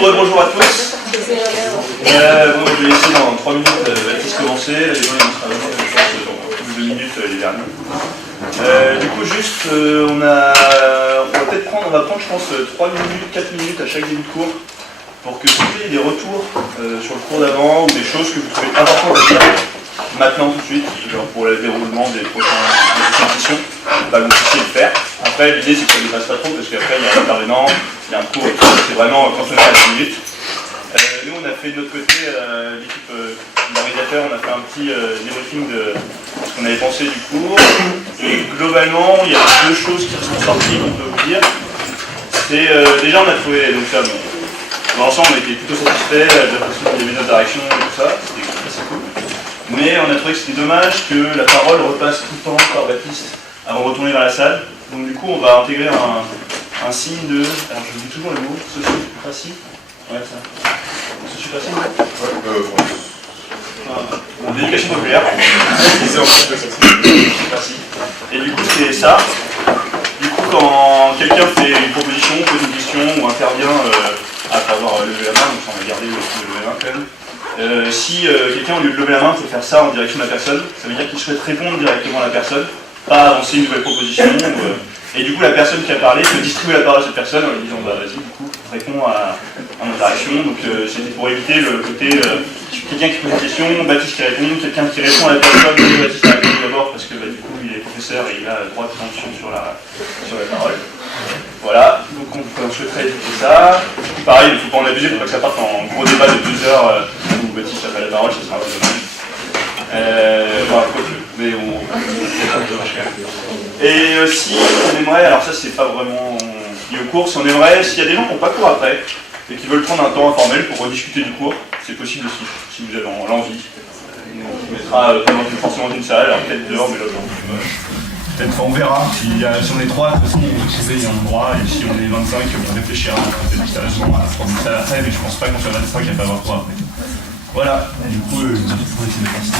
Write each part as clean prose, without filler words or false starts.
Bonjour à tous. Bon, je vais laisser dans 3 minutes Baptiste commencer. Les gens ils vont se rajouter, dans plus de 2 minutes les derniers. Du coup, juste, on va prendre, je pense, 3 minutes, 4 minutes à chaque début de cours pour que vous ayez des retours sur le cours d'avant ou des choses que vous trouvez importantes à dire maintenant tout de suite, genre pour le déroulement des prochaines sessions. Bah, vous puissiez le faire. Après, l'idée c'est que ça ne dépasse pas trop parce qu'après il y a un intervenant, il y a un cours, c'est vraiment quand on fait à 10 minutes. Nous on a fait de notre côté, l'équipe d'organisateurs, on a fait un petit débriefing de ce qu'on avait pensé du cours. Et globalement, il y a 2 choses qui sont sorties qu'on peut vous dire. C'est déjà on a trouvé, donc ça, dans l'ensemble on était plutôt satisfaits de la façon dont il y avait notre direction et tout ça, c'était assez cool. Mais on a trouvé que c'était dommage que la parole repasse tout le temps par Baptiste avant de retourner vers la salle. Donc du coup on va intégrer un signe de, alors je vous dis toujours le mot, sociopratie. Ouais ça. Sociopratie. Ouais, bon, d'éducation populaire. Et du coup c'est ça. Du coup quand quelqu'un fait une proposition, pose une question ou intervient après avoir levé la main, donc on va garder le lever la main quand même. Si quelqu'un, au lieu de lever la main, peut faire ça en direction de la personne, ça veut dire qu'il souhaite répondre directement à la personne, pas avancer une nouvelle proposition. Et du coup, la personne qui a parlé peut distribuer la parole à cette personne en lui disant bah vas-y, du coup, réponds à l'interaction. Donc c'était pour éviter le côté quelqu'un qui pose une question, Baptiste qui répond, quelqu'un qui répond à la personne, Baptiste a répondu d'abord parce que bah, du coup il est professeur et il a droit de préemption sur la parole. Voilà, donc on souhaiterait éviter ça. Pareil, il ne faut pas en abuser, il ne faut pas que ça parte en gros débat de 2 heures où Baptiste a pas la parole, ça sera un peu dommage. Voilà, quoi que, mais on... Et si on aimerait, alors ça c'est pas vraiment lié au cours, si on aimerait, s'il y a des gens qui n'ont pas cours après et qui veulent prendre un temps informel pour rediscuter du cours, c'est possible aussi, si vous avez l'envie. On mettra forcément une salle, alors peut-être dehors, mais là, peut-être on verra. Si on est 3, de toute façon, on il y a un endroit, et si on est 25, on réfléchira peut-être sérieusement à prendre une salle après, mais je pense pas qu'on soit 25 qui a pas avoir cours après. Voilà, et du coup, on va essayer de faire ça.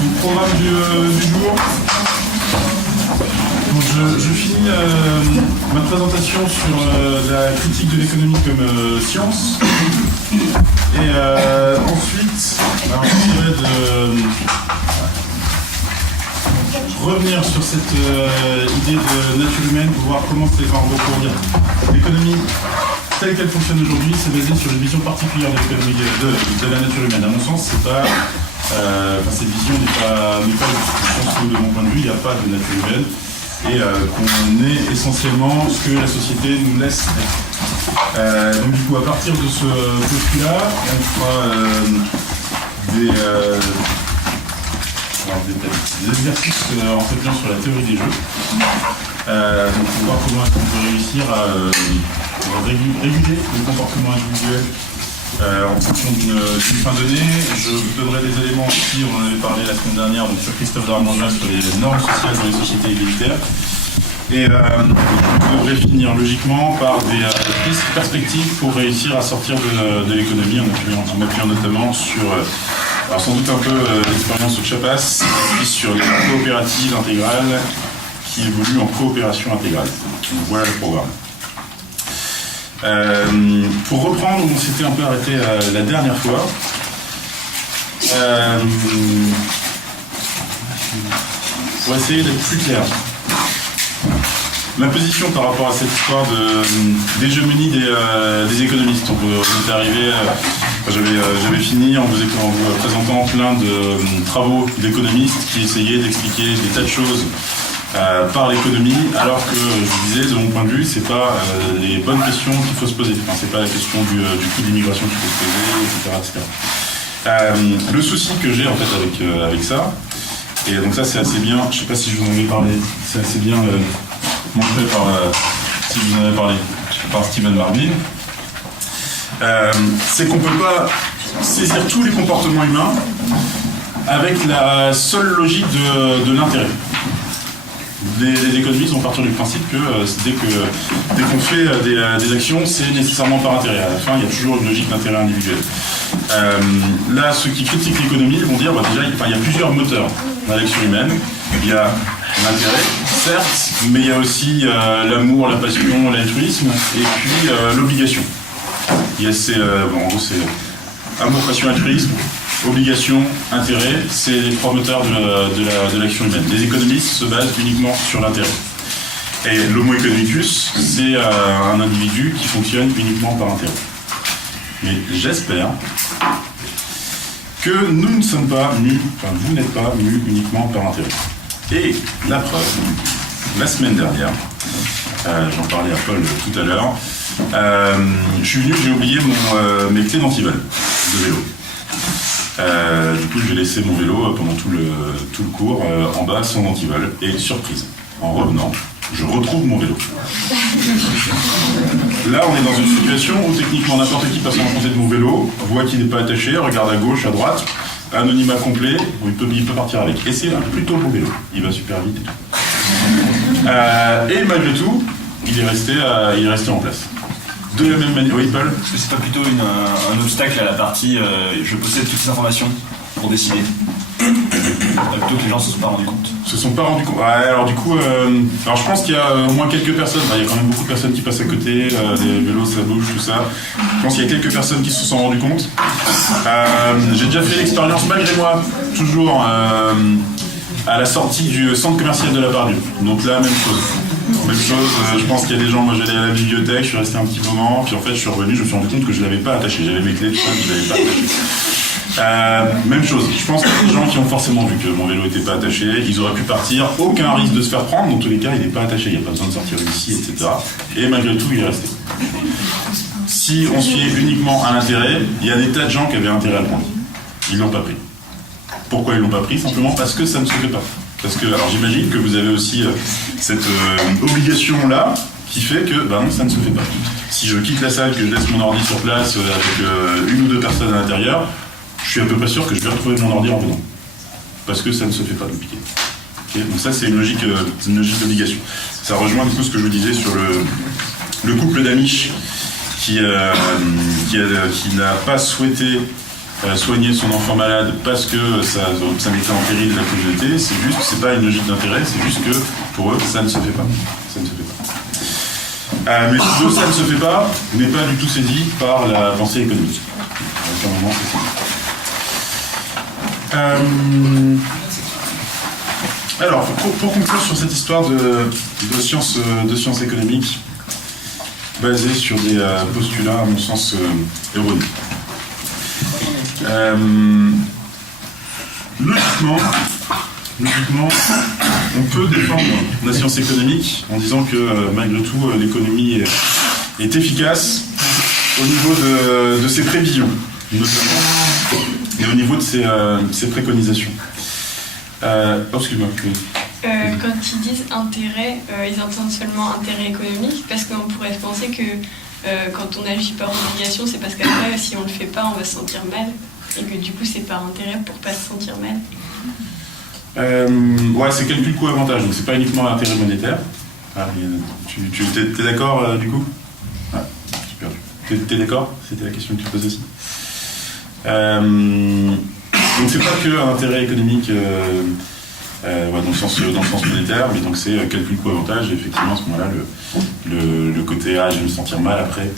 Le programme du jour. Donc je finis ma présentation sur la critique de l'économie comme science. Et ensuite, on essaierait de revenir sur cette idée de nature humaine pour voir comment c'est, en gros, pour dire l'économie telle qu'elle fonctionne aujourd'hui, c'est basé sur une vision particulière de l'économie de la nature humaine. À mon sens, c'est pas, cette vision n'est pas du sens où, de mon point de vue, il n'y a pas de nature humaine et qu'on est essentiellement ce que la société nous laisse être. Donc du coup, à partir de ce postulat, on fera des exercices en s'appuyant sur la théorie des jeux. Donc pour voir comment est-ce qu'on peut réussir à réguler le comportement individuel en fonction d'une fin donnée. Je vous donnerai des éléments ici, on en avait parlé la semaine dernière, donc sur Christophe Darmandat sur les normes sociales dans les sociétés égalitaires. Et on devrait finir logiquement par des perspectives pour réussir à sortir de l'économie en appuyant notamment sur, alors sans doute un peu l'expérience de Chapas, puis sur les coopératives intégrales qui évoluent en coopération intégrale. Donc, voilà le programme. Pour reprendre où on s'était un peu arrêté la dernière fois, pour essayer d'être plus clair. Ma position par rapport à cette histoire d'hégémonie des économistes. Donc, on est arrivé, j'avais fini en vous présentant plein de travaux d'économistes qui essayaient d'expliquer des tas de choses par l'économie, alors que je disais, de mon point de vue, c'est pas les bonnes questions qu'il faut se poser. Enfin, c'est pas la question du coût de l'immigration qu'il faut se poser, etc. Le souci que j'ai en fait avec ça, et donc ça c'est assez bien, je sais pas si je vous en avais parlé, c'est assez bien montré si je vous en avais parlé, par Stephen Marvin, c'est qu'on peut pas saisir tous les comportements humains avec la seule logique de l'intérêt. Les économistes vont partir du principe que dès qu'on fait des actions, c'est nécessairement par intérêt. À la fin, il y a toujours une logique d'intérêt individuel. Là, ceux qui critiquent l'économie vont dire déjà, il y a plusieurs moteurs dans l'action humaine. Il y a l'intérêt, certes, mais il y a aussi l'amour, la passion, l'altruisme, et puis l'obligation. Il y a en gros, c'est amour, passion, altruisme, obligation, intérêt, c'est les trois moteurs de l'action humaine. Les économistes se basent uniquement sur l'intérêt. Et l'homo economicus, c'est un individu qui fonctionne uniquement par intérêt. Mais j'espère que nous ne sommes pas mus, enfin vous n'êtes pas mus uniquement par intérêt. Et la preuve, la semaine dernière, j'en parlais à Paul tout à l'heure, je suis venu, j'ai oublié mes clés d'antivol de vélo. Du coup, j'ai laissé mon vélo pendant tout le cours en bas sans antivol. Et surprise, en revenant, je retrouve mon vélo. Là, on est dans une situation où techniquement n'importe qui passe en côté de mon vélo, voit qu'il n'est pas attaché, regarde à gauche, à droite, anonymat complet, il peut partir avec. Et c'est un plutôt beau vélo, il va super vite et tout. Et malgré tout, il est resté en place. De la même manière, oui Paul ? Est-ce que c'est pas plutôt un obstacle à la partie je possède toutes ces informations pour décider ? Plutôt que les gens se sont pas rendus compte. Se sont pas rendus compte. Ouais, alors du coup, alors je pense qu'il y a au moins quelques personnes, il y a quand même beaucoup de personnes qui passent à côté, des vélos, ça bouge, tout ça. Je pense qu'il y a quelques personnes qui se sont rendues compte. J'ai déjà fait l'expérience malgré moi, toujours à la sortie du centre commercial de la Pardieu. Donc là, même chose. Je pense qu'il y a des gens, moi j'allais à la bibliothèque, je suis resté un petit moment, puis en fait je suis revenu, je me suis rendu compte que je l'avais pas attaché. J'avais mes clés, tout ça, je l'avais pas attaché. Même chose, je pense qu'il y a des gens qui ont forcément vu que mon vélo n'était pas attaché, ils auraient pu partir, aucun risque de se faire prendre, dans tous les cas il n'est pas attaché, il n'y a pas besoin de sortir d'ici, etc. Et malgré tout il est resté. Si on se fiait uniquement à l'intérêt, il y a des tas de gens qui avaient intérêt à le prendre. Ils ne l'ont pas pris. Pourquoi ils ne l'ont pas pris ? Simplement parce que ça ne se fait pas. Parce que, alors j'imagine que vous avez aussi cette obligation-là qui fait que, non, ça ne se fait pas. Si je quitte la salle, que je laisse mon ordi sur place avec une ou deux personnes à l'intérieur, je suis à peu près sûr que je vais retrouver mon ordi en venant. Parce que ça ne se fait pas de piquer. Okay, donc ça, c'est une logique d'obligation. Ça rejoint du coup ce que je vous disais sur le couple d'Amish qui n'a pas souhaité soigner son enfant malade parce que ça mettait en péril la communauté. C'est juste, c'est pas une logique d'intérêt, c'est juste que pour eux, ça ne se fait pas. Ça ne se fait pas. Mais ce ça ne se fait pas n'est pas du tout saisi par la pensée économique. À aucun moment, c'est saisi. Alors, pour conclure sur cette histoire de sciences économiques, basée sur des postulats, à mon sens, erronés. Logiquement, on peut défendre la science économique en disant que malgré tout, l'économie est efficace au niveau de ses prévisions, notamment, et au niveau de ses préconisations. Excuse-moi. Quand ils disent intérêt, ils entendent seulement intérêt économique, parce qu'on pourrait penser que quand on agit par obligation, c'est parce qu'après, si on le fait pas, on va se sentir mal, et que du coup, c'est par intérêt pour pas se sentir mal. Ouais, c'est calcul coût-avantage, donc c'est pas uniquement l'intérêt monétaire. T'es d'accord du coup ? Ah, super. T'es d'accord ? C'était la question que tu poses aussi. Donc c'est pas que l'intérêt économique dans le sens monétaire, mais donc c'est calcul coût-avantage, et effectivement à ce moment-là, le côté je vais me sentir mal après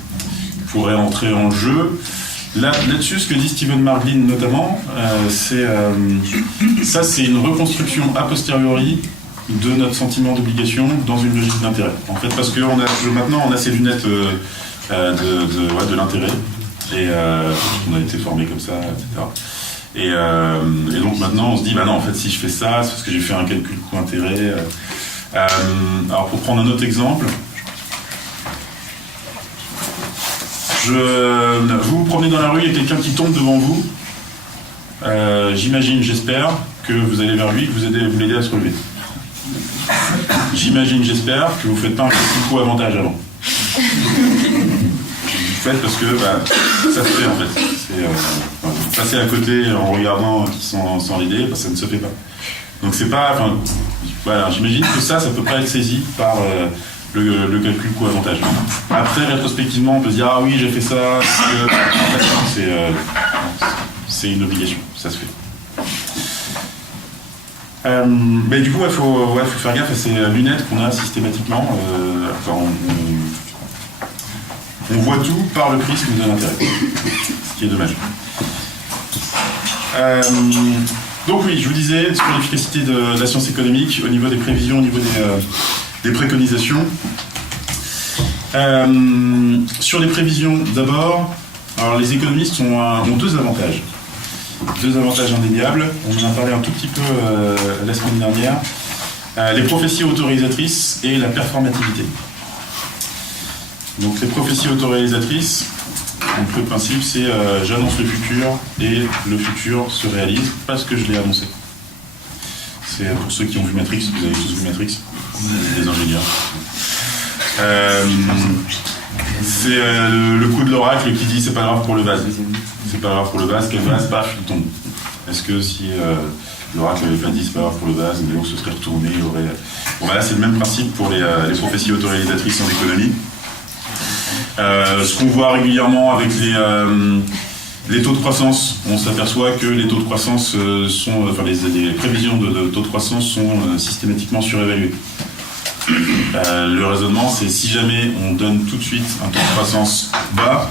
pourrait entrer en jeu. Là-dessus, ce que dit Stephen Marglin notamment, c'est une reconstruction a posteriori de notre sentiment d'obligation dans une logique d'intérêt. En fait, parce que maintenant on a ces lunettes de l'intérêt, et on a été formé comme ça, etc. Et donc maintenant on se dit, non, en fait si je fais ça, c'est parce que j'ai fait un calcul coût-intérêt. Alors pour prendre un autre exemple, vous vous promenez dans la rue, il y a quelqu'un qui tombe devant vous. J'imagine, j'espère que vous allez vers lui, que vous l'aidez à se relever. J'imagine, j'espère que vous ne faites pas un petit coup avantage avant. Vous faites parce que ça se fait en fait. Vous passez à côté en regardant qui sont sans l'aider, ça ne se fait pas. Donc c'est pas. Voilà, j'imagine que ça peut pas être saisi par le calcul coût-avantage. Après, rétrospectivement, on peut se dire oui, j'ai fait ça, parce que c'est une obligation, ça se fait. Mais du coup, il faut faire gaffe à ces lunettes qu'on a systématiquement. On voit tout par le prisme de l'intérêt, ce qui est dommage. Donc oui, je vous disais sur l'efficacité de la science économique au niveau des prévisions, au niveau des préconisations. Sur les prévisions, d'abord, alors les économistes ont deux avantages. Deux avantages indéniables. On en a parlé un tout petit peu la semaine dernière. Les prophéties autorisatrices et la performativité. Donc les prophéties autoréalisatrices, donc le principe c'est j'annonce le futur et le futur se réalise parce que je l'ai annoncé. C'est pour ceux qui ont vu Matrix, vous avez tous vu Matrix, des ingénieurs. C'est le coup de l'oracle qui dit c'est pas grave pour le vase. C'est pas grave pour le vase, quel vase, paf, il tombe. Est-ce que si l'oracle n'avait pas dit c'est pas grave pour le vase, mais donc ce serait retourné, aurait... Bon là c'est le même principe pour les prophéties autoréalisatrices en économie. Ce qu'on voit régulièrement avec les taux de croissance, on s'aperçoit que les taux de croissance les prévisions de taux de croissance sont systématiquement surévaluées. Le raisonnement, c'est si jamais on donne tout de suite un taux de croissance bas,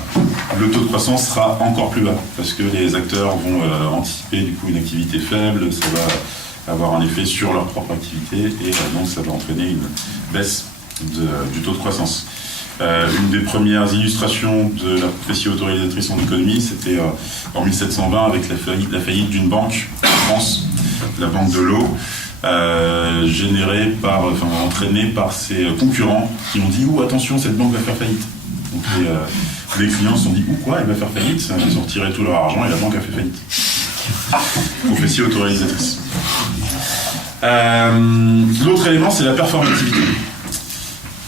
le taux de croissance sera encore plus bas, parce que les acteurs vont anticiper du coup une activité faible, ça va avoir un effet sur leur propre activité, et donc ça va entraîner une baisse du taux de croissance. Une des premières illustrations de la prophétie autoréalisatrice en économie, c'était en 1720 avec la faillite d'une banque en France, la banque de l'eau, entraînée par ses concurrents qui ont dit « Ouh, attention, cette banque va faire faillite ». Donc les clients se sont dit « Ouh, quoi, elle va faire faillite ?» Ils ont retiré tout leur argent et la banque a fait faillite. Prophétie autoréalisatrice. L'autre élément, c'est la performativité.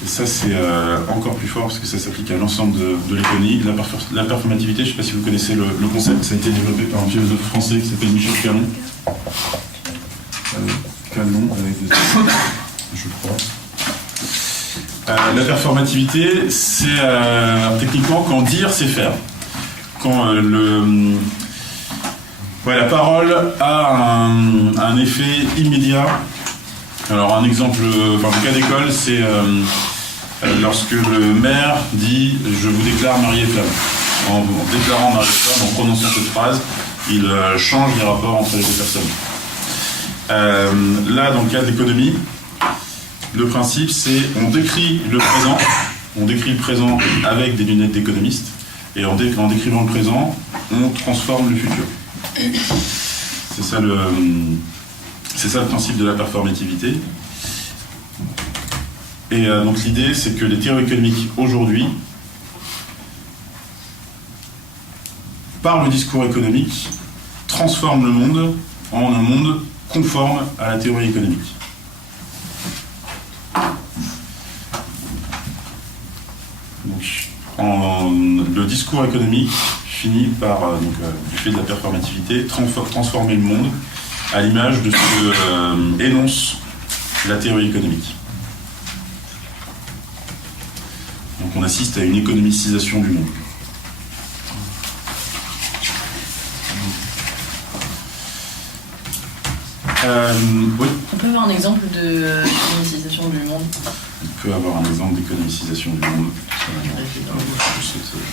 Et ça, c'est encore plus fort parce que ça s'applique à l'ensemble de l'économie. La performativité, je ne sais pas si vous connaissez le concept, ça a été développé par un philosophe français qui s'appelle Michel Calon. Calon, avec des je crois. La performativité, c'est techniquement quand dire, c'est faire. Quand la parole a un effet immédiat. Alors un exemple, le cas d'école, c'est lorsque le maire dit « je vous déclare mari et femme ». En déclarant mari et femme, en prononçant cette phrase, il change les rapports entre les deux personnes. Là, dans le cas de l'économie, le principe, c'est on décrit le présent avec des lunettes d'économiste, et en décrivant le présent, on transforme le futur. C'est ça le principe de la performativité. Et donc l'idée, c'est que les théories économiques aujourd'hui, par le discours économique, transforment le monde en un monde conforme à la théorie économique. Donc, le discours économique finit par, du fait de la performativité, transformer le monde à l'image de ce que énonce la théorie économique. Donc on assiste à une économicisation du monde. Oui. On peut avoir un exemple d'économicisation du monde. On peut avoir un exemple d'économicisation du monde.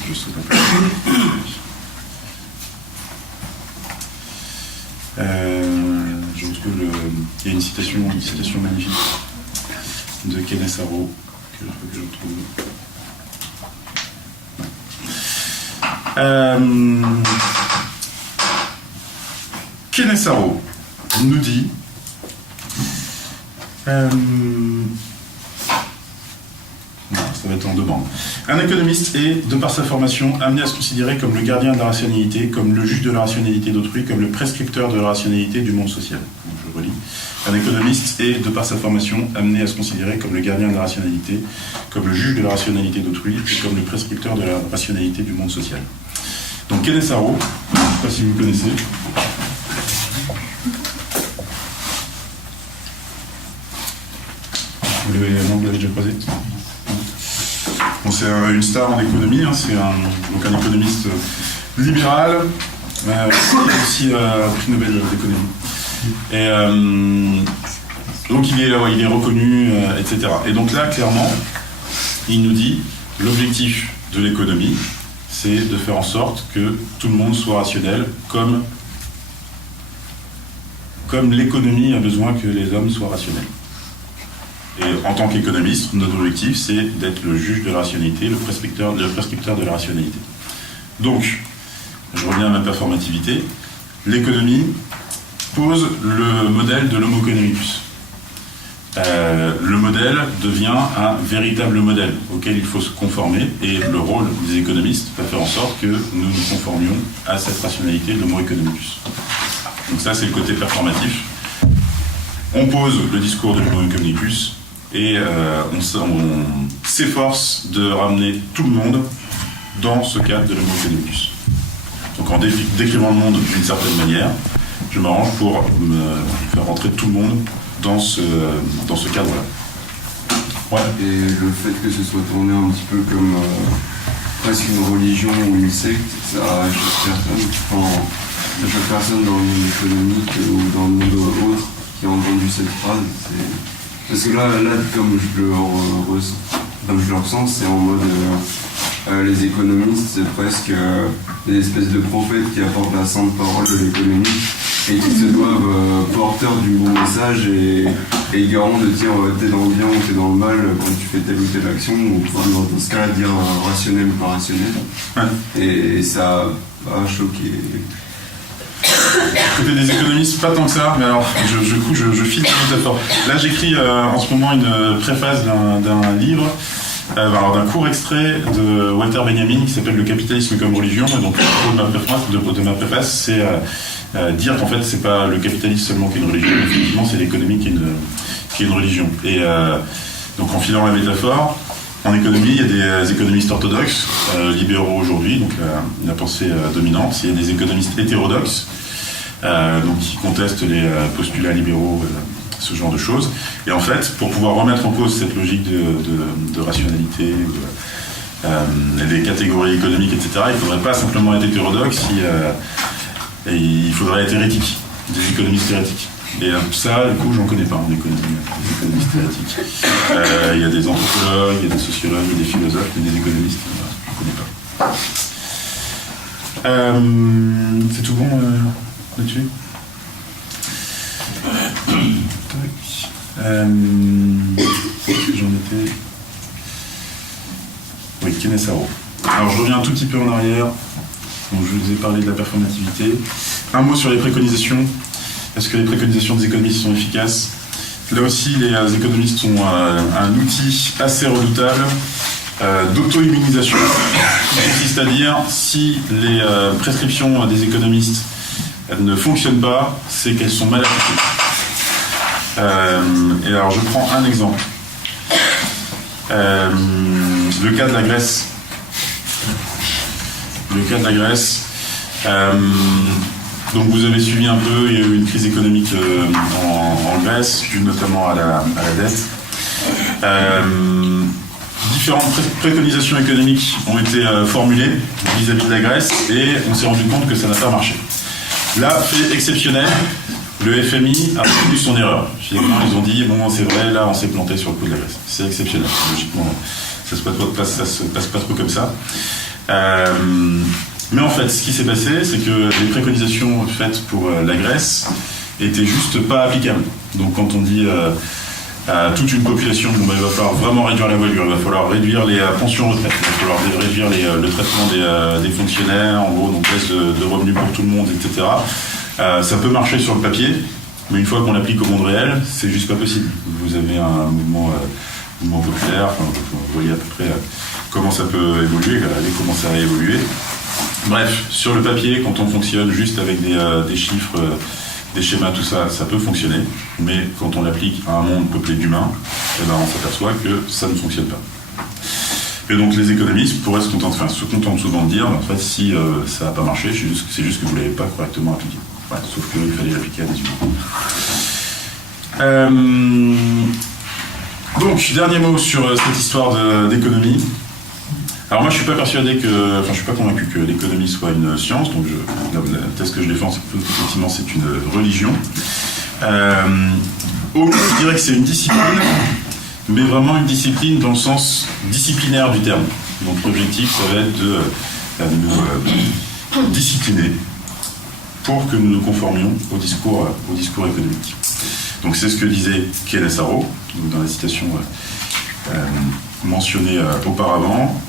Je saute un peu. Je retrouve il y a une citation magnifique de Kenneth Arrow que je retrouve. Kenneth Arrow nous dit ça va être en demande. Un économiste est, de par sa formation, amené à se considérer comme le gardien de la rationalité, comme le juge de la rationalité d'autrui, comme le prescripteur de la rationalité du monde social. Donc, je relis. Un économiste est, de par sa formation, amené à se considérer comme le gardien de la rationalité, comme le juge de la rationalité d'autrui, et comme le prescripteur de la rationalité du monde social. Donc Kenneth Arrow, je ne sais pas si vous connaissez. Vous l'avez déjà croisé ? Bon, c'est une star en économie, hein, c'est un économiste libéral, aussi prix Nobel d'économie. Et donc il est reconnu, etc. Et donc là, clairement, il nous dit l'objectif de l'économie, c'est de faire en sorte que tout le monde soit rationnel, comme l'économie a besoin que les hommes soient rationnels. Et en tant qu'économiste, notre objectif, c'est d'être le juge de la rationalité, le prescripteur de la rationalité. Donc, je reviens à ma performativité. L'économie pose le modèle de l'homo economicus. Le modèle devient un véritable modèle auquel il faut se conformer, et le rôle des économistes va faire en sorte que nous nous conformions à cette rationalité de l'homo economicus. Donc ça, c'est le côté performatif. On pose le discours de l'homo economicus et on s'efforce de ramener tout le monde dans ce cadre de l'homo economicus. Donc en décrivant le monde d'une certaine manière, je m'arrange pour me faire rentrer tout le monde dans ce cadre-là. Ouais. Et le fait que ce soit tourné un petit peu comme presque une religion ou une secte, ça à chaque personne dans le monde économique ou dans le monde autre qui a entendu cette phrase, parce que là comme je le ressens, c'est en mode les économistes, c'est presque des espèces de prophètes qui apportent la sainte parole de l'économie et qui se doivent porteurs du bon message et garants de dire t'es dans le bien ou t'es dans le mal quand tu fais telle ou telle action, ou dans ce cas-là dire rationnel ou pas rationnel. Ouais. Et ça a choqué. Côté des économistes, pas tant que ça, mais alors je file une métaphore. Là, j'écris en ce moment une préface d'un livre, d'un court extrait de Walter Benjamin qui s'appelle Le capitalisme comme religion. Et donc, le propos de ma préface, c'est dire qu'en fait, c'est pas le capitalisme seulement qui est une religion, mais effectivement, c'est l'économie qui est une religion. Et donc, en filant la métaphore, en économie, il y a des économistes orthodoxes, libéraux aujourd'hui, donc la pensée dominante. Il y a des économistes hétérodoxes, donc qui contestent les postulats libéraux, ce genre de choses. Et en fait, pour pouvoir remettre en cause cette logique de rationalité, des catégories économiques, etc., il ne faudrait pas simplement être hétérodoxe, il faudrait être hérétique, des économistes hérétiques. Et ça, du coup, j'en connais pas en économie, des économistes hérétiques. Il y a des anthropologues, il y a des sociologues, il y a des philosophes, mais des économistes, je ne connais pas. C'est tout bon là-dessus? J'en étais... Oui, Kenesaro. Alors, je reviens un tout petit peu en arrière. Donc, je vous ai parlé de la performativité. Un mot sur les préconisations. Est-ce que les préconisations des économistes sont efficaces? Là aussi, les économistes ont un outil assez redoutable d'auto-immunisation, qui consiste à dire si les prescriptions des économistes ne fonctionnent pas, c'est qu'elles sont mal appliquées. Et alors, je prends un exemple. Le cas de la Grèce. Donc vous avez suivi un peu, il y a eu une crise économique en Grèce, due notamment à la dette. Différentes préconisations économiques ont été formulées vis-à-vis de la Grèce et on s'est rendu compte que ça n'a pas marché. Là, fait exceptionnel, le FMI a reconnu son erreur. Finalement, ils ont dit, bon, c'est vrai, là, on s'est planté sur le coup de la Grèce. C'est exceptionnel. Logiquement, ça se passe pas trop comme ça. Mais en fait, ce qui s'est passé, c'est que les préconisations faites pour la Grèce étaient juste pas applicables. Donc quand on dit à toute une population, bon, il va falloir vraiment réduire la voilure, il va falloir réduire les pensions retraites, il va falloir réduire le traitement des fonctionnaires, en gros, donc baisse de revenus pour tout le monde, etc. Ça peut marcher sur le papier, mais une fois qu'on l'applique au monde réel, c'est juste pas possible. Vous avez un mouvement populaire, enfin, vous voyez à peu près comment ça peut évoluer, comment ça a évolué. Bref, sur le papier, quand on fonctionne juste avec des chiffres, des schémas, tout ça, ça peut fonctionner. Mais quand on l'applique à un monde peuplé d'humains, eh ben, on s'aperçoit que ça ne fonctionne pas. Et donc les économistes se contentent souvent de dire, en fait, si ça n'a pas marché, c'est juste que vous ne l'avez pas correctement appliqué. Ouais, sauf qu'il fallait l'appliquer à des humains. Donc, dernier mot sur cette histoire d'économie. Alors moi je suis pas convaincu que l'économie soit une science, donc la thèse que je défends, c'est qu'effectivement c'est une religion. Au mieux, je dirais que c'est une discipline, mais vraiment une discipline dans le sens disciplinaire du terme. Donc l'objectif, ça va être de nous discipliner pour que nous nous conformions au discours économique. Donc c'est ce que disait Keynes Arrow, dans la citation mentionnée auparavant.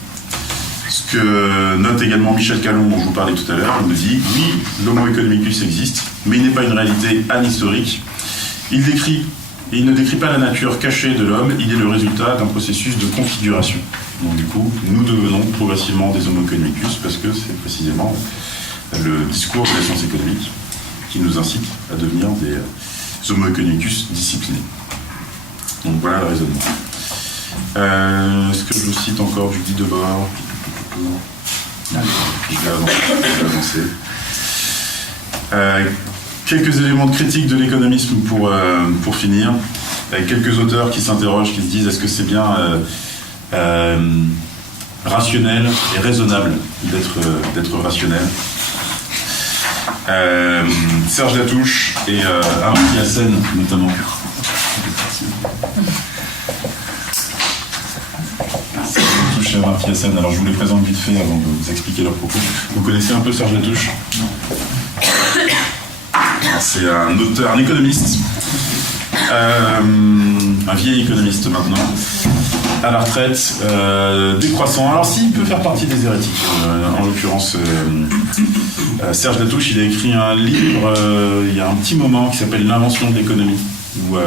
Ce que note également Michel Calon, dont je vous parlais tout à l'heure, il nous dit « Oui, l'homo economicus existe, mais il n'est pas une réalité anhistorique. Il ne décrit pas la nature cachée de l'homme, il est le résultat d'un processus de configuration. » Donc du coup, nous devenons progressivement des homo economicus parce que c'est précisément le discours de la science économique qui nous incite à devenir des homo economicus disciplinés. Donc voilà le raisonnement. Est-ce que je vous cite encore du Guy Debord? Je vais avancer. Quelques éléments de critique de l'économisme pour finir. Quelques auteurs qui s'interrogent, qui se disent est-ce que c'est bien rationnel et raisonnable d'être rationnel. Serge Latouche et Amartya Sen notamment. Serge et Amartya Sen. Alors je vous les présente vite fait avant de vous expliquer leurs propos. Vous connaissez un peu Serge Latouche? Non. C'est un auteur, un économiste, un vieil économiste maintenant, à la retraite, décroissant. Alors s'il peut faire partie des hérétiques, en l'occurrence Serge Latouche, il a écrit un livre il y a un petit moment qui s'appelle L'invention de l'économie, où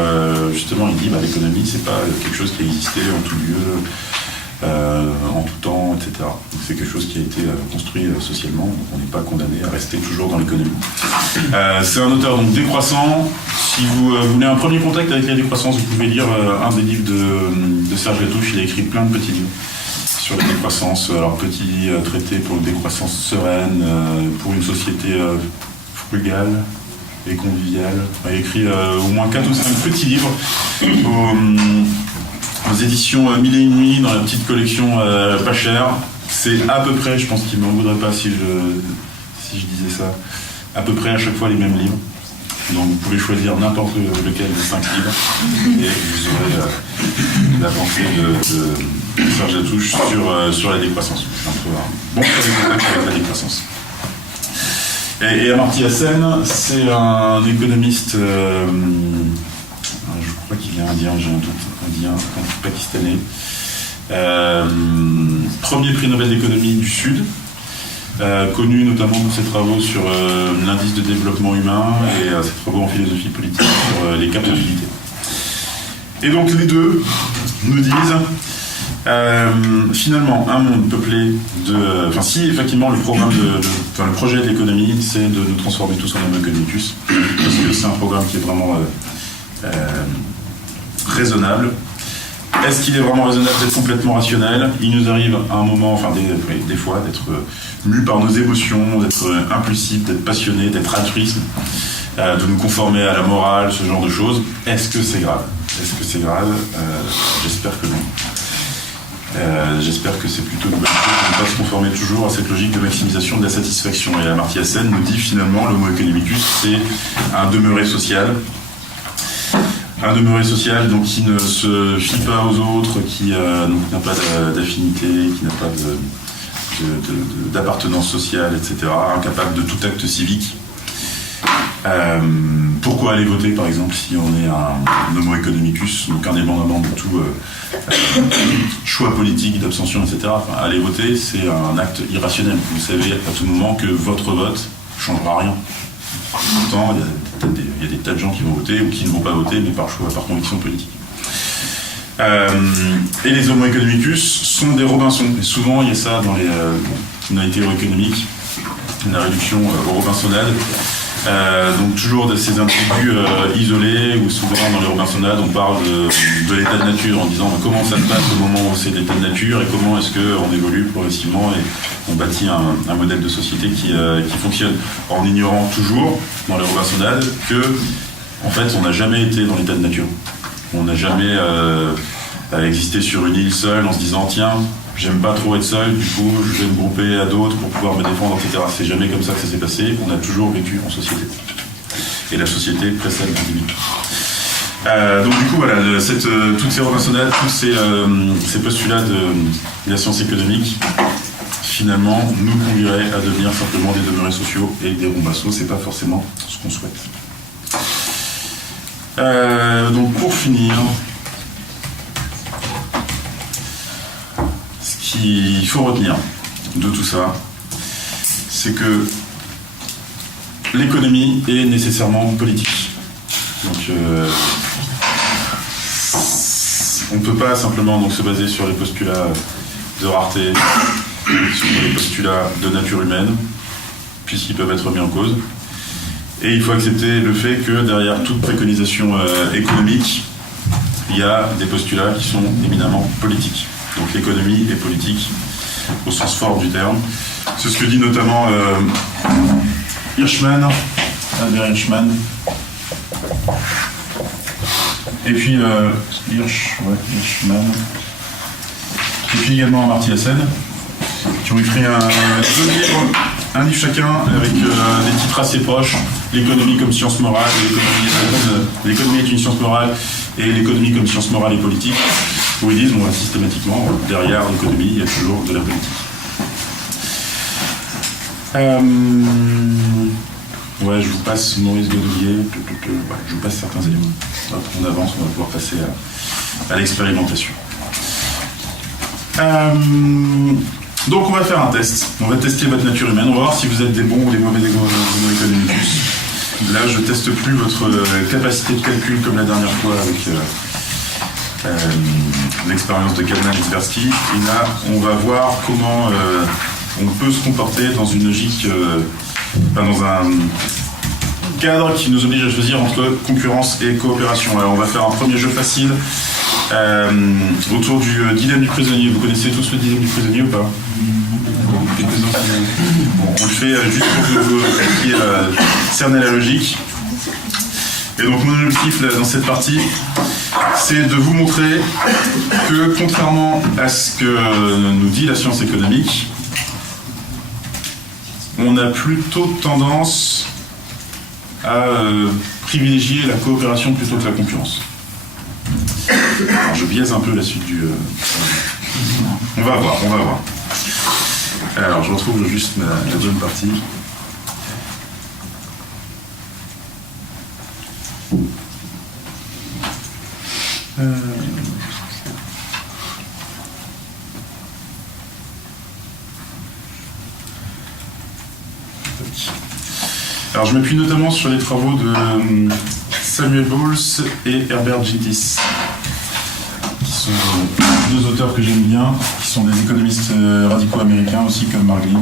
justement il dit l'économie c'est pas quelque chose qui a existé en tout lieu, en tout temps, etc. Donc, c'est quelque chose qui a été construit socialement, donc on n'est pas condamné à rester toujours dans l'économie. C'est un auteur donc décroissant. Si vous voulez un premier contact avec la décroissance, vous pouvez lire un des livres de Serge Latouche. Il a écrit plein de petits livres sur la décroissance. Alors petit traité pour une décroissance sereine, pour une société frugale et conviviale. Il a écrit au moins 4 ou 5 petits livres aux éditions Mille et une nuits, dans la petite collection pas chère. C'est à peu près, je pense qu'il ne m'en voudrait pas si je disais ça, à peu près à chaque fois les mêmes livres. Donc vous pouvez choisir n'importe lequel des 5 livres et vous aurez la pensée de Serge Latouche sur la décroissance. C'est un peu un bon contact avec la décroissance. Et Amartya Sen, c'est un économiste, je crois qu'il est indien, j'ai un doute, indien, pakistanais. Premier prix Nobel d'économie du Sud, connu notamment pour ses travaux sur l'indice de développement humain et ses travaux en philosophie politique sur les capabilités. Et donc les deux nous disent finalement un monde peuplé de... Enfin si effectivement le projet de l'économie c'est de nous transformer tous en homo economicus, parce que c'est un programme qui est vraiment raisonnable. Est-ce qu'il est vraiment raisonnable d'être complètement rationnel? Il nous arrive à un moment, enfin des fois, d'être mu par nos émotions, d'être impulsif, d'être passionné, d'être altruiste, de nous conformer à la morale, ce genre de choses. Est-ce que c'est grave? Est-ce que c'est grave? J'espère que non. J'espère que c'est plutôt une bonne chose de ne pas se conformer toujours à cette logique de maximisation de la satisfaction. Et Amartya Sen nous dit finalement l'homo economicus, c'est un demeuré social. Un demeuré social donc, qui ne se fie pas aux autres, qui n'a pas d'affinité, qui n'a pas d'appartenance sociale, etc., incapable de tout acte civique. Pourquoi aller voter, par exemple, si on est un homo economicus, donc indépendamment de tout choix politique, d'abstention, etc. Enfin, aller voter, c'est un acte irrationnel. Vous savez à tout moment que votre vote ne changera rien. Pourtant, il y a des tas de gens qui vont voter ou qui ne vont pas voter, mais par choix, par conviction politique. Et les homo economicus sont des Robinson. Et souvent, il y a ça dans les théories économiques, la réduction aux Robinsonades. Donc toujours de ces individus isolés, ou souvent dans les Robinsonades on parle de l'état de nature en disant comment ça se passe au moment où c'est l'état de nature et comment est-ce qu'on évolue progressivement et on bâtit un modèle de société qui fonctionne, en ignorant toujours dans les Robinsonades que en fait on n'a jamais été dans l'état de nature. On n'a jamais existé sur une île seule en se disant tiens, j'aime pas trop être seul, du coup je vais me grouper à d'autres pour pouvoir me défendre, etc. C'est jamais comme ça que ça s'est passé, on a toujours vécu en société. et la société précède l'individu. Donc du coup, voilà, toutes ces renaissonades, tous ces postulats de la science économique, finalement, nous conduiraient à devenir simplement des demeurés sociaux et des rombassos. C'est pas forcément ce qu'on souhaite. Donc pour finir, ce qu'il faut retenir de tout ça, c'est que l'économie est nécessairement politique. Donc on ne peut pas simplement donc, se baser sur les postulats de rareté, sur les postulats de nature humaine, puisqu'ils peuvent être remis en cause. Et il faut accepter le fait que derrière toute préconisation économique, il y a des postulats qui sont éminemment politiques. Donc l'économie est politique au sens fort du terme. C'est ce que dit notamment Hirschman, Albert Hirschman. Et puis Hirschman. Et puis également Amartya Sen, qui ont écrit un livre chacun avec des titres assez proches. L'économie comme science morale, l'économie est une science morale et l'économie comme science morale et politique, où ils disent systématiquement, derrière l'économie, il y a toujours de la politique. Je vous passe Maurice Godelier, je vous passe certains éléments. On avance, on va pouvoir passer à l'expérimentation. Donc on va faire un test. On va tester votre nature humaine. On va voir si vous êtes des bons ou des mauvais économicus. Là, je ne teste plus votre capacité de calcul comme la dernière fois avec l'expérience de Kalman-Tversky. Et là, on va voir comment on peut se comporter dans une logique, dans un cadre qui nous oblige à choisir entre concurrence et coopération. Alors, on va faire un premier jeu facile autour du dilemme du prisonnier. Vous connaissez tous le dilemme du prisonnier ou pas? On le fait juste pour que vous puissiez cerner la logique. Et donc mon objectif là, dans cette partie, c'est de vous montrer que contrairement à ce que nous dit la science économique, on a plutôt tendance à privilégier la coopération plutôt que la concurrence. Alors, je biaise un peu la suite du... On va voir. Alors, je retrouve juste la bonne partie. Alors, je m'appuie notamment sur les travaux de Samuel Bowles et Herbert Gintis, qui sont deux auteurs que j'aime bien, qui sont des économistes radicaux américains aussi, comme Marglin.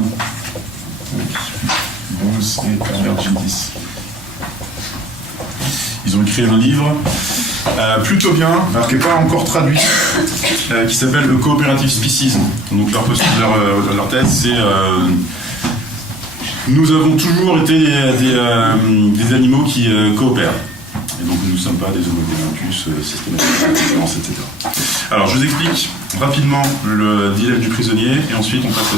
Bowles et Herbert Gintis. Ils ont écrit un livre plutôt bien, alors qui n'est pas encore traduit, qui s'appelle le Cooperative Species. Donc leur thèse, c'est nous avons toujours été des animaux qui coopèrent. Et donc nous ne sommes pas des Homo economicus systématiquement, etc. Alors je vous explique rapidement le dilemme du prisonnier et ensuite on passe à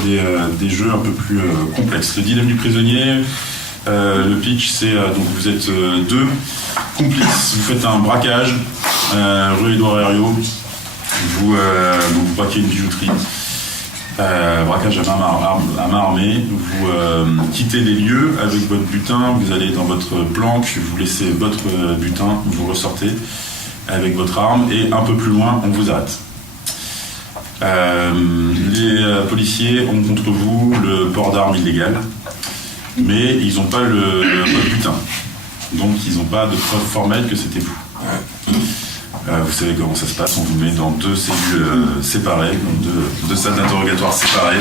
des jeux un peu plus complexes. Le dilemme du prisonnier, le pitch, c'est donc vous êtes deux complices, vous faites un braquage rue Édouard Herriot, vous braquez une bijouterie. Braquage à main armée, vous quittez les lieux avec votre butin, vous allez dans votre planque, vous laissez votre butin, vous ressortez avec votre arme et un peu plus loin, on vous arrête. Les policiers ont contre vous le port d'armes illégal, mais ils n'ont pas votre butin, donc ils n'ont pas de preuve formelle que c'était vous. Vous savez comment ça se passe, on vous met dans deux cellules séparées, deux salles d'interrogatoire séparées,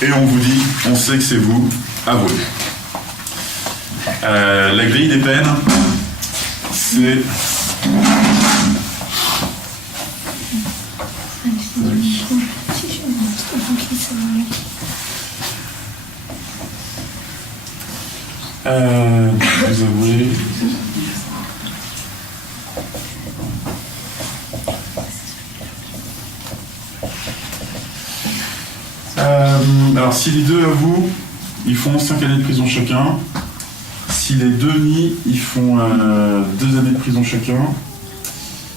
et on vous dit, on sait que c'est vous, avouez. La grille des peines, c'est... vous avouez... Alors si les deux avouent, ils font 5 années de prison chacun. Si les deux nient, ils font 2 années de prison chacun.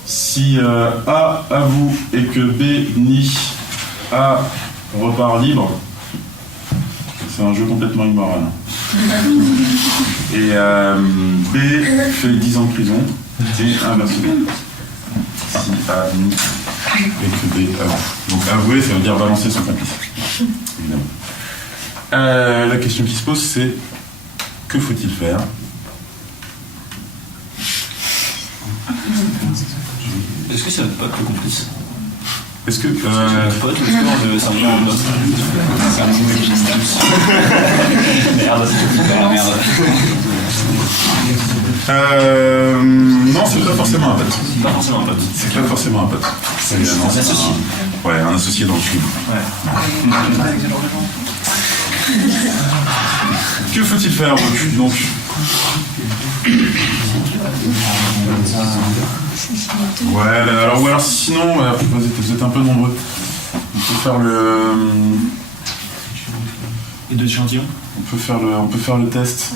Si A avoue et que B nie, A repart libre. C'est un jeu complètement immoral. Et B fait 10 ans de prison et inversement. Si A nie et que B avoue. Donc avouer, ça veut dire balancer son complice. Évidemment. La question qui se pose, c'est que faut-il faire? Est-ce que c'est notre pote le complice? Est-ce que. C'est notre pote ou est-ce que c'est un bien de notre Merde, non, c'est pas forcément un pote. pas forcément un pote. C'est pas forcément un pote. C'est un associé. Ouais, un associé dans le crime. Que faut-il faire donc? Ouais, alors, ou alors sinon, vous êtes un peu nombreux. On peut faire Et deux échantillons. on peut faire le test.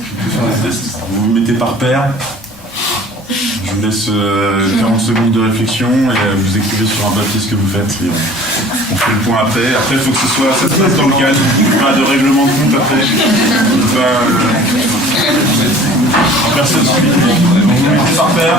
Vous vous mettez par paire. Je vous laisse 40 secondes de réflexion et vous écrivez sur un papier ce que vous faites. Et on fait le point après. Après, il faut que ça se passe dans le calme. Pas de règlement de compte après. En personne suite. Vous vous mettez par paire.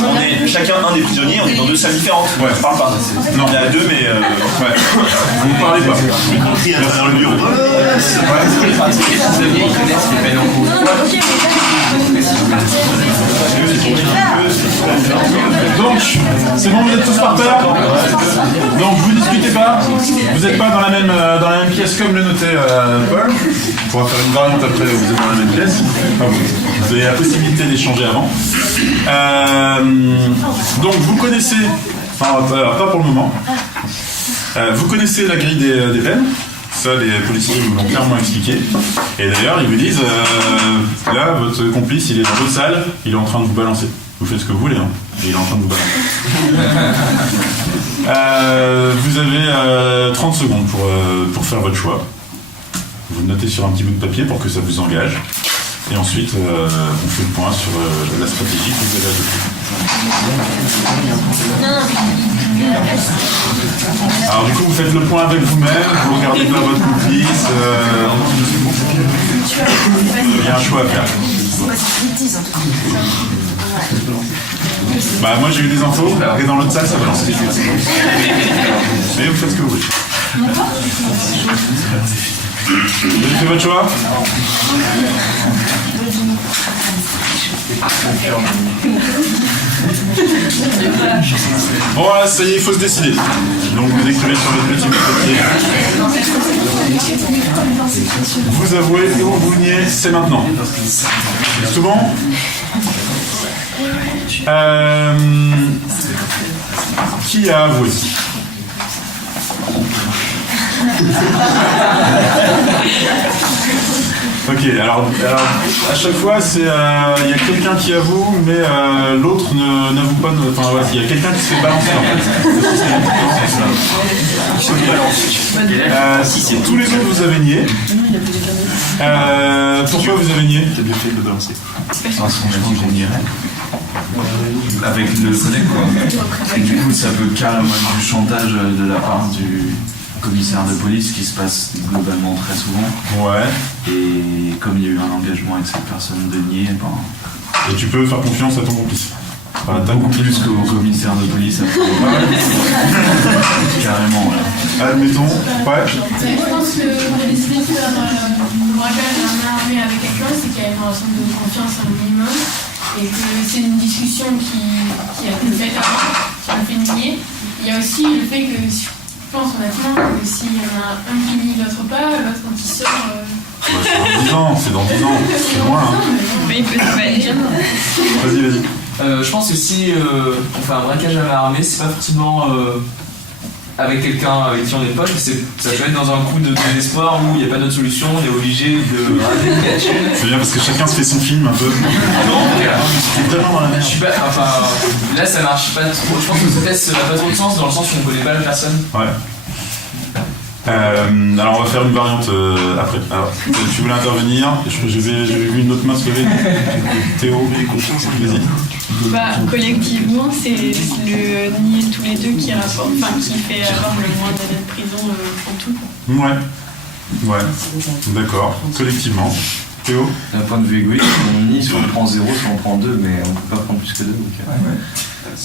On est chacun un des prisonniers, on est dans 2 salles différentes. Ouais. On parle pas. Non. Il y a 2 mais Ouais. Vous ne parlez pas. y compris à travers le bureau. Donc, c'est bon, vous êtes tous par paire. Donc, vous discutez pas. Vous n'êtes pas dans la même pièce comme le notait Paul. On pourra faire une variante après, vous êtes dans la même pièce. Enfin, vous avez la possibilité d'échanger avant. Donc, vous connaissez, enfin, pas pour le moment, vous connaissez la grille des peines. Ça, les policiers vous l'ont clairement expliqué. Et d'ailleurs, ils vous disent, là, votre complice, il est dans votre salle, il est en train de vous balancer. Vous faites ce que vous voulez, hein. Et il est en train de vous balancer. Vous avez 30 secondes pour faire votre choix. Vous le notez sur un petit bout de papier pour que ça vous engage. Et ensuite, on fait le point sur la stratégie que vous avez adoptée. Alors du coup, vous faites le point avec vous-même, vous regardez pas votre complice. Il y a un choix à faire. Bah moi j'ai eu des infos, et dans l'autre salle ça balance. Mais vous faites ce que vous voulez. Vous avez fait votre choix? Bon voilà, ça y est, il faut se décider. Donc vous écrivez sur votre petit papier. Vous avouez ou vous niez, c'est maintenant. C'est tout bon? Qui a avoué? Ok, alors à chaque fois, c'est il y a quelqu'un qui avoue, mais l'autre n'avoue pas. Enfin, ouais, il y a quelqu'un qui se fait balancer en fait. Tous les autres, vous avez nié. Pourquoi vous avez nié? T'as bien fait de le balancer. Parce qu'on a dit qu'on nierait. Avec le collègue quoi. Et du coup ça peut carrément être du chantage de la part du commissaire de police qui se passe globalement très souvent. Ouais. Et comme il y a eu un engagement avec cette personne de nier, ben... Et tu peux faire confiance à ton complice. Enfin, beaucoup plus qu'au commissaire de police. Carrément, ouais. Admettons. Ouais. Je pense que pour décider de faire un braquage d'un armé avec quelqu'un, c'est qu'il y a une relation de confiance un minimum. Et que c'est une discussion qui a été faite avant, qui m'a fait nier. Il y a aussi le fait que, je pense honnêtement, que s'il y en a un qui nie l'autre pas, l'autre quand il sort, C'est dans 10 ans, c'est loin. Hein. Mais il peut se balader. Vas-y. Je pense que si on fait un braquage à main armée, c'est pas forcément avec quelqu'un avec qui on est pote, ça peut être dans un coup de désespoir où il n'y a pas d'autre solution, on est obligé de rater une gâchette. C'est bien parce que chacun se fait son film un peu. C'est vraiment dans la merde. Je suis pas, enfin, là ça marche pas trop. Je pense que ce test n'a pas trop de sens dans le sens où on connaît pas la personne. Ouais. Alors on va faire une variante après. Alors, tu voulais intervenir? J'ai vu une autre main se lever. Théo, vas-y. Bah, collectivement, c'est le nier tous les deux qui rapporte, enfin qui fait avoir le moins d'années de prison en tout. Ouais, d'accord. Collectivement. Théo? D'un point de vue égoïste, on nie soit on prend 0, soit on prend 2, mais on peut pas prendre plus que 2.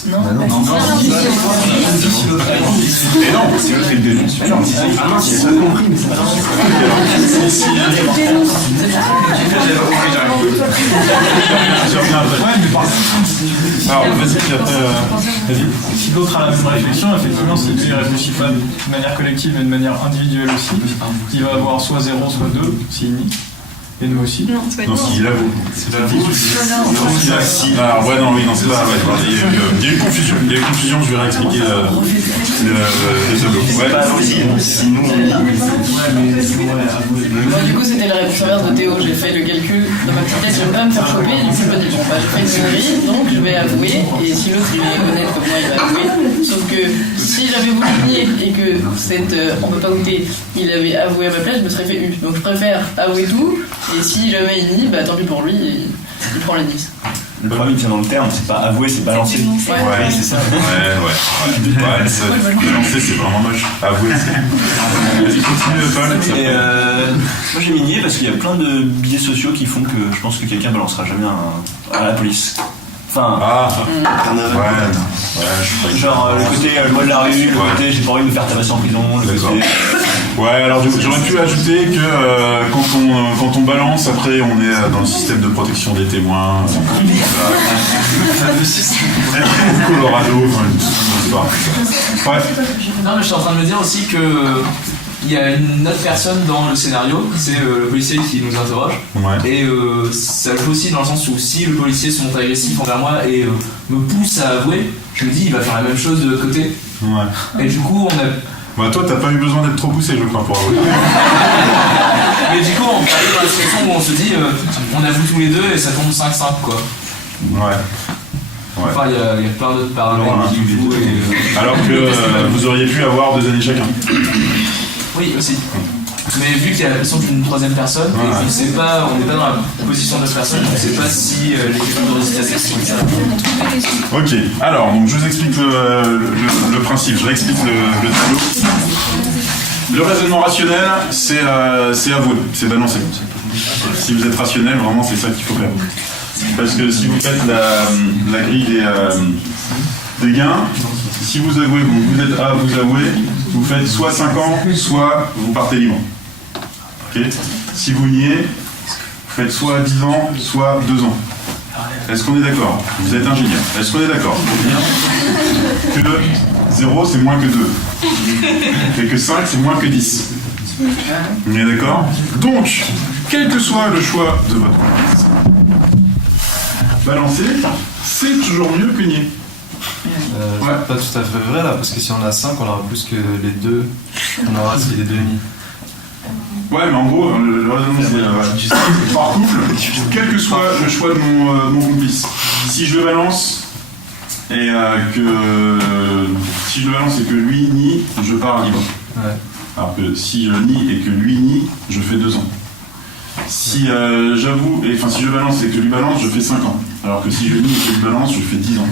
Non, bah non, non, mais non, c'est l'autre qui le dénonce. Mais non, c'est ça, il a pas compris, mais ça Alors, vas-y, puis après, vas-y. Si l'autre a la même réflexion, effectivement, si il ne réfléchit pas de manière collective, mais de manière individuelle aussi, il va avoir soit 0, soit 2, s'il nie. Et nous aussi. Non, c'est pas Non, s'il avoue. C'est l'avoue. Alors, ouais, non, oui, non, c'est pas. Ouais, il y a eu confusion. Il y a eu confusion, je vais réexpliquer le tableau. Ouais, sinon. Moi, du coup, c'était la réponse inverse de Théo. J'ai fait le calcul dans ma petite tête, je vais pas me faire choper. Du coup, je me dis, bon, bah, j'ai fait une connerie, donc je vais avouer. Et si l'autre il est honnête comme moi, il va avouer. Sauf que si j'avais voulu nier et que on peut pas goûter, il avait avoué à ma place, je me serais fait U. Donc je préfère avouer tout. Et si jamais il nie, bah tant pis pour lui, il prend les 10. Le problème, il tient dans le terme, c'est pas avouer, c'est balancer. Ouais, c'est ça. Ouais, balancer, c'est vraiment moche. Avouer, c'est. Vas-y, continue, Paul. Moi, j'ai mis nier parce qu'il y a plein de biais sociaux qui font que je pense que quelqu'un balancera jamais à la police. Enfin, genre le côté le mot de la rue, le côté j'ai pas envie de me faire tabasser en prison, le côté. Ouais, alors j'aurais pu ajouter que quand on balance, après on est dans le système de protection des témoins. Colorado, enfin une histoire. Ouais. Non, mais je suis en train de me dire aussi que il y a une autre personne dans le scénario, c'est le policier qui nous interroge. Ouais. Et ça joue aussi dans le sens où si le policier se montre agressif envers moi et me pousse à avouer, je me dis il va faire la même chose de l'autre côté. Ouais. Et du coup on a... Bah toi t'as pas eu besoin d'être trop poussé je crois pour avouer. Mais du coup on arrive dans la situation où on se dit on avoue tous les deux et ça tombe 5-5 quoi. Ouais. Enfin il y a plein d'autres paramètres qui jouent et... Alors que vous auriez pu avoir 2 années chacun. Oui, aussi. Mais vu qu'il y a la question d'une troisième personne, et qu'on sait pas, on n'est pas dans la position de l'autre personne, on ne sait pas si les questions de récitation, etc. Ok, alors donc je vous explique le principe, je réexplique le tableau. Le raisonnement rationnel, c'est avouer, c'est balancer. Si vous êtes rationnel, vraiment c'est ça qu'il faut faire. Parce que si vous faites la grille des gains, si vous avouez, vous êtes A, vous avouez, vous faites soit 5 ans, soit vous partez libre. Okay. Si vous niez, vous faites soit 10 ans, soit 2 ans. Est-ce qu'on est d'accord? Vous êtes ingénieur. Est-ce qu'on est d'accord pour dire que 0 c'est moins que 2 et que 5 c'est moins que 10? On est d'accord? Donc, quel que soit le choix de votre complice, balancer, c'est toujours mieux que nier. Pas tout à fait vrai là, parce que si on a 5, on aura plus que les 2. On aura si les 2 unis. Ouais, mais en gros, le raisonnement c'est par couple, quel que soit le choix de mon complice, si je le balance et que lui nie, je pars libre. Ouais. Alors que si je nie et que lui nie, je fais 2 ans. Si si je balance et que lui balance, je fais 5 ans. Alors que si je nie et que lui balance, je fais 10 ans.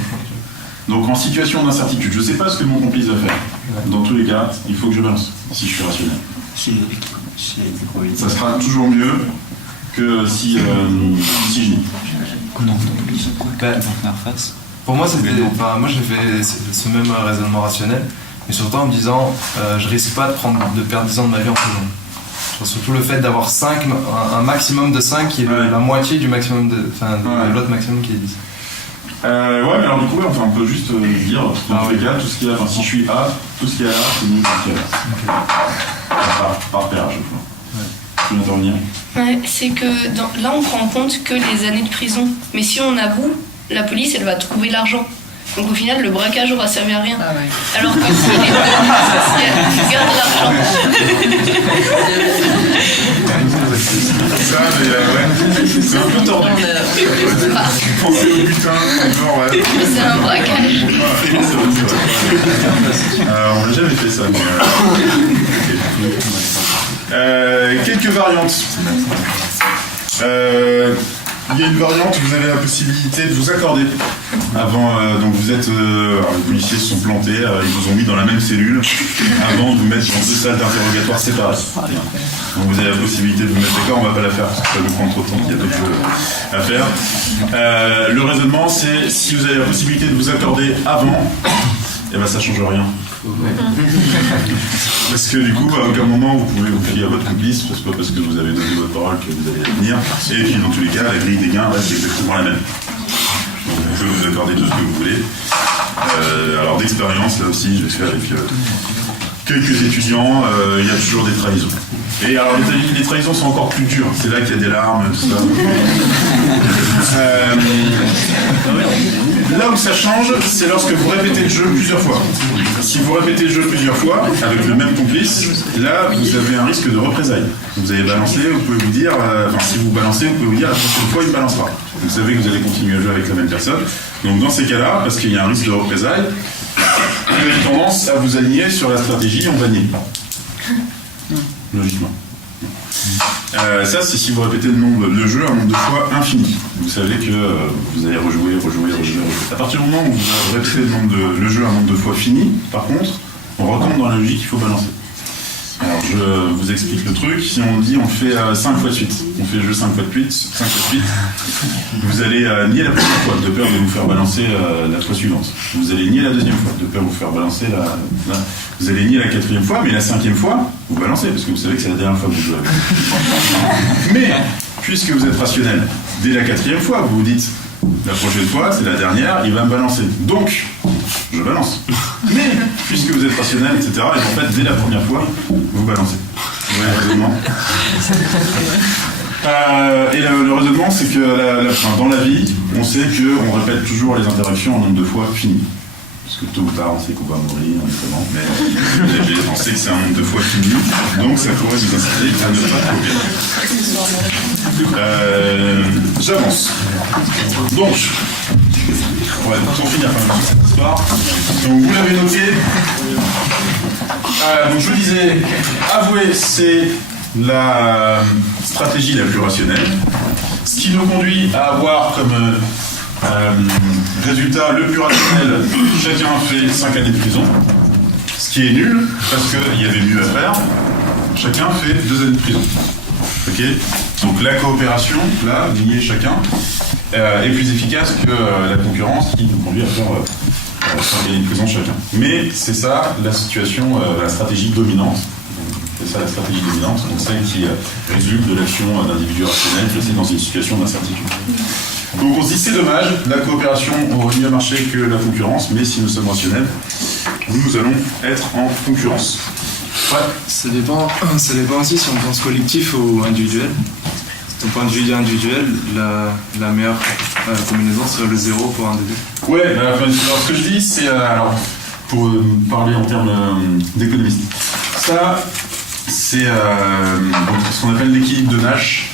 Donc en situation d'incertitude, je ne sais pas ce que mon complice va faire. Dans tous les cas, il faut que je balance, si je suis rationnel. Ça sera toujours mieux que si je nie. Pour moi, moi j'ai fait ce même raisonnement rationnel, mais surtout en me disant je risque pas de perdre 10 ans de ma vie en prison. Surtout le fait d'avoir 5, un maximum de 5 qui est la moitié du maximum de l'autre maximum qui est 10. Ouais, mais alors du coup, on peut juste dire, dans tous les cas, tout ce qu'il y a, si je suis A, tout ce qu'il y a là, c'est mieux que ce qu'il y a là. Par paire à chaque fois. Tu veux intervenir? Ouais, c'est que là, on prend en compte que les années de prison. Mais si on avoue, la police, elle va trouver l'argent. Donc au final, le braquage aura servi à rien. Ah ouais. Alors que si les deux, ils gardent l'argent. Ça, mais ouais, c'est un peu tordu. Penser au butin, encore, ouais. C'est un braquage. On n'a jamais fait ça. Mais, quelques variantes. Il y a une variante, vous avez la possibilité de vous accorder. Avant, donc vous êtes, alors les policiers se sont plantés, ils vous ont mis dans la même cellule avant de vous mettre dans 2 salles d'interrogatoire séparées. Donc vous avez la possibilité de vous mettre d'accord, on va pas la faire parce que ça vous prend trop de temps, il y a d'autres choses à faire. Le raisonnement, c'est si vous avez la possibilité de vous accorder avant, et ben ça change rien. Parce que du coup, à aucun moment vous pouvez vous fier à votre complice, c'est pas parce que vous avez donné votre parole que vous allez venir. Et puis dans tous les cas, la grille des gains reste exactement la même. Donc vous pouvez vous accorder tout ce que vous voulez. Alors d'expérience, là aussi, je vais faire avec quelques étudiants, il y a toujours des trahisons. Et alors les trahisons sont encore plus dures, c'est là qu'il y a des larmes, tout ça. Là où ça change, c'est lorsque vous répétez le jeu plusieurs fois. Si vous répétez le jeu plusieurs fois, avec le même complice, là vous avez un risque de représailles. Vous avez balancé, vous pouvez vous dire, si vous balancez, vous pouvez vous dire la prochaine fois il ne balance pas. Vous savez que vous allez continuer à jouer avec la même personne. Donc dans ces cas-là, parce qu'il y a un risque de représailles, vous avez tendance à vous aligner sur la stratégie on va nier. Logiquement. Ça, c'est si vous répétez le jeu un nombre de fois infini. Vous savez que vous allez rejouer. À partir du moment où vous répétez le jeu un nombre de fois fini, par contre, on retombe dans la logique qu'il faut balancer. Alors, je vous explique le truc. Si on dit on fait 5 fois de suite, on fait le jeu 5 fois de suite, vous allez nier la première fois, de peur de vous faire balancer la fois suivante. Vous allez nier la deuxième fois, de peur de vous faire balancer vous allez nier la 4e fois, mais la 5e fois, vous balancez, parce que vous savez que c'est la dernière fois que vous jouez. Mais, puisque vous êtes rationnel, dès la 4e fois, vous vous dites, la prochaine fois, c'est la dernière, il va me balancer. Donc, je balance. Mais, puisque vous êtes rationnel, etc., et en fait, dès la première fois, vous balancez. Vous voyez le raisonnement ? Et le raisonnement, c'est que dans la vie, on sait qu'on répète toujours les interactions en nombre de fois fini. Parce que tôt ou tard, on sait qu'on va mourir, évidemment, mais on sait que c'est un nombre de fois fini, donc ça pourrait nous inciter à ne pas courir. J'avance. Donc, pour finir par cette histoire, donc vous l'avez noté, donc je vous disais, avouer, c'est la stratégie la plus rationnelle, ce qui nous conduit à avoir comme résultat le plus rationnel, chacun fait 5 années de prison, ce qui est nul, parce qu'il y avait mieux à faire, chacun fait 2 années de prison. Ok ? Donc la coopération, là, liée chacun, est plus efficace que la concurrence qui nous conduit à faire 5 années de prison chacun. Mais c'est ça la situation, la stratégie dominante. C'est ça la stratégie dominante, donc celle qui résulte de l'action d'individus rationnels placés dans une situation d'incertitude. Donc on se dit c'est dommage, la coopération aurait mieux marché que la concurrence, mais si nous sommes rationnels, nous allons être en concurrence. Ouais, ça dépend aussi si on pense collectif ou individuel. D'un point de vue individuel, la meilleure combinaison serait le 0 pour un des deux. Ouais, alors ce que je dis, c'est, pour parler en termes d'économiste, ça, c'est ce qu'on appelle l'équilibre de Nash.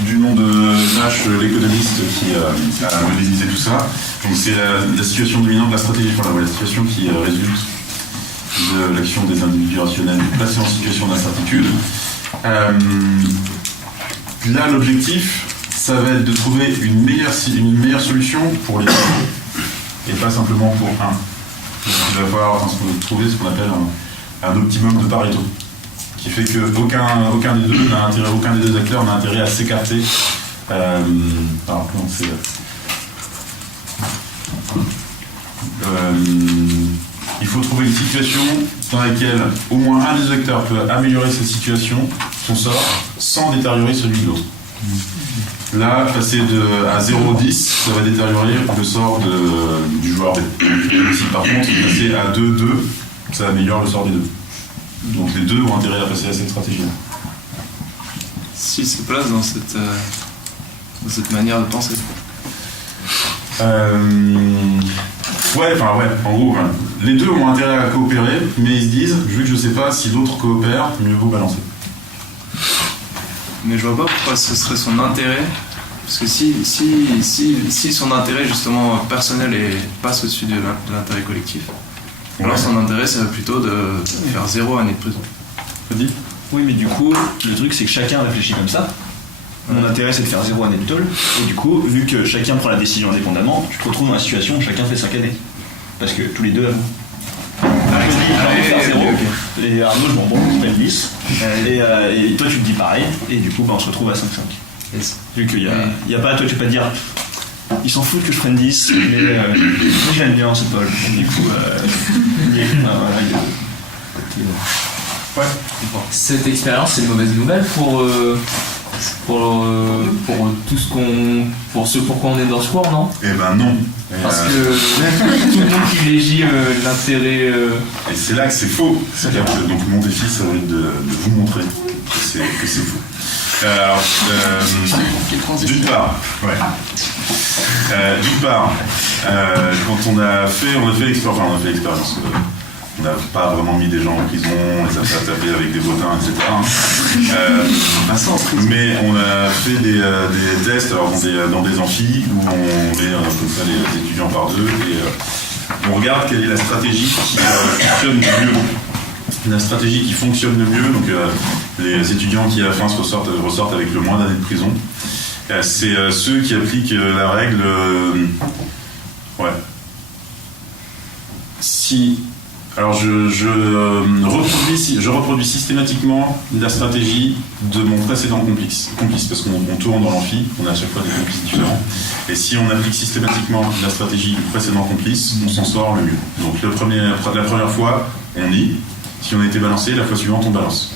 Du nom de Nash, l'économiste qui a modélisé tout ça. Donc c'est la situation dominante de la stratégie, la situation qui résulte de l'action des individus rationnels placés en situation d'incertitude. Là, l'objectif, ça va être de trouver une meilleure solution pour les deux, et pas simplement pour un. Donc, il va falloir trouver ce qu'on appelle un optimum de Pareto, qui fait qu'aucun des deux acteurs n'a intérêt à s'écarter. Il faut trouver une situation dans laquelle au moins un des acteurs peut améliorer cette situation, son sort, sans détériorer celui de l'autre. Là, passer à 0,10, ça va détériorer le sort du joueur B. Si par contre, passer à 2,2, ça améliore le sort des deux. Donc les deux ont intérêt à passer à cette stratégie-là. S'ils se placent dans cette manière de penser. Ouais, en gros, voilà. Les deux ont intérêt à coopérer, mais ils se disent, vu que je sais pas si l'autre coopère, mieux vaut balancer. Mais je vois pas pourquoi ce serait son intérêt, parce que si son intérêt justement personnel passe au-dessus de l'intérêt collectif, alors son intérêt serait plutôt de faire 0 année de prison. Vas-y. Oui, mais du coup, le truc c'est que chacun réfléchit comme ça. Mon intérêt c'est de faire 0 année de tôle, et du coup, vu que chacun prend la décision indépendamment, tu te retrouves dans la situation où chacun fait 5 années. Parce que tous les deux avouent. J'ai envie de faire 0, et Arnaud, je m'en branle, je prends 10, et toi tu te dis pareil, et du coup, on se retrouve à 5-5. Yes. Vu qu'il y a pas, toi tu peux pas dire, ils s'en foutent que je prenne 10, mais moi j'aime bien ce Paul. Du coup, ouais. Cette expérience, c'est une mauvaise nouvelle pour tout ce pour ce pourquoi on est dans ce cours, non? Eh ben non. Parce que tout le monde privilégie l'intérêt. Et c'est là que c'est faux. C'est-à-dire que donc mon défi, ça va être de vous montrer que c'est faux. Alors, d'une part, quand on a fait l'expérience. On n'a pas vraiment mis des gens en prison, on les a fait taper avec des bottins, etc. Mais on a fait des tests dans des amphis où on met comme ça les étudiants par deux et on regarde quelle est la stratégie qui fonctionne le mieux. La stratégie qui fonctionne le mieux, donc les étudiants qui à la fin ressortent avec le moins d'années de prison, c'est ceux qui appliquent la règle. Alors je reproduis systématiquement la stratégie de mon précédent complice parce qu'on tourne dans l'amphi, on a à chaque fois des complices différents, et si on applique systématiquement la stratégie du précédent complice, on s'en sort le mieux. Donc la première fois, on nie, si on a été balancé, la fois suivante, on balance.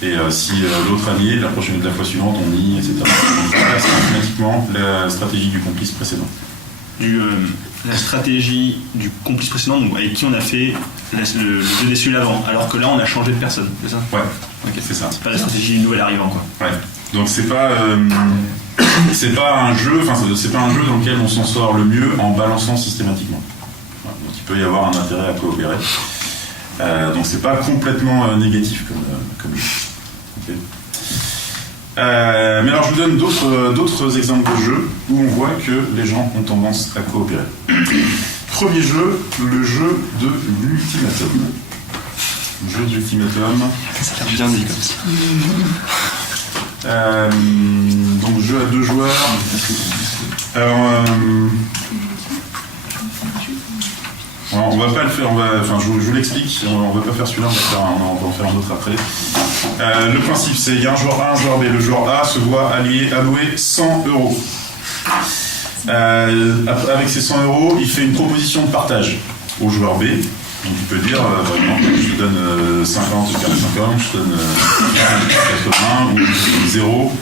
Et si l'autre a nié, la fois suivante, on nie, etc. Donc on applique systématiquement la stratégie du complice précédent. La stratégie du complice précédent, donc avec qui on a fait le jeu des celui l'avant, alors que là on a changé de personne, c'est ça? Ouais, ok, c'est ça. C'est pas la stratégie du nouvel arrivant, quoi. Ouais. Donc c'est pas un jeu dans lequel on s'en sort le mieux en balançant systématiquement. Ouais. Donc il peut y avoir un intérêt à coopérer. Donc c'est pas complètement négatif comme jeu. Okay. Mais alors je vous donne d'autres exemples de jeux où on voit que les gens ont tendance à coopérer. Premier jeu, le jeu de l'ultimatum. Le jeu de l'ultimatum. Ça a l'air bien dit comme ça. Donc jeu à 2 joueurs. Alors, on va pas le faire, je vous l'explique, on va pas faire celui-là, on va en faire un autre après. Le principe c'est, il y a un joueur A, un joueur B. Le joueur A se voit allouer 100 €. Avec ces 100 €, il fait une proposition de partage au joueur B. Donc il peut dire, par exemple, je te donne 50, je garde 50, je te donne 80, ou je te donne 0,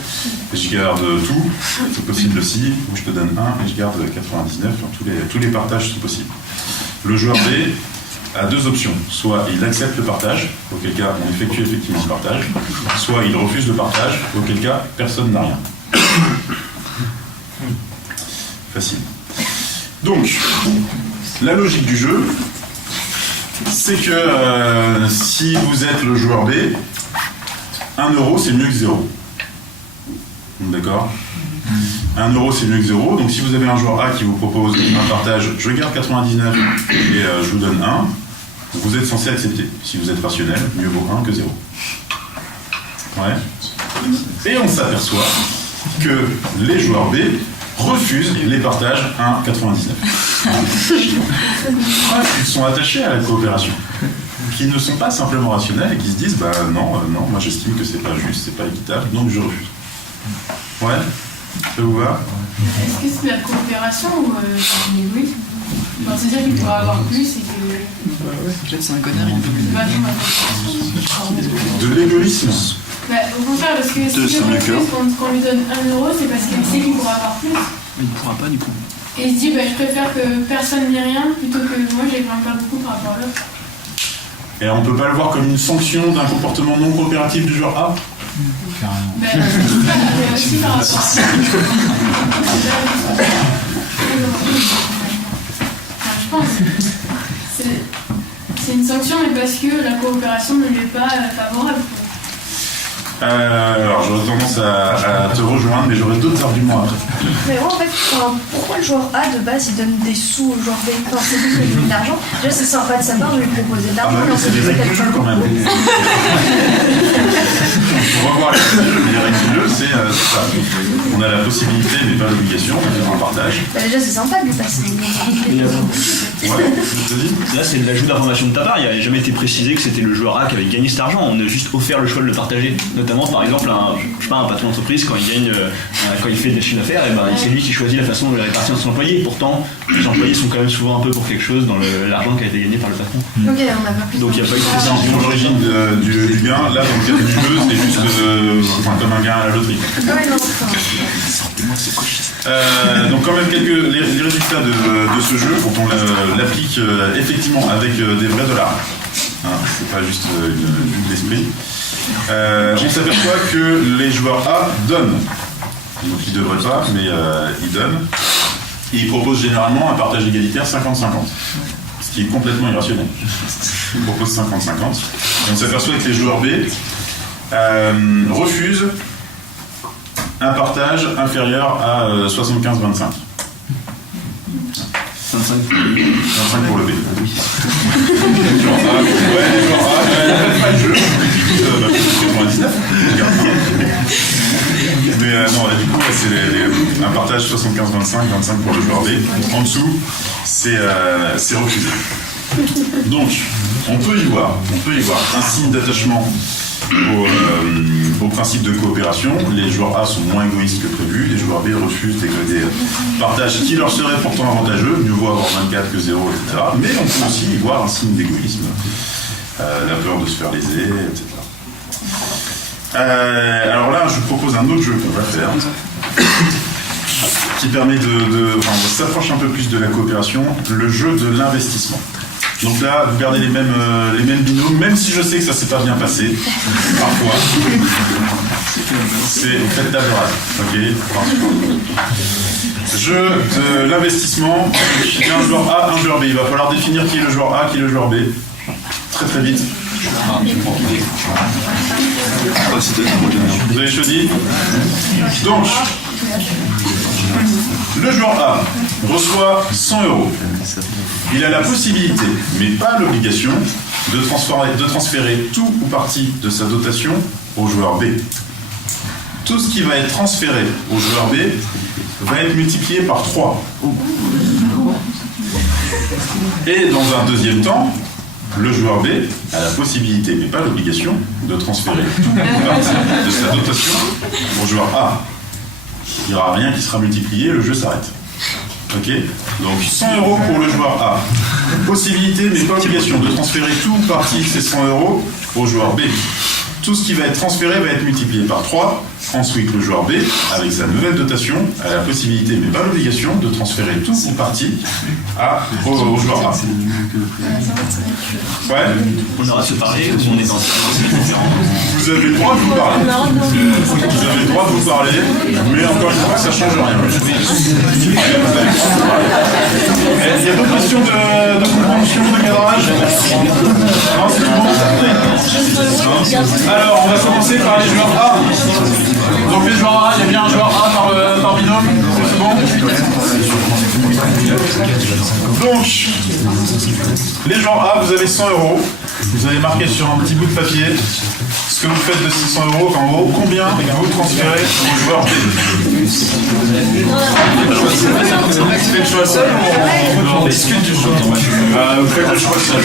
et je garde tout, c'est possible aussi, ou je te donne 1 et je garde 99, tous les partages sont possibles. Le joueur B a 2 options, soit il accepte le partage, auquel cas on effectue effectivement le partage, soit il refuse le partage, auquel cas personne n'a rien. Facile. Donc, la logique du jeu, c'est que si vous êtes le joueur B, 1 € c'est mieux que 0. D'accord ? 1 € c'est mieux que 0, donc si vous avez un joueur A qui vous propose un partage, je garde 99 et je vous donne 1, vous êtes censé accepter. Si vous êtes rationnel, mieux vaut 1 que 0. Ouais. Et on s'aperçoit que les joueurs B refusent les partages 1,99. Ils sont attachés à la coopération, qui ne sont pas simplement rationnels et qui se disent non, moi j'estime que c'est pas juste, c'est pas équitable, donc je refuse. Ouais, ça vous va? Est-ce que c'est de la coopération ou de l'égoïsme? C'est-à-dire qu'il pourrait avoir plus et que. Peut-être c'est un connard. De l'égoïsme? Au contraire, parce que si on lui donne 1 €, c'est parce qu'il sait qu'il pourra avoir plus. Il ne pourra pas du coup. Et il se dit, je préfère que personne n'ait rien plutôt que moi j'ai besoin de faire beaucoup par rapport à l'autre. Et on peut pas le voir comme une sanction d'un comportement non coopératif du joueur A? Ben, aussi par rapport à ça. Je pense. C'est une sanction, mais parce que la coopération ne lui est pas favorable. Alors j'aurais tendance à te rejoindre, mais j'aurais d'autres arguments après. Mais moi en fait, pourquoi le joueur A de base il donne des sous au joueur B? Enfin, c'est lui qui lui donne de l'argent. Déjà c'est sympa de sa part de lui proposer de l'argent. C'est des règles du jeu quand même. On va voir les règles du jeu, mais les règles du jeu c'est ça. On a la possibilité mais pas l'obligation de faire un partage. Bah, déjà c'est sympa de lui passer. Là, c'est de l'ajout d'information de ta part. Il n'a jamais été précisé que c'était le joueur A qui avait gagné cet argent. On a juste offert le choix de le partager. Notamment, par exemple, un patron d'entreprise, quand il gagne, quand il fait des chiffres d'affaires, c'est lui qui choisit la façon de le répartir à ses employés. Pourtant, les employés sont quand même souvent un peu pour quelque chose dans l'argent qui a été gagné par le patron. Ok, on n'a pas plus. Donc il n'y a pas eu de précision de l'origine du gain. Là, dans le cadre du jeu, c'est juste comme un gain à la loterie. Ouais, non, donc quand même les résultats de ce jeu quand on l'applique effectivement avec des vrais dollars, c'est pas juste une vue de l'esprit, on s'aperçoit que les joueurs A donnent, donc ils devraient pas mais ils donnent, et ils proposent généralement un partage égalitaire 50-50, ce qui est complètement irrationnel. Ils proposent 50-50 et on s'aperçoit que les joueurs B refusent un partage inférieur à 75-25. 25 pour le B. Pas le jeu. 99. Mais non, du coup, c'est un partage 75-25, 25 pour le joueur B. En dessous, c'est refusé. Donc, on peut y voir un signe d'attachement au principe de coopération. Les joueurs A sont moins égoïstes que prévu, les joueurs B refusent des partages qui leur seraient pourtant avantageux, mieux vaut avoir 24 que 0, etc. Mais on peut aussi y voir un signe d'égoïsme, la peur de se faire léser, etc. Alors là, je vous propose un autre jeu qu'on va faire, qui permet on s'approche un peu plus de la coopération, le jeu de l'investissement. Donc là, vous gardez les mêmes binômes, même si je sais que ça s'est pas bien passé, parfois. Faites table rase, ok. Jeu de l'investissement, il y a un joueur A, un joueur B. Il va falloir définir qui est le joueur A, qui est le joueur B. Très très vite. Vous avez choisi. Donc, le joueur A reçoit 100 €. Il a la possibilité, mais pas l'obligation, de transférer tout ou partie de sa dotation au joueur B. Tout ce qui va être transféré au joueur B va être multiplié par 3. Et dans un deuxième temps, le joueur B a la possibilité, mais pas l'obligation, de transférer tout ou partie de sa dotation au joueur A. Il n'y aura rien qui sera multiplié, le jeu s'arrête. Ok, donc 100 € pour le joueur A. Possibilité, mais pas obligation, de transférer tout ou partie de ces 100 € au joueur B. Tout ce qui va être transféré va être multiplié par 3. Ensuite, le joueur B, avec sa nouvelle dotation, a la possibilité, mais pas l'obligation, de transférer tout ou partie au joueur A. Ouais. On aura se parler ou on est dans Vous avez le droit de vous parler. Vous avez le droit de vous parler, mais encore une fois, ça ne change rien. Il y a d'autres questions de compréhension, de cadrage? Non, c'est bon. Alors, on va commencer par les joueurs A. Donc les joueurs A, il y a bien un joueur A par binôme, c'est bon? Donc, les joueurs A, vous avez 100 €. Vous avez marqué sur un petit bout de papier ce que vous faites de ces 100 €, en gros, combien vous transférez au joueur B. Vous faites le choix seul ou on discute du choix? Vous faites le choix seul.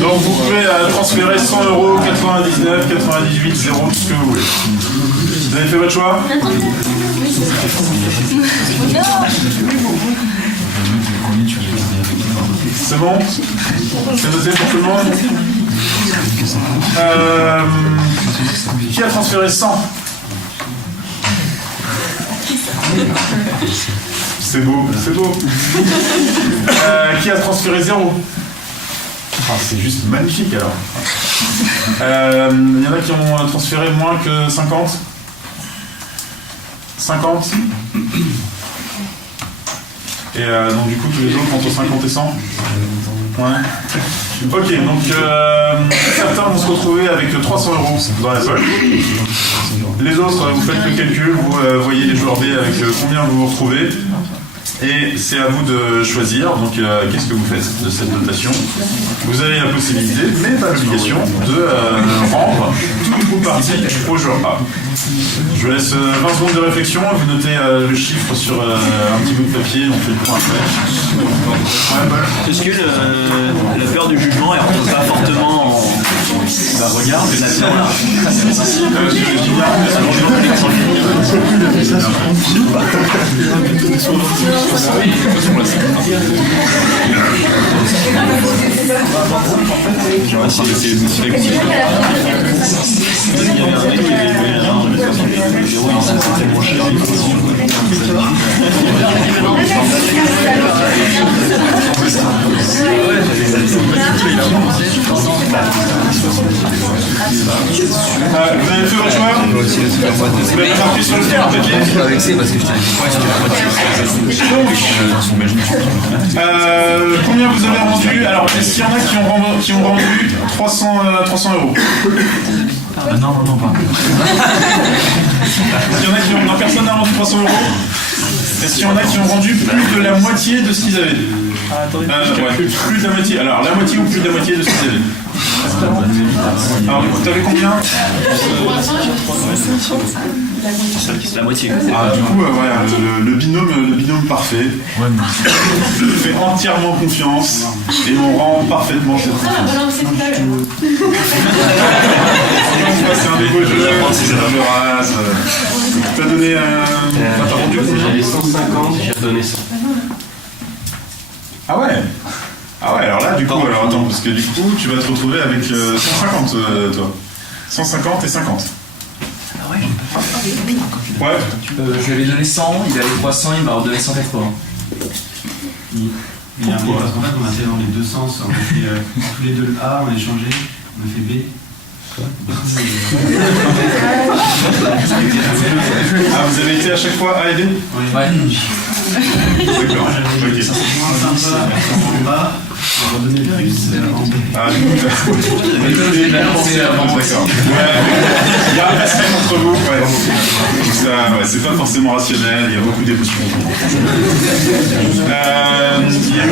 Donc vous pouvez transférer 100 €, 99, 98, 0, tout ce que vous voulez. Vous avez fait votre choix? C'est bon? C'est noté pour tout le monde? Qui a transféré 100? C'est beau, c'est beau. Qui a transféré 0? C'est juste magnifique alors. Il y en a qui ont transféré moins que 50? 50? Et donc du coup tous les autres entre 50 et 100? Ouais. Ok, donc certains vont se retrouver avec 300 € dans la poche. Les autres, vous faites le calcul, vous voyez les joueurs B avec combien vous vous retrouvez. Et c'est à vous de choisir, donc qu'est-ce que vous faites de cette dotation? Vous avez la possibilité, mais pas l'obligation, de rendre toute ou partie au joueur A. Je vous laisse 20 secondes de réflexion, vous notez le chiffre sur un petit bout de papier, on fait le point après. Est-ce que la peur du jugement elle rentre pas fortement en regard de la peur là? Vous avez fait votre choix? Vous avez parti sur le terrain, ok? Combien vous avez rendu? Alors, est-ce qu'il y en a qui ont rendu 300 €? Non, pas. Est-ce qu'il y en a qui ont... Non, personne n'a rendu 300 €? Est-ce qu'il y en a qui ont rendu plus de la moitié de ce qu'ils avaient? Plus de la moitié. Alors, la moitié ou plus de la moitié de ce qu'ils avaient? Alors, vous avez combien? La moitié. Ah, du coup, le binôme parfait. Je fais entièrement confiance et on rend parfaitement cette confiance. C'est un des beaux jeux, c'est la race. Tu as donné t'as rendu? J'avais 150, j'ai redonné 100. Ah ouais? Ah ouais, alors là, du coup, alors attends, parce que du coup, tu vas te retrouver avec 150, toi. 150 et 50. Ah ouais? Ouais. Je lui avais donné 100, il avait 300, il m'a redonné 180. Il y a un parce qu'en fait, on a fait dans les deux sens. On a fait tous les deux le A, on a échangé, on a fait B. Ah, vous avez été à chaque fois A et B? Ouais. D'accord. Ok. On va donner plus. Ah, du coup, d'accord. Il y a un respect entre vous. Ouais. C'est pas forcément rationnel, il y a beaucoup d'émotions. Il y a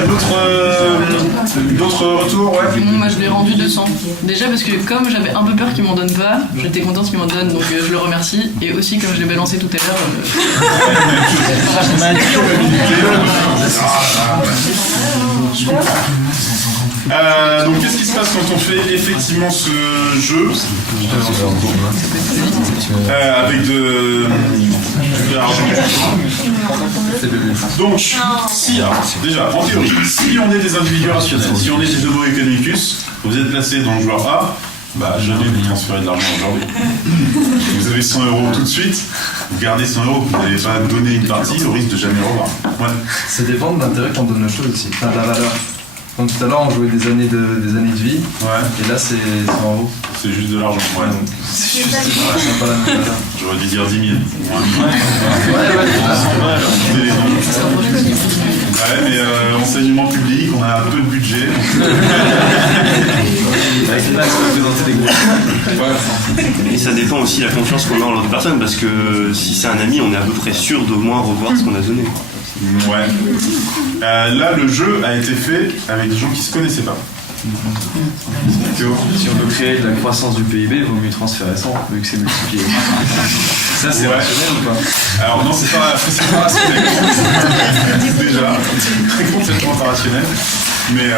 d'autres retours, ouais. Moi je l'ai rendu 200. Déjà parce que comme j'avais un peu peur qu'il m'en donne pas, j'étais contente qu'il m'en donne, donc je le remercie. Et aussi comme je l'ai balancé tout à l'heure. Donc qu'est-ce qui se passe quand on fait effectivement ce jeu avec de l'argent? Donc si, alors, déjà en théorie, si on est des individus rationnels, si on est des homo economicus, vous êtes placé dans le joueur A, bah jamais vous transférez de l'argent aujourd'hui. Vous avez 100 € tout de suite, vous gardez 100 €, vous n'avez pas donné une partie au risque de jamais revoir. Ouais. Ça dépend de l'intérêt qu'on donne aux choses aussi, enfin de la valeur. Donc tout à l'heure on jouait des années de vie, et là c'est 100 €. C'est juste de l'argent, ouais. Donc, C'est juste, c'est pas la même valeur. j'aurais dû dire 10 000. Ouais, mais enseignement public, on a peu de budget. C'est là que ça peut présenter des gros. Et ça dépend aussi de la confiance qu'on a en l'autre personne, parce que si c'est un ami, on est à peu près sûr d'au moins revoir ce qu'on a donné. Ouais. Là, le jeu a été fait avec des gens qui se connaissaient pas. Théo, si on veut créer de la croissance du PIB, il vaut mieux transférer 100 vu que c'est multiplié. Ça c'est rationnel ou pas? Alors non, c'est pas rationnel. Déjà, très complètement pas rationnel. Mais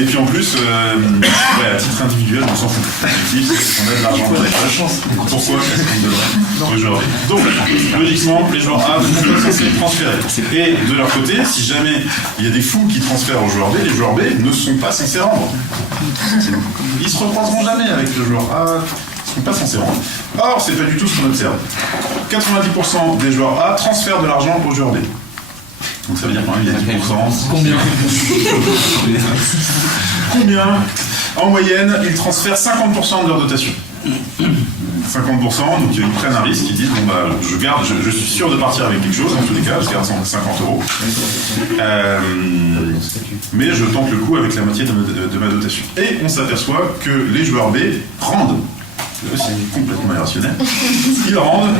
et puis en plus, à titre individuel, on s'en fout. L'objectif, c'est qu'on a de l'argent dans les poches. Pourquoi? Parce qu'on devrait aujourd'hui. Donc, logiquement, les joueurs A ne sont pas censés transférer. Et de leur côté, si jamais il y a des fous qui transfèrent aux joueurs B, les joueurs B ne sont pas censés rendre. Ils se recroiseront jamais avec le joueur A. sont pas censés rendre. Or, c'est pas du tout ce qu'on observe. 90% des joueurs A transfèrent de l'argent aux joueurs B. Donc ça veut dire quand même il y a 10%. Combien En moyenne, ils transfèrent 50% de leur dotation. 50%, donc ils prennent un risque, ils disent bon bah je suis sûr de partir avec quelque chose, en tous les cas, je garde 150 €. Mais je tente le coup avec la moitié de ma dotation. Et on s'aperçoit que les joueurs B rendent. C'est complètement irrationnel. Ils rendent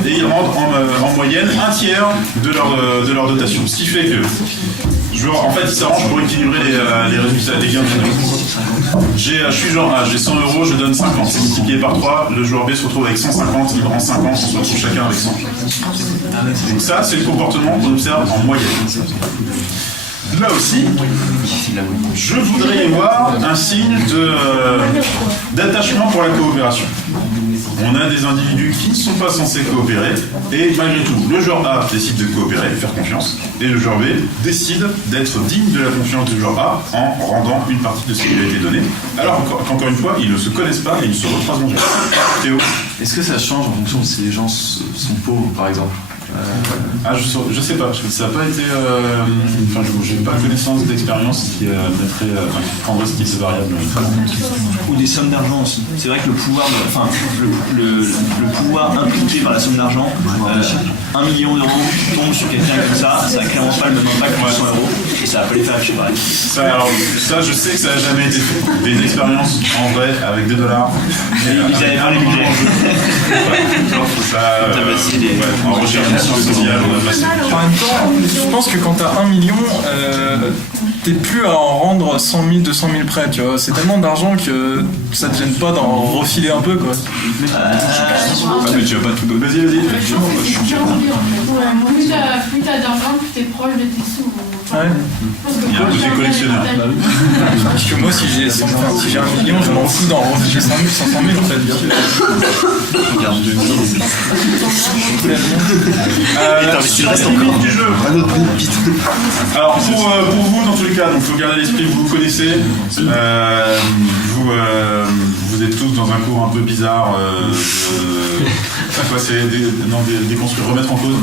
en moyenne un tiers de leur dotation. Ce qui fait que en fait, ils s'arrangent pour équilibrer les résultats des gains de je suis genre A, j'ai 100 €, je donne 50. C'est multiplié par 3, le joueur B se retrouve avec 150, il rend 50, on se retrouve chacun avec 100. Donc ça, c'est le comportement qu'on observe en moyenne. Là aussi, je voudrais y voir un signe d'attachement pour la coopération. On a des individus qui ne sont pas censés coopérer, et malgré tout, le joueur A décide de coopérer, de faire confiance, et le joueur B décide d'être digne de la confiance du joueur A en rendant une partie de ce qui lui a été donné, alors qu'encore une fois, ils ne se connaissent pas et ils se recroisent bonjour. Théo. Est-ce que ça change en fonction de si les gens sont pauvres, par exemple? Je sais pas, ça n'a pas été. Je n'ai pas connaissance d'expérience qui prendrait ce type de variable. Ou des sommes d'argent aussi. C'est vrai que le pouvoir, le pouvoir impliqué par la somme d'argent, 1 million d'euros tombe sur quelqu'un comme ça n'a clairement pas le même impact que 100 €, et ça va pas les faire afficher pareil. Ça, je sais que ça n'a jamais été fait. Des expériences en vrai avec $2. Ils n'avaient pas les budgets. En recherche. En même temps, je pense que quand t'as 1 million, t'es plus à en rendre 100 000, 200 000 près, tu vois. C'est tellement d'argent que ça te gêne pas d'en refiler un peu, quoi. Mais tu vas pas tout donner. Vas-y. Plus t'as d'argent, plus t'es proche de tes sous. Ouais. Il y a un côté collectionneur. Parce que moi, si j'ai 1 million, je m'en fous d'en refiler 100 000, 500 000 en fait. Regarde 2000. Du jeu. Alors pour vous dans tous les cas, donc faut garder à l'esprit, vous vous connaissez, vous êtes tous dans un cours un peu bizarre. C'est déconstruire, remettre en cause.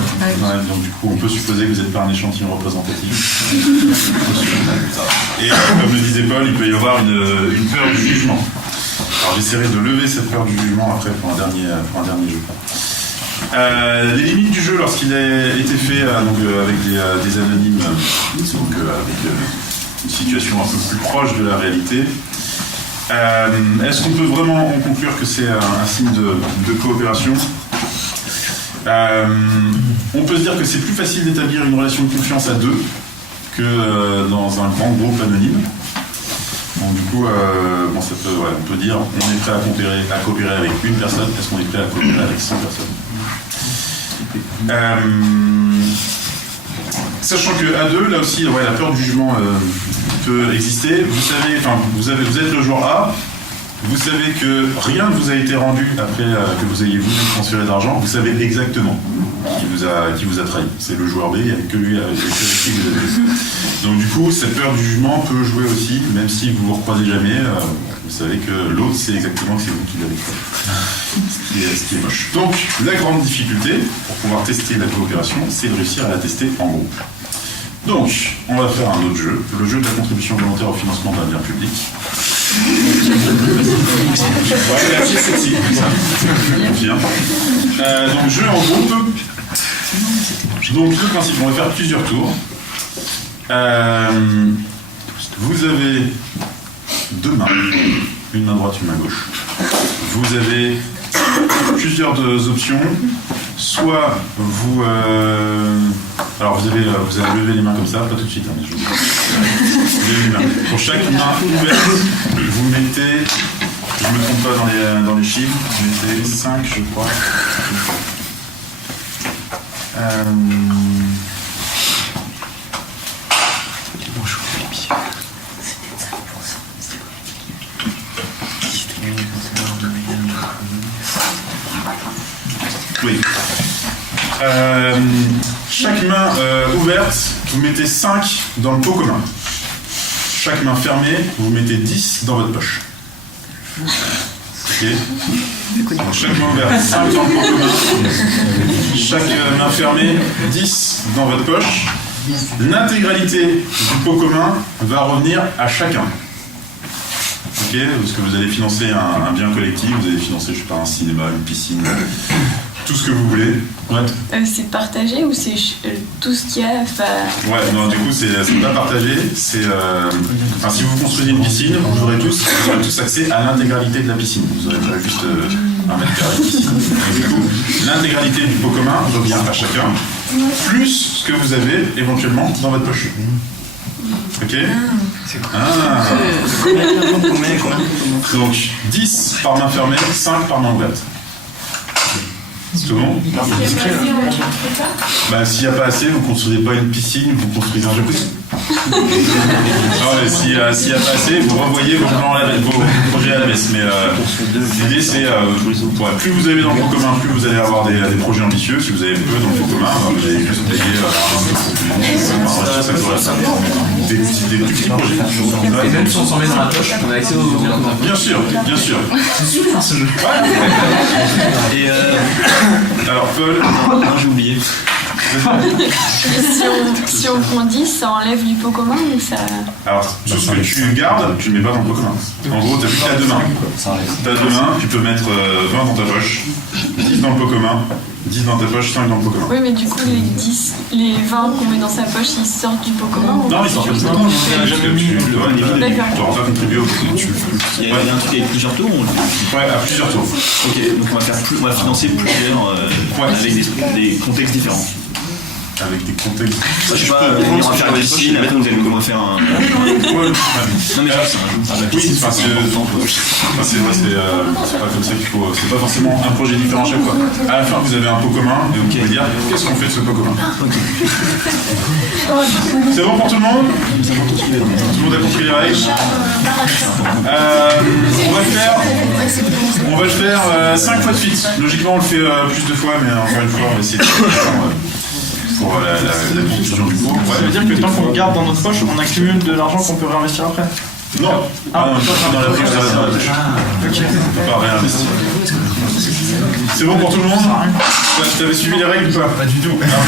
Donc du coup on peut supposer que vous n'êtes pas un échantillon représentatif. Et comme le disait Paul, il peut y avoir une peur du jugement. Alors j'essaierai de lever cette peur du jugement après pour un dernier jeu. Les limites du jeu lorsqu'il a été fait avec des anonymes, avec une situation un peu plus proche de la réalité, est-ce qu'on peut vraiment en conclure que c'est un signe de coopération? On peut se dire que c'est plus facile d'établir une relation de confiance à deux que dans un grand groupe anonyme. Donc du coup, on peut dire on est prêt à coopérer avec une personne, est-ce qu'on est prêt à coopérer avec 100 personnes? Sachant que à deux, là aussi, la peur du jugement peut exister. Vous savez, vous êtes le joueur A, vous savez que rien ne vous a été rendu après que vous ayez voulu transférer d'argent, vous savez exactement qui vous a trahi. C'est le joueur B, il n'y a que lui avec qui vous avez. Donc du coup, cette peur du jugement peut jouer aussi, même si vous ne vous recroisez jamais, vous savez que l'autre sait exactement que c'est vous qui l'avez fait. Ce qui est moche. Donc la grande difficulté pour pouvoir tester la coopération, c'est de réussir à la tester en groupe. Donc, on va faire un autre jeu, le jeu de la contribution volontaire au financement d'un bien public. Merci, c'est confirme. Donc, jeu en groupe. Donc, le principe, on va faire plusieurs tours. Vous avez deux mains, une main droite, une main gauche. Vous avez plusieurs options. Soit vous... alors vous allez lever les mains comme ça, pas tout de suite, mais je vous levez les mains. Pour chaque main ouverte, vous mettez, je ne me trompe pas dans les chiffres, vous mettez 5 je crois. Oui. Chaque main ouverte, vous mettez 5 dans le pot commun. Chaque main fermée, vous mettez 10 dans votre poche. Donc, chaque main ouverte, 5 dans le pot commun. Chaque main fermée, 10 dans votre poche. L'intégralité du pot commun va revenir à chacun. Ok, parce que vous allez financer un bien collectif, vous allez financer, je sais pas, un cinéma, une piscine, tout ce que vous voulez. Ouais. C'est partagé ou c'est tout ce qu'il y a Ouais, non, du coup, c'est pas partagé. Si vous construisez une piscine, vous aurez tous accès à l'intégralité de la piscine. Vous aurez pas juste un mètre carré de piscine. Donc, du coup, l'intégralité du pot commun revient à chacun, plus ce que vous avez éventuellement dans votre poche. Ok. Donc 10 par main fermée, 5 par main ouverte. C'est tout bon? Bah, s'il n'y a pas assez, vous ne construisez pas une piscine, vous construisez un jacuzzi. Non, mais s'il n'y a pas assez, vous revoyez vos projets à la baisse. Mais l'idée, c'est plus vous avez dans le pot commun, plus vous allez avoir des projets ambitieux. Si vous avez peu dans le pot commun, vous allez juste payer des petits projets. Et même si on s'en met dans la poche, on a accès aux biens communs. Bien sûr. C'est super ce jeu. Et alors, Paul, non, j'ai oublié. Si on prend 10, ça enlève du pot commun ou ça... Alors, tout ce que tu gardes, tu ne mets pas dans le pot commun. En gros, tu as plus qu'à 2 mains. Tu as 2 mains, tu peux mettre 20 dans ta poche, 10 dans le pot commun, 10 dans ta poche, 5 dans le pot commun. Oui, mais du coup, les 20 qu'on met dans sa poche, ils sortent du pot commun ou... Non, ils sortent du pot commun. Tu n'auras pas contribué au pot commun. Il y a un truc avec plusieurs tours ou... Ouais, à plusieurs tours. Ok, donc on va financer plusieurs avec des contextes différents. Avec des contextes. Je sais pas, on va faire une piscine, après on va faire un. Non, mais c'est pas comme ça qu'il faut. C'est pas forcément un projet différent à chaque fois. À la fin, vous avez un pot commun et vous pouvez dire qu'est-ce qu'on fait de ce pot commun. C'est bon pour tout le monde? Tout le monde a compris les règles? On va le faire 5 fois de suite. Logiquement, on le fait plus de fois, mais encore une fois, on va essayer de pour la conclusion du cours. Ça veut dire que tant qu'on le garde dans notre poche, on accumule de l'argent qu'on peut réinvestir après? Non, non, dans la poche, ça va dans la poche. On ne peut pas réinvestir. C'est bon pour tout le monde? Tu avais suivi les règles ou pas? Pas du tout. Alors,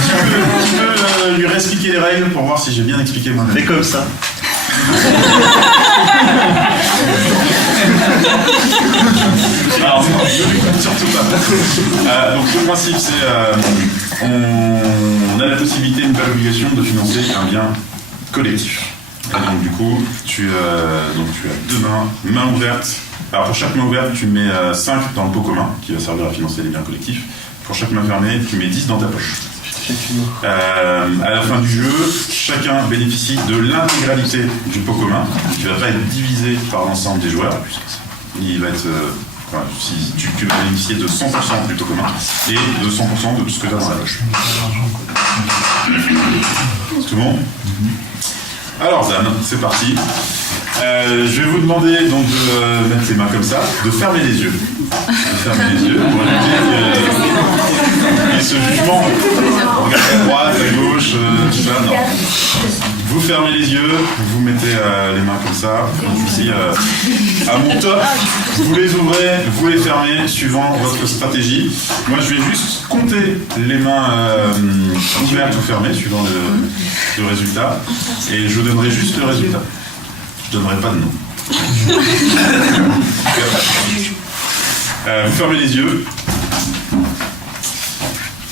tu peux lui réexpliquer les règles pour voir si j'ai bien expliqué moi-même. Fais comme ça. Alors, ne l'écoute surtout pas. Donc le principe c'est on a la possibilité, mais pas l'obligation de financer un bien collectif. Et donc du coup, tu as 2 mains ouvertes. Alors pour chaque main ouverte, tu mets 5 dans le pot commun, qui va servir à financer les biens collectifs. Pour chaque main fermée, tu mets 10 dans ta poche. À la fin du jeu, chacun bénéficie de l'intégralité du pot commun, qui va pas être divisé par l'ensemble des joueurs. Il va être, si tu vas bénéficier de 100% du pot commun et de 100% de tout ce que tu as dans la poche. C'est tout bon? Alors Dan, c'est parti. Je vais vous demander donc de mettre les mains comme ça, de fermer les yeux. De fermer les yeux pour éviter ce jugement. Regardez à droite, à gauche, tout ça, non. Vous fermez les yeux, vous mettez les mains comme ça. Ici, à mon top, vous les ouvrez, vous les fermez, suivant votre stratégie. Moi, je vais juste compter les mains ouvertes ou fermées, suivant le résultat. Et je donnerai juste le résultat. Je ne donnerai pas de nom. Vous fermez les yeux.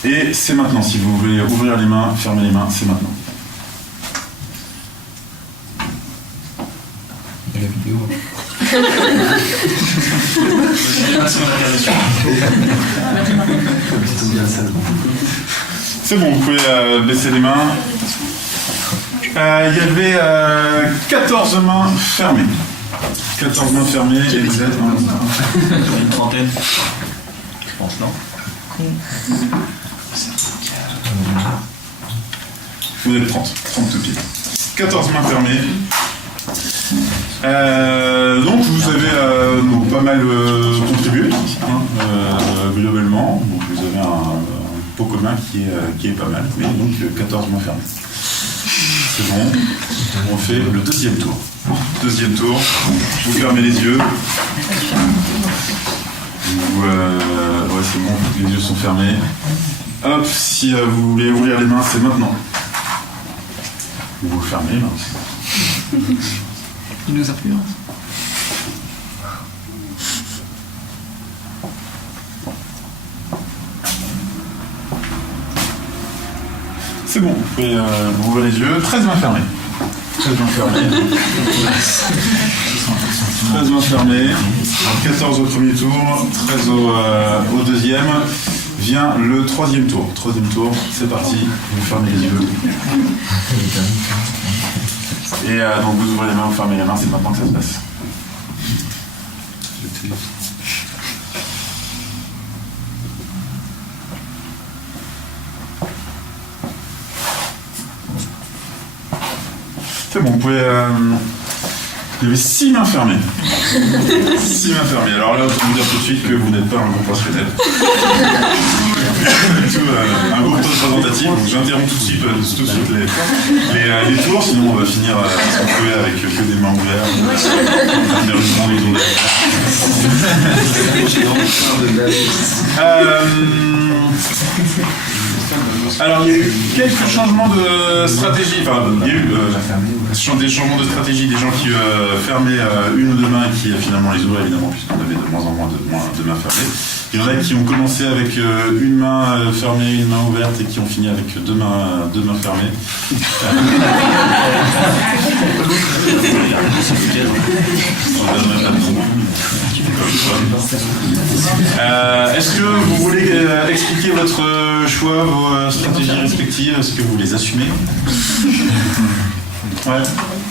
Et c'est maintenant. Si vous voulez ouvrir les mains, fermer les mains, c'est maintenant. Il y a la vidéo. C'est bon, vous pouvez baisser les mains. Il y avait 14 mains fermées. 14 mains fermées et vous êtes une trentaine. Je pense, non? Vous êtes 30 tout pile. 14 mains fermées. Donc vous avez pas mal contribué globalement. Donc vous avez un pot commun qui est pas mal. Mais donc 14 mains fermées. C'est bon. On fait le deuxième tour. Deuxième tour. Vous fermez les yeux. c'est bon, les yeux sont fermés. Hop, si vous voulez ouvrir les mains, c'est maintenant. Vous fermez les mains. Il nous influence. C'est bon, vous pouvez ouvrir les yeux. 13 mains fermées. 13 mains fermées. 13 mains fermées. 14 au premier tour, 13 au deuxième. Vient le troisième tour. Troisième tour, c'est parti. Vous fermez les yeux. Et donc vous ouvrez les mains, vous fermez les mains, c'est maintenant que ça se passe. C'est bon, vous pouvez... Il y avait 6 mains fermées. 6 mains fermées. Alors là, autant vous dire tout de suite que vous n'êtes pas un groupe professionnel. Un groupe représentatif. Donc j'interromps tout de suite les tours, sinon on va finir à se retrouver avec que des mains ouvertes. Malheureusement, les tours Alors, il y a eu quelques changements de stratégie. Enfin, il y a eu des changements de stratégie, des gens qui fermaient une ou deux mains et qui finalement les ouvraient, évidemment, puisqu'on avait de moins en moins de mains fermées. Il y en a qui ont commencé avec une main fermée, une main ouverte et qui ont fini avec deux mains fermées. Est-ce que vous voulez expliquer votre choix, vos stratégies respectives? Est-ce que vous les assumez? Ouais.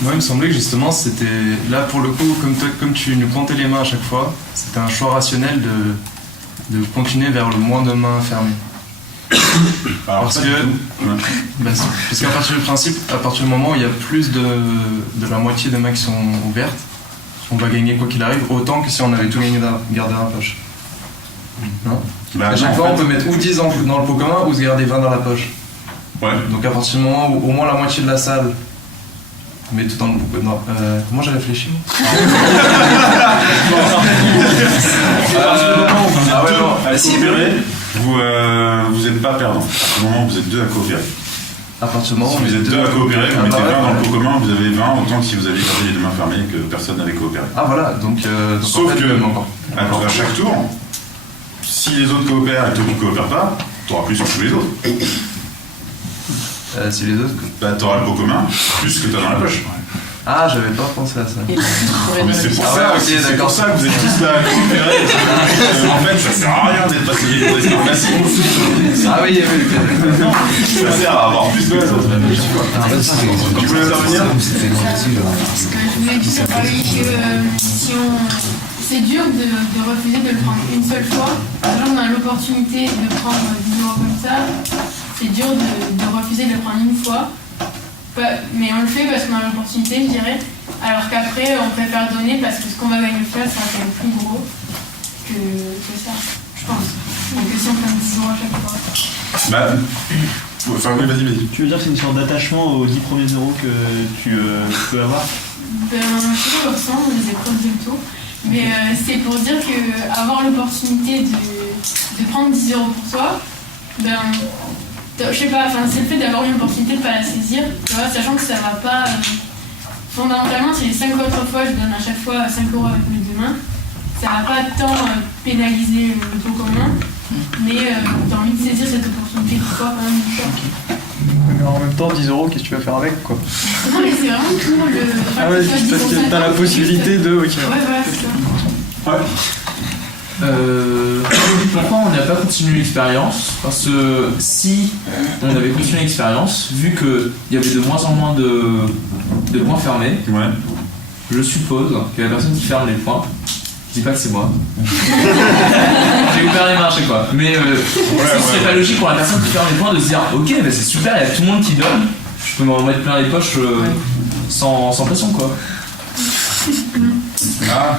Moi, il me semblait que justement, c'était là pour le coup, comme tu nous comptais les mains à chaque fois, c'était un choix rationnel de continuer vers le moins de mains fermées. Parce qu'à partir du principe, à partir du moment où il y a plus de la moitié de mains qui sont ouvertes, on va gagner quoi qu'il arrive, autant que si on avait tout gagné gardé dans la poche. Non à chaque fois, on peut mettre ou 10 dans le pot commun ou se garder 20 dans la poche. Ouais. Donc à partir du moment où au moins la moitié de la salle met tout dans le pot commun. Comment j'ai réfléchi vous n'êtes pas perdant. À ce moment, vous êtes deux à coopérer. À partir du moment si vous êtes deux à coopérer, vous mettez 20 dans le pot commun, vous avez 20, autant que si vous aviez gardé les deux mains fermées et que personne n'avait coopéré. Ah voilà, donc sauf en fait, que, à chaque tour, si les autres coopèrent et toi qui ne coopères pas, tu n'auras plus sur tous les autres. Si les autres... tu auras le pot commun, plus que tu as dans la poche. Ah, j'avais pas pensé à ça. Mais c'est pour ça, c'est pour ça que vous êtes tous là à coopérer. En fait, ça sert à rien d'être passé pour des informations. Ah oui, ça sert à avoir plus que les autres. Tu voulais intervenir? Je voulais juste parler que c'est dur de refuser de le prendre une seule fois. Par exemple, on a l'opportunité de prendre 10 euros comme ça. C'est dur de refuser de le prendre une fois. Mais on le fait parce qu'on a l'opportunité, je dirais. Alors qu'après, on préfère donner parce que ce qu'on va gagner le faire, ça va être plus gros que ça, je pense. Donc si on prend 10 euros à chaque fois. Enfin, oui, vas-y. Tu veux dire que c'est une sorte d'attachement aux 10 premiers euros que tu peux avoir? Je sais pas le ressent, on les épreuves de tout. Mais c'est pour dire qu'avoir l'opportunité de prendre 10 euros pour toi, je sais pas, c'est le fait d'avoir une opportunité de ne pas la saisir, tu vois, sachant que ça va pas. Fondamentalement, si les 5 autres fois je donne à chaque fois 5 euros avec mes deux mains, ça va pas tant pénaliser le pot commun, mais t'as envie de saisir cette opportunité de fois quand même une fois. Mais en même temps, 10 euros, qu'est-ce que tu vas faire avec quoi? Non, mais c'est vraiment pour le. Ah ouais, juste parce que t'as la possibilité de. Ok. Ouais, voilà, c'est ça. Ouais. Pourquoi on n'a pas continué l'expérience? Parce que si on avait continué l'expérience, vu qu'il y avait de moins en moins de points fermés, je suppose que la personne qui ferme les points, je dis pas que c'est moi, j'ai ouvert les mains à chaque fois, mais ce serait pas logique pour la personne qui ferme les points de se dire ok, c'est super, il y a tout le monde qui donne, je peux m'en remettre plein les poches sans pression quoi. Ah,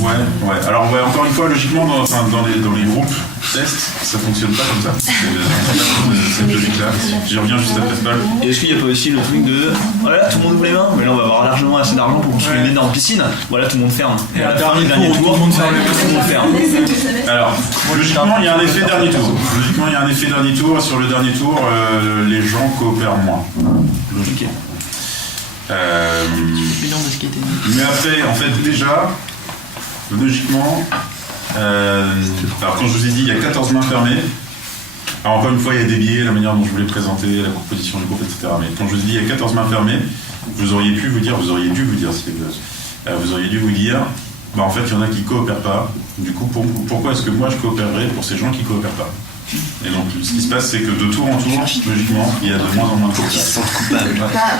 ouais. Alors, encore une fois, logiquement, dans les groupes tests, ça fonctionne pas comme ça. Cette logique-là. J'y reviens juste après Paul. Et est-ce qu'il n'y a pas aussi le truc de voilà, tout le monde ouvre les mains, mais là on va avoir largement assez d'argent pour construire une énorme piscine, voilà, tout le monde ferme. Et à la fin du dernier tour, tout le monde ferme. Alors, logiquement, il y a un effet dernier tour. Sur le dernier tour, les gens coopèrent moins. Logique. Mais après, en fait, déjà, logiquement, alors quand je vous ai dit, il y a 14 mains fermées. Alors encore une fois, il y a des biais, la manière dont je voulais présenter, la composition du groupe, etc. Mais quand je vous ai dit, il y a 14 mains fermées, vous auriez dû vous dire, en fait, il y en a qui coopèrent pas. Du coup, pourquoi est-ce que moi je coopérerais pour ces gens qui coopèrent pas? Et donc, ce qui se passe, c'est que de tour en tour, logiquement, il y a de moins en moins de coopération.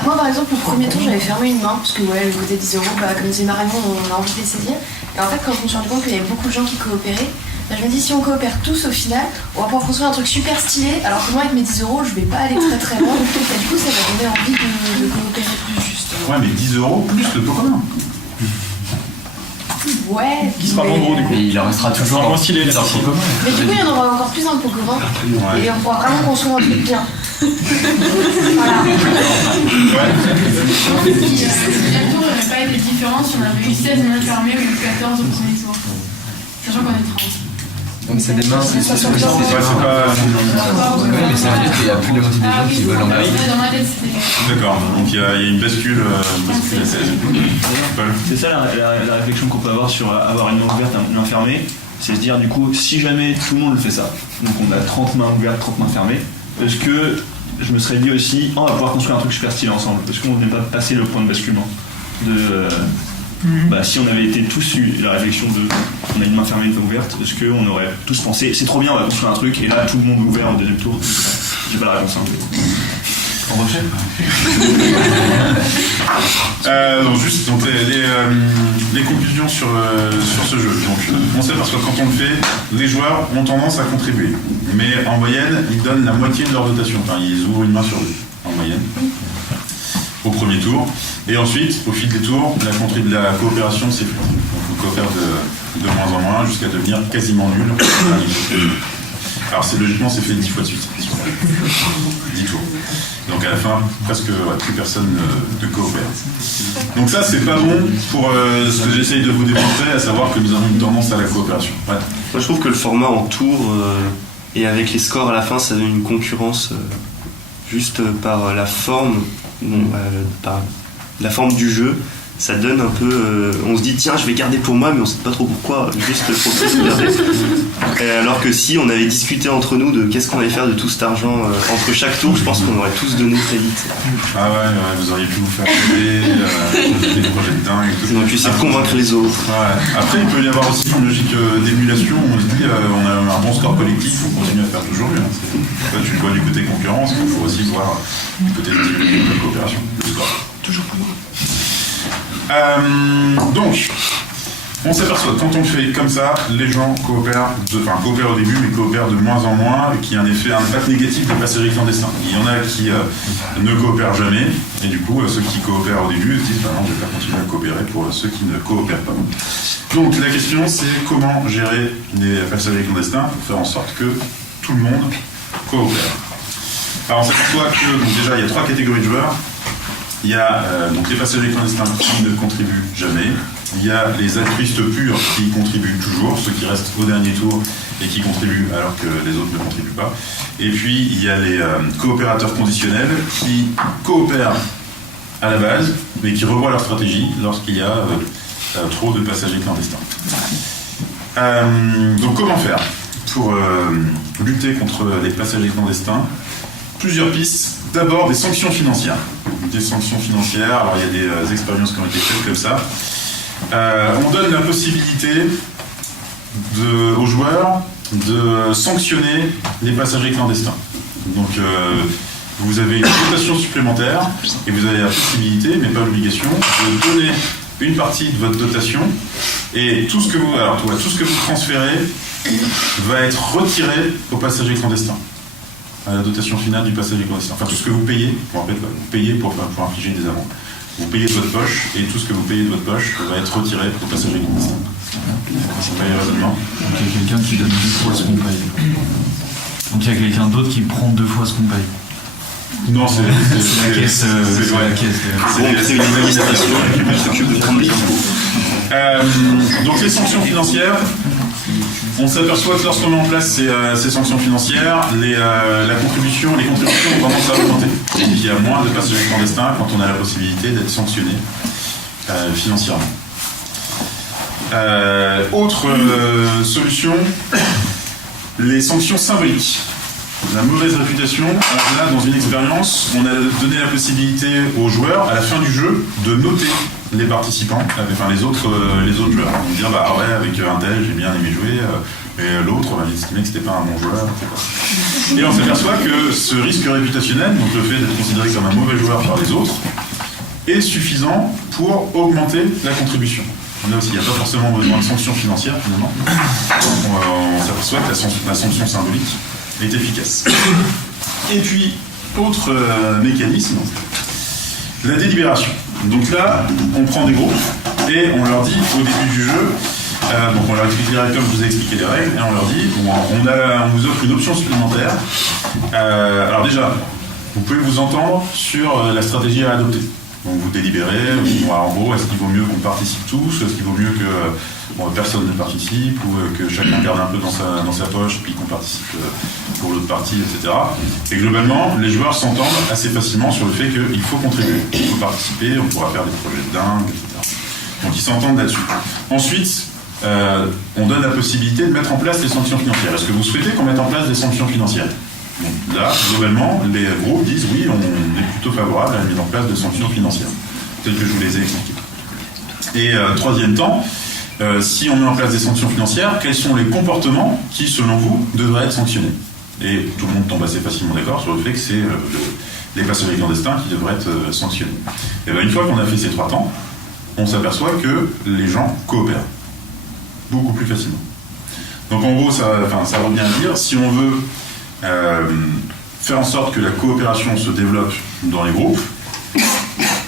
Moi, par exemple, au premier tour, j'avais fermé une main, parce que le côté 10 €, comme disait Marion, on a envie de les saisir. Et en fait, quand je me suis rendu compte qu'il y avait beaucoup de gens qui coopéraient, je me dis, si on coopère tous au final, on va pouvoir construire un truc super stylé, alors que moi, avec mes 10 €, je vais pas aller très très loin. Et du coup, ça va donner envie de coopérer plus, justement. Ouais, mais 10 € plus le pot commun. Ouais. Qui sera moins gros du coup. Et il en restera toujours moins stylé. Mais du coup, il y en aura encore plus dans le pot commun. Ouais. Et on pourra vraiment construire un truc bien. Voilà. Si le tour n'aurait pas été différent si on avait eu 16 mains fermées ou 14 au premier tour. Sachant qu'on est 30. Donc c'est des mains, c'est pas. mais ça veut dire qu'il n'y a plus la moitié des gens qui veulent en garder. Dans ma tête, c'était. D'accord, donc il y a une bascule à 16. C'est ça la réflexion qu'on peut avoir sur avoir une main ouverte, une main fermée, c'est se dire du coup, si jamais tout le monde fait ça, donc on a 30 mains ouvertes, 30 mains fermées, est-ce que je me serais dit aussi, on va pouvoir construire un truc super stylé ensemble, parce qu'on n'est pas passé le point de basculement de... si on avait été tous eu la réflexion de on a une main fermée, une main ouverte, est-ce qu'on aurait tous pensé c'est trop bien, on va construire un truc, et là tout le monde ouvert au deuxième tour? J'ai pas la réponse. En rejet. Donc juste les conclusions sur ce jeu. Donc on sait parce que quand on le fait, les joueurs ont tendance à contribuer, mais en moyenne ils donnent la moitié de leur dotation. Enfin ils ouvrent une main sur deux en moyenne au premier tour, et ensuite au fil des tours la coopération s'effrite. Donc on coopère de moins en moins jusqu'à devenir quasiment nul. Alors logiquement c'est fait 10 fois de suite, 10 tours. Donc à la fin, presque plus personne ne coopère. Donc ça c'est pas bon pour ce que j'essaye de vous démontrer, à savoir que nous avons une tendance à la coopération. Ouais. Moi je trouve que le format en tour et avec les scores à la fin, ça donne une concurrence juste par la forme, par la forme du jeu. Ça donne un peu... on se dit tiens je vais garder pour moi, mais on sait pas trop pourquoi, juste pour plus garder. Alors que si on avait discuté entre nous de qu'est-ce qu'on allait faire de tout cet argent entre chaque tour, je pense qu'on aurait tous donné très vite. Ah ouais, vous auriez pu vous faire aider, des projets de dingue et tout. On aurait pu essayer de convaincre les autres. Ouais. Après il peut y avoir aussi une logique d'émulation, on se dit on a un bon score collectif, on continue à faire toujours mieux. Toi tu le vois du côté concurrence, il faut aussi voir du côté de la coopération, le score. Toujours plus bon. Donc, on s'aperçoit que quand on le fait comme ça, les gens coopèrent au début, mais coopèrent de moins en moins, et qu'il y a un impact négatif des passagers clandestins. Il y en a qui ne coopèrent jamais, et du coup, ceux qui coopèrent au début se disent non, je vais pas continuer à coopérer pour ceux qui ne coopèrent pas. Donc, la question, c'est comment gérer les passagers clandestins pour faire en sorte que tout le monde coopère. Alors, on s'aperçoit que déjà, il y a 3 catégories de joueurs. Il y a donc les passagers clandestins qui ne contribuent jamais. Il y a les altruistes purs qui contribuent toujours, ceux qui restent au dernier tour et qui contribuent alors que les autres ne contribuent pas. Et puis il y a les coopérateurs conditionnels qui coopèrent à la base, mais qui revoient leur stratégie lorsqu'il y a trop de passagers clandestins. Donc comment faire pour lutter contre les passagers clandestins? Plusieurs pistes. D'abord, des sanctions financières. Des sanctions financières, alors il y a des expériences qui ont été faites comme ça. On donne la possibilité aux joueurs de sanctionner les passagers clandestins. Donc vous avez une dotation supplémentaire et vous avez la possibilité, mais pas l'obligation, de donner une partie de votre dotation et tout ce que vous transférez va être retiré aux passagers clandestins. À la dotation finale du passager clandestin. Enfin, tout ce que vous payez, pour infliger des amendes. vous payez de votre poche, et tout ce que vous payez de votre poche va être retiré au passager clandestin. C'est pas les raisonnements. Donc il y a quelqu'un qui donne 2 fois ce qu'on paye. Donc il y a quelqu'un d'autre qui prend 2 fois ce qu'on paye. Non, c'est la caisse. C'est la caisse. C'est une administration qui s'occupe de prendre les impôts. Donc les sanctions financières, on s'aperçoit que lorsqu'on met en place ces sanctions financières, les contributions ont tendance à augmenter. Et il y a moins de passagers clandestins quand on a la possibilité d'être sanctionné financièrement. Autre solution, les sanctions symboliques. La mauvaise réputation, là dans une expérience, on a donné la possibilité aux joueurs à la fin du jeu de noter les participants, enfin les autres joueurs. On dire bah ouais, avec un tel j'ai bien aimé jouer, et l'autre on va estimer que c'était pas un bon joueur, etc. Et on s'aperçoit que ce risque réputationnel, donc le fait d'être considéré comme un mauvais joueur par les autres, est suffisant pour augmenter la contribution. Là aussi, il n'y a pas forcément besoin de sanctions financières finalement. On s'aperçoit que la sanction symbolique est efficace. Et puis, autre mécanisme, la délibération. Donc là, on prend des groupes et on leur dit au début du jeu, donc on leur explique les règles comme je vous ai expliqué les règles, et on leur dit, on vous offre une option supplémentaire. Alors déjà, vous pouvez vous entendre sur la stratégie à adopter. Donc vous délibérez, en gros, est-ce qu'il vaut mieux qu'on participe tous, est-ce qu'il vaut mieux que personne ne participe, ou que chacun garde un peu dans sa poche, puis qu'on participe pour l'autre partie, etc. Et globalement, les joueurs s'entendent assez facilement sur le fait qu'il faut contribuer, il faut participer, on pourra faire des projets de dingue, etc. Donc ils s'entendent là-dessus. Ensuite, on donne la possibilité de mettre en place les sanctions financières. Est-ce que vous souhaitez qu'on mette en place des sanctions financières ? Donc là, globalement, les groupes disent oui, on est plutôt favorable à la mise en place de sanctions financières, telles que je vous les ai expliquées. Et troisième temps, si on met en place des sanctions financières, quels sont les comportements qui, selon vous, devraient être sanctionnés ? Et tout le monde tombe assez facilement d'accord sur le fait que c'est les passagers clandestins qui devraient être sanctionnés. Et bien, une fois qu'on a fait ces 3 temps, on s'aperçoit que les gens coopèrent beaucoup plus facilement. Donc en gros, ça revient à dire, si on veut faire en sorte que la coopération se développe dans les groupes,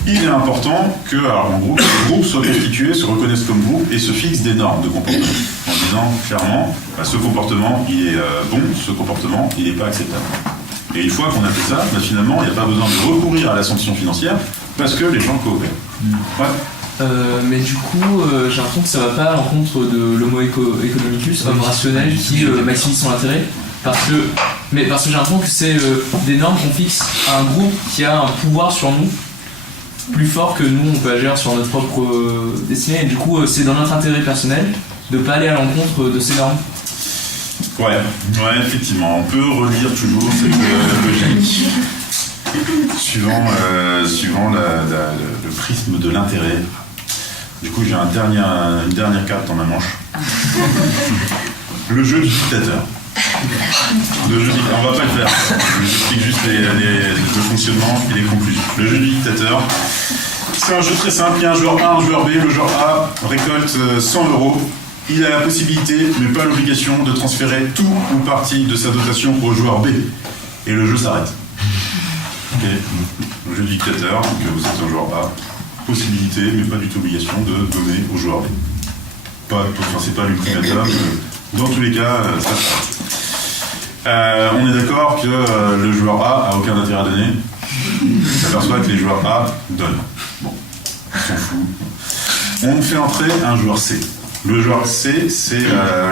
il est important que, en gros, les groupes soient constitués, se reconnaissent comme groupe et se fixent des normes de comportement. En disant clairement, ce comportement il est bon, ce comportement il n'est pas acceptable. Et une fois qu'on a fait ça, finalement, il n'y a pas besoin de recourir à la sanction financière parce que les gens coopèrent. Ouais. Mais du coup, j'ai l'impression que ça va pas à l'encontre de l'homo economicus, homme rationnel qui maximise son intérêt. Parce que j'ai l'impression que c'est des normes qu'on fixe à un groupe qui a un pouvoir sur nous plus fort que nous, on peut agir sur notre propre destinée. Et du coup, c'est dans notre intérêt personnel de ne pas aller à l'encontre de ces normes. Ouais, effectivement. On peut relire toujours cette logique suivant le prisme de l'intérêt. Du coup, j'ai une dernière carte dans ma manche. Le jeu du dictateur. On va pas le faire. Je vous explique juste le fonctionnement et les conclusions. Le jeu du dictateur, c'est un jeu très simple. Il y a un joueur A, un joueur B. Le joueur A récolte 100 €. Il a la possibilité, mais pas l'obligation, de transférer tout ou partie de sa dotation au joueur B. Et le jeu s'arrête. Okay. Le jeu du dictateur, donc vous êtes un joueur A. Possibilité, mais pas du tout obligation, de donner au joueur B. C'est pas l'ultimatum. Dans tous les cas, ça s'arrête. On est d'accord que le joueur A a aucun intérêt à donner. On s'aperçoit que les joueurs A donnent. Bon, on s'en fout. On fait entrer un joueur C. Le joueur C, c'est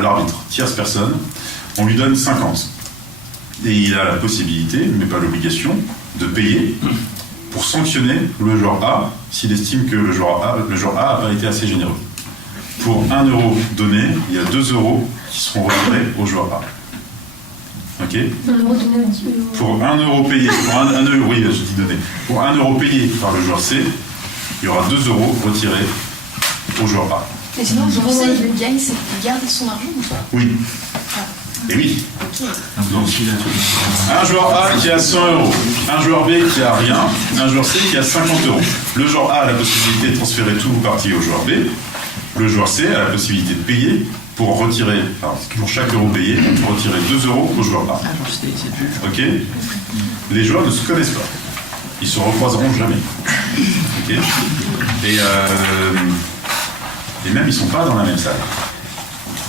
l'arbitre, tierce personne. On lui donne 50. Et il a la possibilité, mais pas l'obligation, de payer pour sanctionner le joueur A s'il estime que le joueur A n'a pas été assez généreux. Pour 1 € donné, il y a 2 € qui seront retirés au joueur A. Ok ? Pour 1 € payé, pour 1 € payé par le joueur C, il y aura 2 € retirés au joueur A. Et sinon, le joueur C, il gagne, c'est qu'il garde son argent ou pas ? Oui. Et oui. Donc, un joueur A qui a 100 €, un joueur B qui a rien, un joueur C qui a 50 €. Le joueur A a la possibilité de transférer tout ou partie au joueur B. Le joueur C a la possibilité de payer pour retirer, pour chaque euro payé, pour retirer 2 € au joueur A. Ok ? Les joueurs ne se connaissent pas. Ils se recroiseront jamais. Ok. Et même, ils sont pas dans la même salle.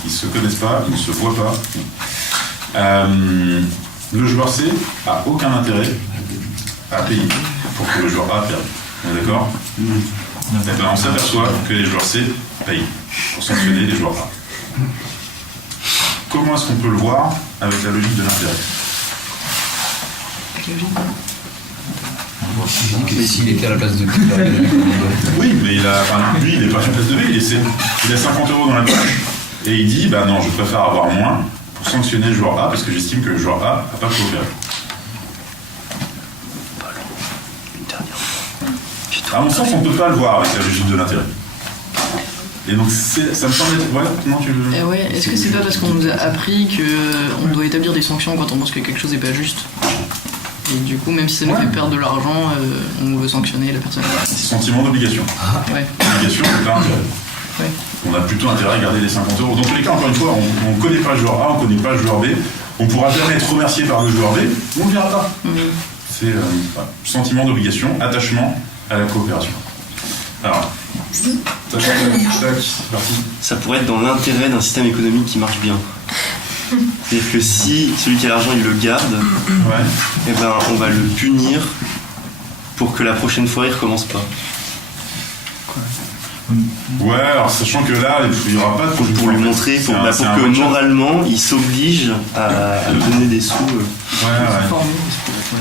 Ils se connaissent pas, ils ne se voient pas. Le joueur C a aucun intérêt à payer pour que le joueur A perde. On est d'accord? Et ben, on s'aperçoit que les joueurs C payent pour sanctionner les joueurs A. Comment est-ce qu'on peut le voir avec la logique de l'intérêt? Mais s'il était à la place de B, oui, mais lui, il n'est pas à la place de B, il a 50 € dans la poche, et il dit, bah non, je préfère avoir moins pour sanctionner le joueur A, parce que j'estime que le joueur A n'a pas coopéré. À mon sens, on ne peut pas le voir avec la logique de l'intérêt. Et donc, ça me semble être... Ouais, non, tu veux... ouais, est-ce que c'est pas parce qu'on nous a appris qu'on doit établir des sanctions quand on pense que quelque chose n'est pas juste? Et du coup, même si ça nous fait perdre de l'argent, on veut sanctionner la personne. Sentiment d'obligation. Ouais. Obligation, c'est pas intérêt. Ouais. On a plutôt intérêt à garder les 50 €. Dans tous les cas, encore une fois, on ne connaît pas le joueur A, on ne connaît pas le joueur B. On ne pourra jamais être remercié par le joueur B, on ne le verra pas. C'est sentiment d'obligation, attachement à la coopération. Alors, c'est parti. Ça pourrait être dans l'intérêt d'un système économique qui marche bien. C'est-à-dire que si celui qui a l'argent il le garde, et ben on va le punir pour que la prochaine fois il recommence pas. Ouais, alors sachant que là il n'y aura pas de pour lui montrer, pour que moralement il s'oblige à donner des sous.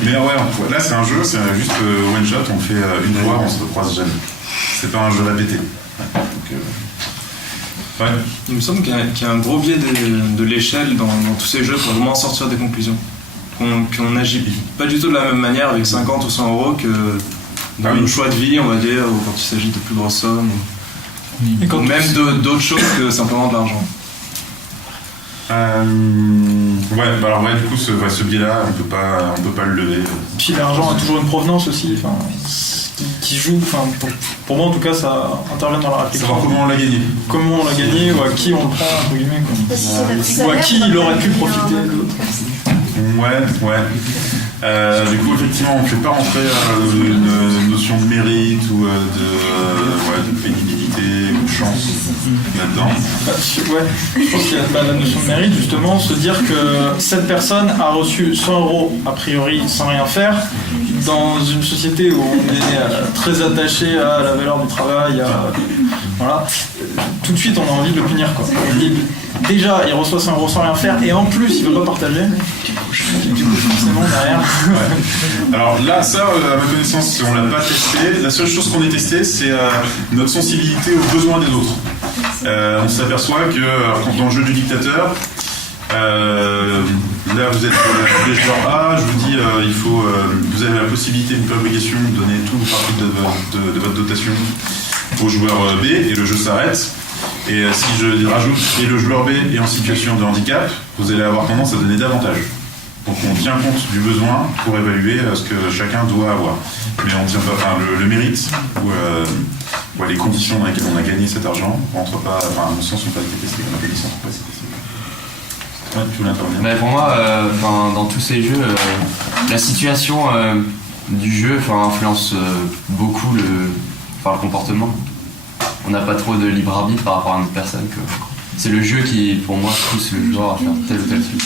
Mais ouais, là c'est un jeu, c'est juste one shot, on le fait une fois, on se recroise jamais. C'est pas un jeu répété. Ouais. Il me semble qu'il y a un gros biais de l'échelle dans tous ces jeux pour vraiment sortir des conclusions. Qu'on n'agit pas du tout de la même manière avec 50 ou 100 € que dans le choix de vie, on va dire, ou quand il s'agit de plus grosses sommes, ou même d'autres choses que simplement de l'argent. Du coup, ce biais-là, on peut pas le lever. Puis l'argent a toujours une provenance aussi, qui joue, pour moi en tout cas, ça intervient dans la réflexion. Savoir comment on l'a gagné. Comment on l'a gagné, ou à qui on le prend, entre guillemets, quoi. Ou à qui il aurait pu profiter. Du coup, effectivement, on ne fait pas rentrer une notion de mérite ou de pénibilité ou de chance là-dedans. Je pense qu'il y a la notion de mérite, justement, se dire que cette personne a reçu 100 € a priori sans rien faire, dans une société où on est très attaché à la valeur du travail, tout de suite on a envie de le punir, quoi. Déjà, il reçoit 100 € sans rien faire, et en plus, il ne veut pas partager. Du coup, forcément, derrière. Alors là, ça, à ma connaissance, on ne l'a pas testé. La seule chose qu'on ait testé, c'est notre sensibilité aux besoins des autres. On s'aperçoit que dans le jeu du dictateur, là, vous êtes les joueurs A, je vous dis, vous avez la possibilité, une obligation, de donner tout ou partie de votre dotation au joueur B, et le jeu s'arrête. Et si je rajoute et le joueur B est en situation de handicap, vous allez avoir tendance à donner davantage. Donc on tient compte du besoin pour évaluer ce que chacun doit avoir. Mais on ne tient pas le mérite ou les conditions dans lesquelles on a gagné cet argent rentre pas, à mon sens, ne sont pas été testés. On a fait des sens, pas été testés. Ouais, tu voulais intervenir. Mais pour moi, dans tous ces jeux, la situation du jeu influence beaucoup le comportement. On n'a pas trop de libre arbitre par rapport à une autre personne. C'est le jeu qui, pour moi, pousse le joueur à faire tel ou tel truc.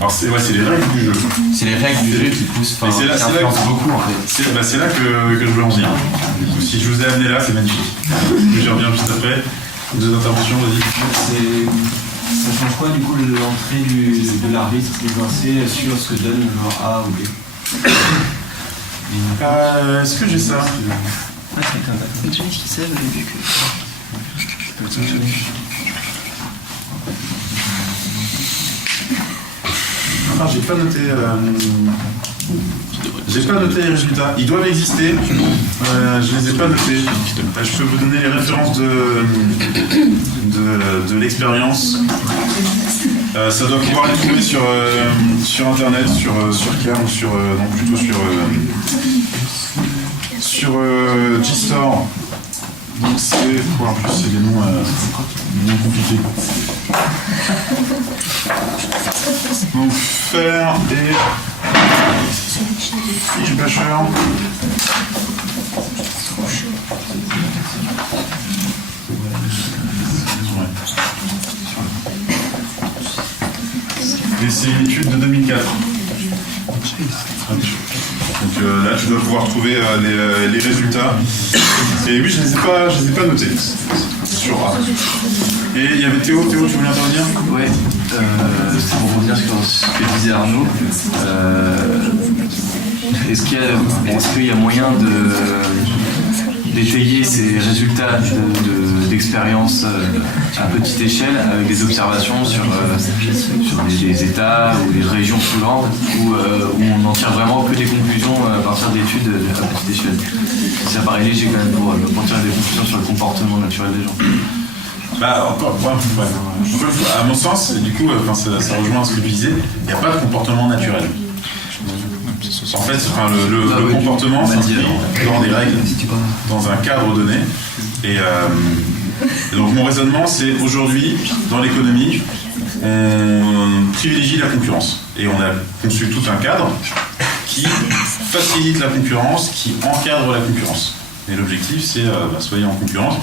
Alors c'est les règles du jeu. C'est les règles du jeu qui poussent, qui influencent beaucoup en fait. C'est là que je veux en venir. Du coup, si je vous ai amené là, c'est magnifique. Je reviens juste après. Deux interventions, vas-y. Ça change quoi du coup l'entrée de l'arbitre du joueur C sur ce que donne le joueur A ou B? Est-ce que j'ai ça? C'est déjà qui savent au début que. J'ai pas noté. J'ai pas noté les résultats. Ils doivent exister. Je les ai pas notés. Je peux vous donner les références de l'expérience. Ça doit pouvoir les trouver sur internet, sur Cam ou plutôt sur G-Store. Donc c'est en plus c'est des noms compliqués. Donc faire et Fischbacher. Et c'est une étude de 2004. Donc là, tu dois pouvoir trouver les résultats. Et oui, je ne les ai pas notés. Sur A. Et il y avait Théo, tu voulais intervenir? Ouais, pour revenir sur ce que disait Arnaud, est-ce qu'il y a moyen d'étayer ces résultats d'expérience à petite échelle avec des observations sur des États ou des régions plus grandes où on n'en tire vraiment que des conclusions à partir d'études à petite échelle? Ça paraît léger quand même pour tirer des conclusions sur le comportement naturel des gens. À mon sens, et du coup, ça rejoint ce que tu disais, il n'y a pas de comportement naturel. En fait, le comportement s'inscrit dans des règles, dans un cadre donné. Et donc mon raisonnement, c'est aujourd'hui, dans l'économie, on privilégie la concurrence. Et on a conçu tout un cadre qui facilite la concurrence, qui encadre la concurrence. Et l'objectif, c'est soyez en concurrence.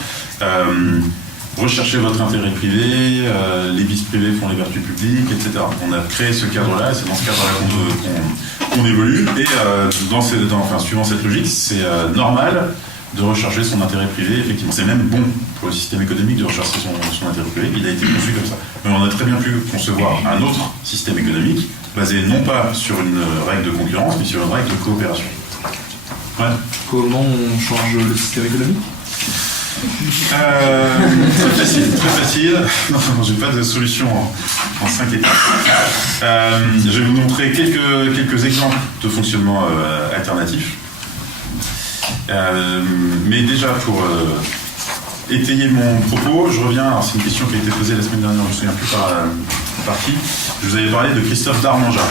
Recherchez votre intérêt privé, les vices privés font les vertus publiques, etc. On a créé ce cadre-là, et c'est dans ce cadre-là qu'on évolue. Et suivant cette logique, c'est normal de rechercher son intérêt privé, effectivement. C'est même bon pour le système économique de rechercher son intérêt privé, il a été conçu comme ça. Mais on a très bien pu concevoir un autre système économique, basé non pas sur une règle de concurrence, mais sur une règle de coopération. Ouais. Comment on change le système économique? Très facile. Non, j'ai pas de solution en 5 étapes. Je vais vous montrer quelques exemples de fonctionnement alternatif. Mais déjà, pour étayer mon propos, je reviens. Alors, c'est une question qui a été posée la semaine dernière, je ne me souviens plus par qui. Je vous avais parlé de Christophe Darmanjard.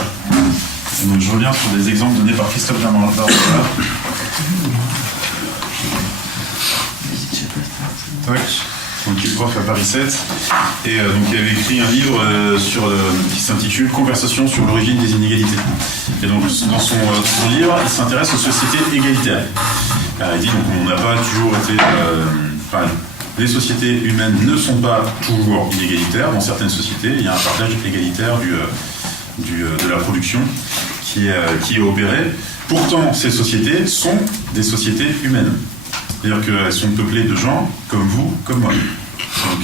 Donc, je reviens sur des exemples donnés par Christophe Darmanjard. Donc, il est prof à Paris 7 et donc il avait écrit un livre qui s'intitule Conversation sur l'origine des inégalités. Et donc dans son livre, il s'intéresse aux sociétés égalitaires. Il dit donc on n'a pas toujours été, les sociétés humaines ne sont pas toujours inégalitaires. Dans certaines sociétés, il y a un partage égalitaire de la production qui est opéré. Pourtant, ces sociétés sont des sociétés humaines. C'est-à-dire qu'elles sont peuplées de gens comme vous, comme moi. Donc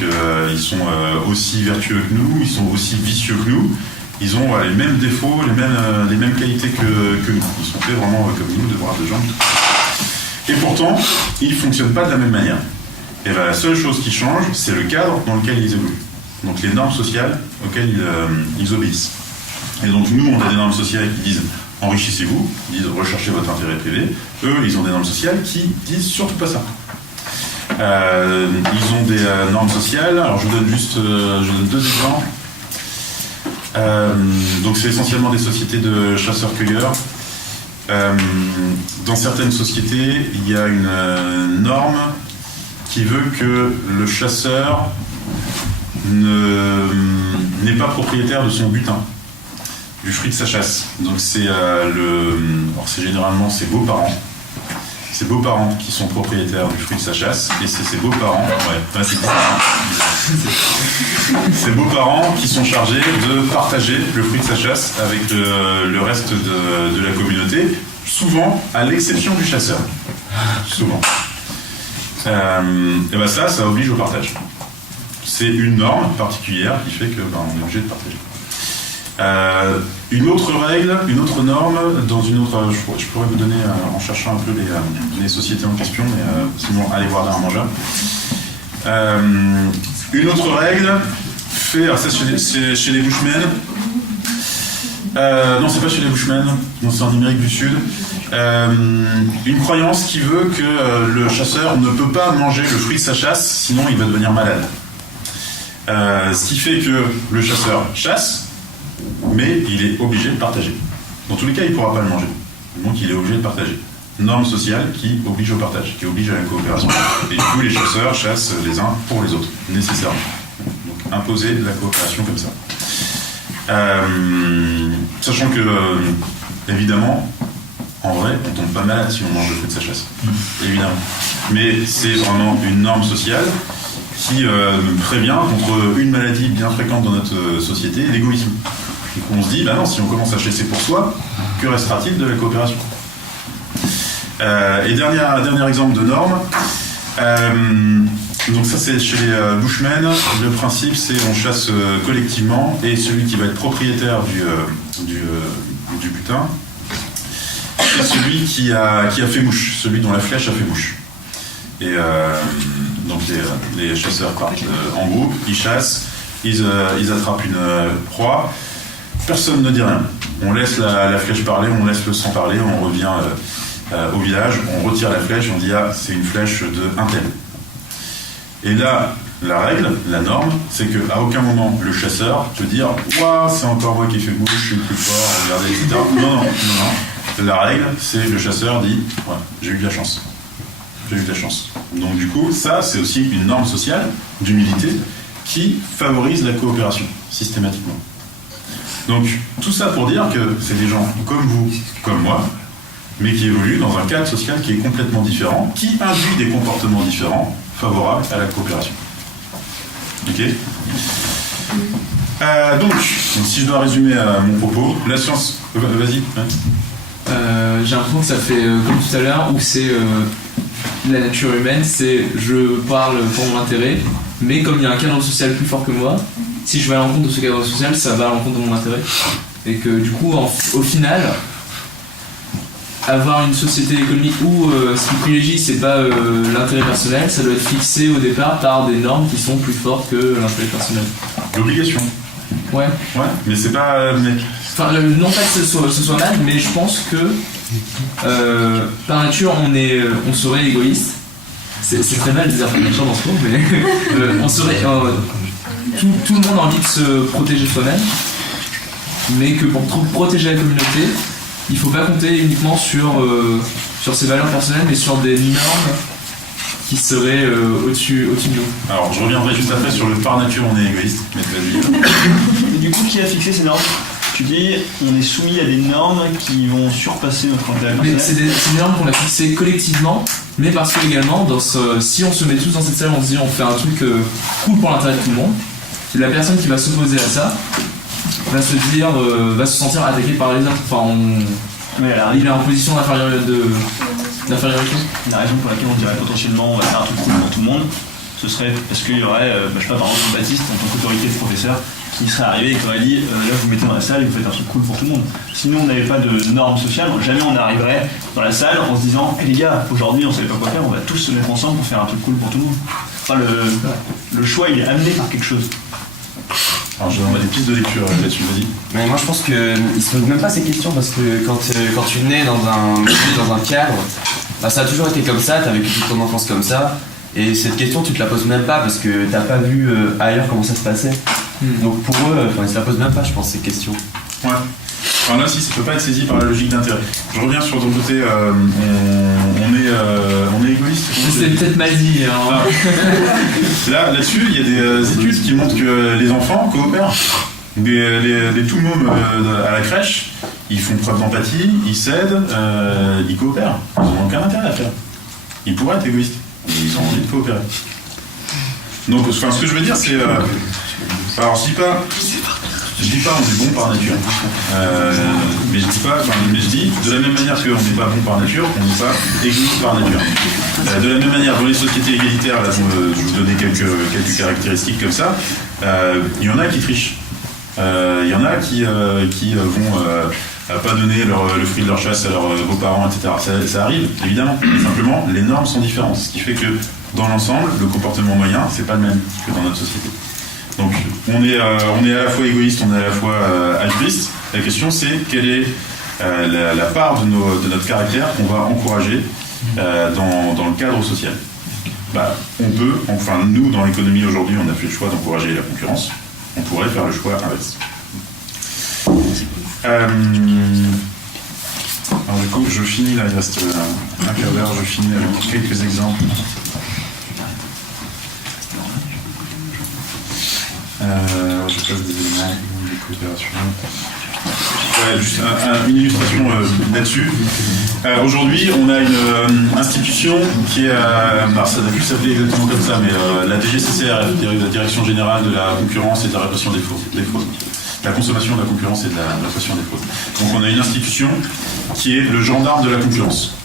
ils sont aussi vertueux que nous, ils sont aussi vicieux que nous, ils ont les mêmes défauts, les mêmes qualités que nous. Ils sont faits vraiment comme nous, de bras de jambes. Et pourtant, ils ne fonctionnent pas de la même manière. Et la seule chose qui change, c'est le cadre dans lequel ils évoluent. Donc les normes sociales auxquelles ils obéissent. Et donc nous, on a des normes sociales qui disent enrichissez-vous, ils disent recherchez votre intérêt privé. Eux, ils ont des normes sociales qui disent surtout pas ça. Ils ont des normes sociales. Alors je vous donne deux exemples. Donc c'est essentiellement des sociétés de chasseurs-cueilleurs. Dans certaines sociétés, il y a une norme qui veut que le chasseur n'est pas propriétaire de son butin, du fruit de sa chasse. Donc c'est généralement ses beaux-parents. Ses beaux-parents qui sont propriétaires du fruit de sa chasse, et c'est ses beaux-parents, ses beaux-parents qui sont chargés de partager le fruit de sa chasse avec le reste de la communauté, souvent à l'exception du chasseur. Souvent. Et ben ça oblige au partage. C'est une norme particulière qui fait que on est obligé de partager. Une autre règle, une autre norme, dans une autre. Je pourrais vous donner, en cherchant un peu les sociétés en question, mais sinon, allez voir Darmanjard. Une autre règle, alors ça c'est chez les Bushmen. Non, c'est pas chez les Bushmen, non, c'est en Amérique du Sud. Une croyance qui veut que le chasseur ne peut pas manger le fruit de sa chasse, sinon il va devenir malade. Ce qui fait que le chasseur chasse, mais il est obligé de partager. Dans tous les cas, il ne pourra pas le manger. Donc il est obligé de partager. Norme sociale qui oblige au partage, qui oblige à la coopération. Et du coup, les chasseurs chassent les uns pour les autres, nécessairement. Donc imposer de la coopération comme ça. Sachant que, évidemment, en vrai, on tombe pas malade si on mange le fruit de sa chasse. Évidemment. Mais c'est vraiment une norme sociale qui prévient contre une maladie bien fréquente dans notre société, l'égoïsme. Du coup, on se dit, bah non, si on commence à chasser pour soi, que restera-t-il de la coopération? Et dernier exemple de norme. Donc ça, c'est chez les Bushmen. Le principe, c'est on chasse collectivement, et celui qui va être propriétaire du butin, c'est celui qui a fait mouche, celui dont la flèche a fait mouche. Et donc les chasseurs partent en groupe, ils chassent, ils attrapent une proie, personne ne dit rien. On laisse la flèche parler, on laisse le sang parler, on revient au village, on retire la flèche, on dit ah c'est une flèche de un tel. Et là, la règle, la norme, c'est qu'à aucun moment le chasseur peut dire ouah c'est encore moi qui fais mouche, je suis le plus fort, regardez, etc. Non. La règle, c'est le chasseur dit ouais, j'ai eu de la chance. J'ai eu de la chance. Donc du coup, ça, c'est aussi une norme sociale d'humilité qui favorise la coopération, systématiquement. Donc, tout ça pour dire que c'est des gens comme vous, comme moi, mais qui évoluent dans un cadre social qui est complètement différent, qui induit des comportements différents, favorables à la coopération. Ok ? Donc, si je dois résumer mon propos, la science... Vas-y. J'ai l'impression que ça fait comme tout à l'heure, où c'est... la nature humaine, c'est je parle pour mon intérêt, mais comme il y a un cadre social plus fort que moi, si je vais à l'encontre de ce cadre social, ça va à l'encontre de mon intérêt. Et que du coup, au final, avoir une société économique où ce qui privilégie, c'est pas l'intérêt personnel, ça doit être fixé au départ par des normes qui sont plus fortes que l'intérêt personnel. L'obligation. Ouais, mais c'est pas... Enfin, non pas que ce soit mal, mais je pense que par nature on serait égoïste. C'est très mal de dire par nature dans ce cours, mais on serait tout le monde a envie de se protéger soi-même, mais que pour protéger la communauté, il faut pas compter uniquement sur ses valeurs personnelles, mais sur des normes qui seraient au-dessus de nous. Alors je reviendrai juste après sur le par nature on est égoïste, mais vas-y. Et du coup, qui a fixé ces normes? Tu dis, on est soumis à des normes qui vont surpasser notre intérêt personnel. C'est des normes qu'on a fixées collectivement, mais parce que également, si on se met tous dans cette salle, on se dit on fait un truc cool pour l'intérêt de tout le monde, la personne qui va s'opposer à ça va se sentir attaquée par les autres. Enfin, il est en position d'infériorité. La raison pour laquelle on dirait potentiellement on va faire un truc cool pour tout le monde, ce serait parce qu'il y aurait, je sais pas, par exemple Baptiste en tant qu'autorité de professeur, qui serait arrivé et qui aurait dit là vous mettez dans la salle et vous faites un truc cool pour tout le monde. Si nous on n'avait pas de normes sociales, jamais on arriverait dans la salle en se disant les gars, aujourd'hui on savait pas quoi faire, on va tous se mettre ensemble pour faire un truc cool pour tout le monde. Enfin le choix il est amené par quelque chose. Alors je vais envoyer des pistes de lecture là-dessus, vas-y. Mais moi je pense qu'ils se posent même pas ces questions parce que quand tu nais dans un cadre, bah, ça a toujours été comme ça, t'as vécu toute ton enfance comme ça. Et cette question, tu te la poses même pas parce que t'as pas vu ailleurs comment ça se passait. Donc pour eux, ils se la posent même pas, je pense, ces questions. Ouais. Alors là, si ça peut pas être saisi par la logique d'intérêt. Je reviens sur ton côté, on est égoïste. C'était peut-être mal dit. Hein. Là-dessus, il y a des études qui montrent que les enfants coopèrent. Les tout mômes à la crèche, ils font preuve d'empathie, ils s'aident, ils coopèrent. Ils n'ont aucun intérêt à faire. Ils pourraient être égoïstes. Ils ont envie de coopérer. Donc, ce que je veux dire, c'est... alors, je dis pas on est bon par nature. Mais je dis, de la même manière qu'on n'est pas bon par nature, on n'est pas égoïste par nature. De la même manière, dans les sociétés égalitaires, là, je vais vous donner quelques caractéristiques comme ça, il y en a qui trichent. Il y en a qui vont pas donner le fruit de leur chasse à leurs beaux-parents, etc. Ça arrive, évidemment. Mais simplement, les normes sont différentes. Ce qui fait que, dans l'ensemble, le comportement moyen, c'est pas le même que dans notre société. Donc, on est à la fois égoïste, on est à la fois altruiste. La question, c'est quelle est la part de notre caractère qu'on va encourager dans le cadre social. Bah, nous, dans l'économie aujourd'hui, on a fait le choix d'encourager la concurrence. On pourrait faire le choix inverse. Alors du coup, je finis, là, il reste un quart d'heure, je finis avec quelques exemples. Je passe des éléments, des coopérations. Ouais, juste une illustration là-dessus. Aujourd'hui, on a une institution qui est, alors ça n'a plus s'appeler exactement comme ça, mais la DGCCRF, la Direction Générale de la Concurrence et de la Répression des fraudes. la consommation de la concurrence et de la répression des fraudes. Donc on a une institution qui est le gendarme de la concurrence.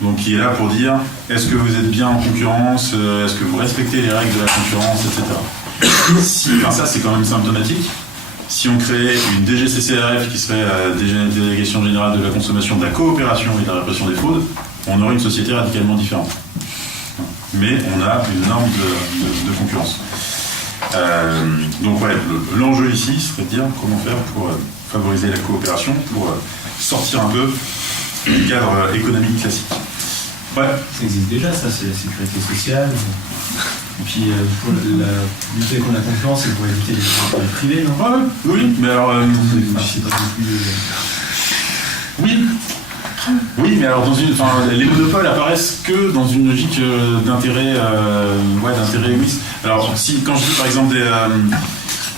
Donc qui est là pour dire est-ce que vous êtes bien en concurrence, est-ce que vous respectez les règles de la concurrence, etc. Ça c'est quand même symptomatique. Si on créait une DGCCRF qui serait la Délégation Générale de la Consommation, de la Coopération et de la Répression des Fraudes, on aurait une société radicalement différente. Mais on a une norme de concurrence. Donc ouais, l'enjeu ici serait de dire comment faire pour favoriser la coopération, pour sortir un peu du cadre économique classique. Ouais. Ça existe déjà, ça, c'est la sécurité sociale. Et puis pour lutter contre la concurrence, c'est pour éviter les entreprises privées, non? Ouais, oui, mais alors. Oui, mais alors les monopoles apparaissent que dans une logique d'intérêt égoïste. Alors quand je dis par exemple des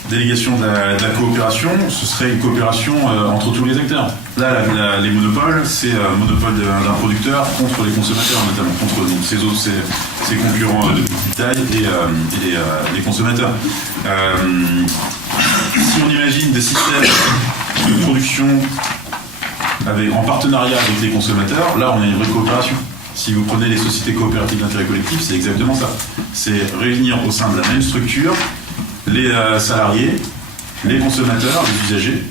délégations de la coopération, ce serait une coopération entre tous les acteurs. Là, les monopoles, c'est monopole d'un producteur contre les consommateurs, notamment contre donc, ses concurrents de petite taille et les consommateurs. Si on imagine des systèmes de production en partenariat avec les consommateurs, là on a une vraie coopération. Si vous prenez les sociétés coopératives d'intérêt collectif, c'est exactement ça. C'est réunir au sein de la même structure les salariés, les consommateurs, les usagers,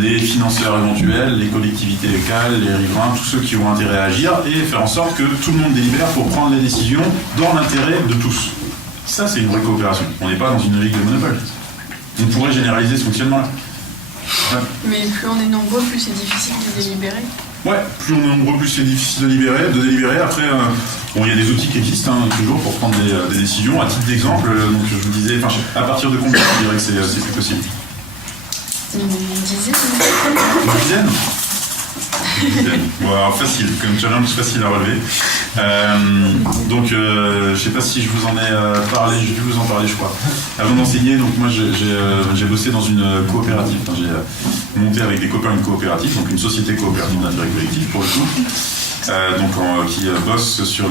les financeurs éventuels, les collectivités locales, les riverains, tous ceux qui ont intérêt à agir et faire en sorte que tout le monde délibère pour prendre les décisions dans l'intérêt de tous. Ça, c'est une vraie coopération. On n'est pas dans une logique de monopole. On pourrait généraliser ce fonctionnement-là. Ouais. Mais plus on est nombreux, plus c'est difficile de délibérer. Ouais, plus on est nombreux, plus c'est difficile de délibérer. Après, il y a des outils qui existent toujours pour prendre des décisions. À titre d'exemple, donc je vous disais, à partir de combien je dirais que c'est plus possible? Une dizaine. Une dizaine? Bon, alors facile, comme challenge facile à relever. Donc, je sais pas si je vous en ai parlé, j'ai dû vous en parler, je crois. Avant d'enseigner, donc moi j'ai bossé dans une coopérative. Enfin, j'ai monté avec des copains une coopérative, donc une société coopérative d'intérêt collectif pour le coup, qui bosse sur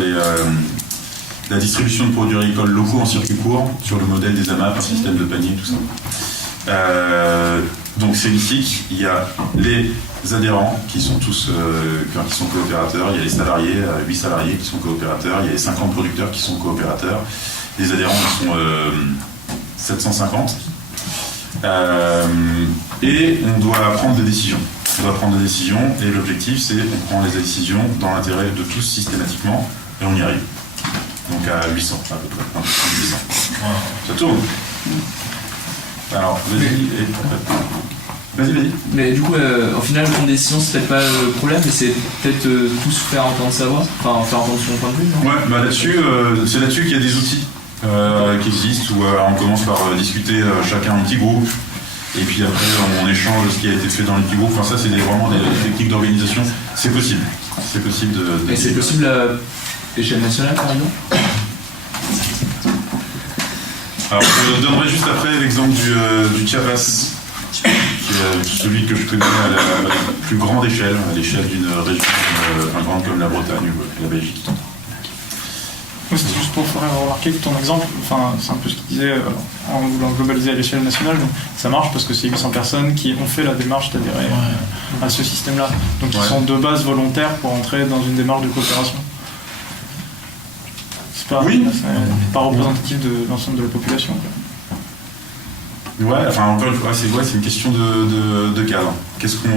la distribution de produits agricoles locaux en circuit court, sur le modèle des AMAP, un système de panier, tout ça. Donc c'est ici il y a les adhérents qui sont tous qui sont coopérateurs, il y a les salariés, 8 salariés qui sont coopérateurs, il y a les 50 producteurs qui sont coopérateurs, les adhérents qui sont 750 et on doit prendre des décisions. Et l'objectif c'est qu'on prend les décisions dans l'intérêt de tous systématiquement et on y arrive. Donc à 800 à peu près, un peu plus de 800. Ça tourne. Alors, vas-y. Mais du coup, au final, prendre des décisions, c'est peut-être pas le problème, mais c'est peut-être tous faire entendre sa voix, enfin faire entendre son point de vue. Non? Ouais, bah là-dessus, c'est là-dessus qu'il y a des outils qui existent où on commence par discuter chacun en petit groupe, et puis après on échange ce qui a été fait dans les petits groupes. Enfin, ça, c'est vraiment des techniques d'organisation. C'est possible. C'est possible de. Et c'est possible à l'échelle nationale, par exemple? Alors, je donnerai juste après l'exemple du Chiapas, qui est celui que je connais à la plus grande échelle, à l'échelle d'une région grande comme la Bretagne ou la Belgique. C'était juste pour faire remarquer que ton exemple, c'est un peu ce qu'il disait en voulant globaliser à l'échelle nationale, donc ça marche parce que c'est 800 personnes qui ont fait la démarche d'adhérer à ce système-là. Donc ils sont de base volontaires pour entrer dans une démarche de coopération. C'est pas représentatif de l'ensemble de la population. Ouais, enfin encore une fois, c'est une question de cadre. Qu'est-ce qu'on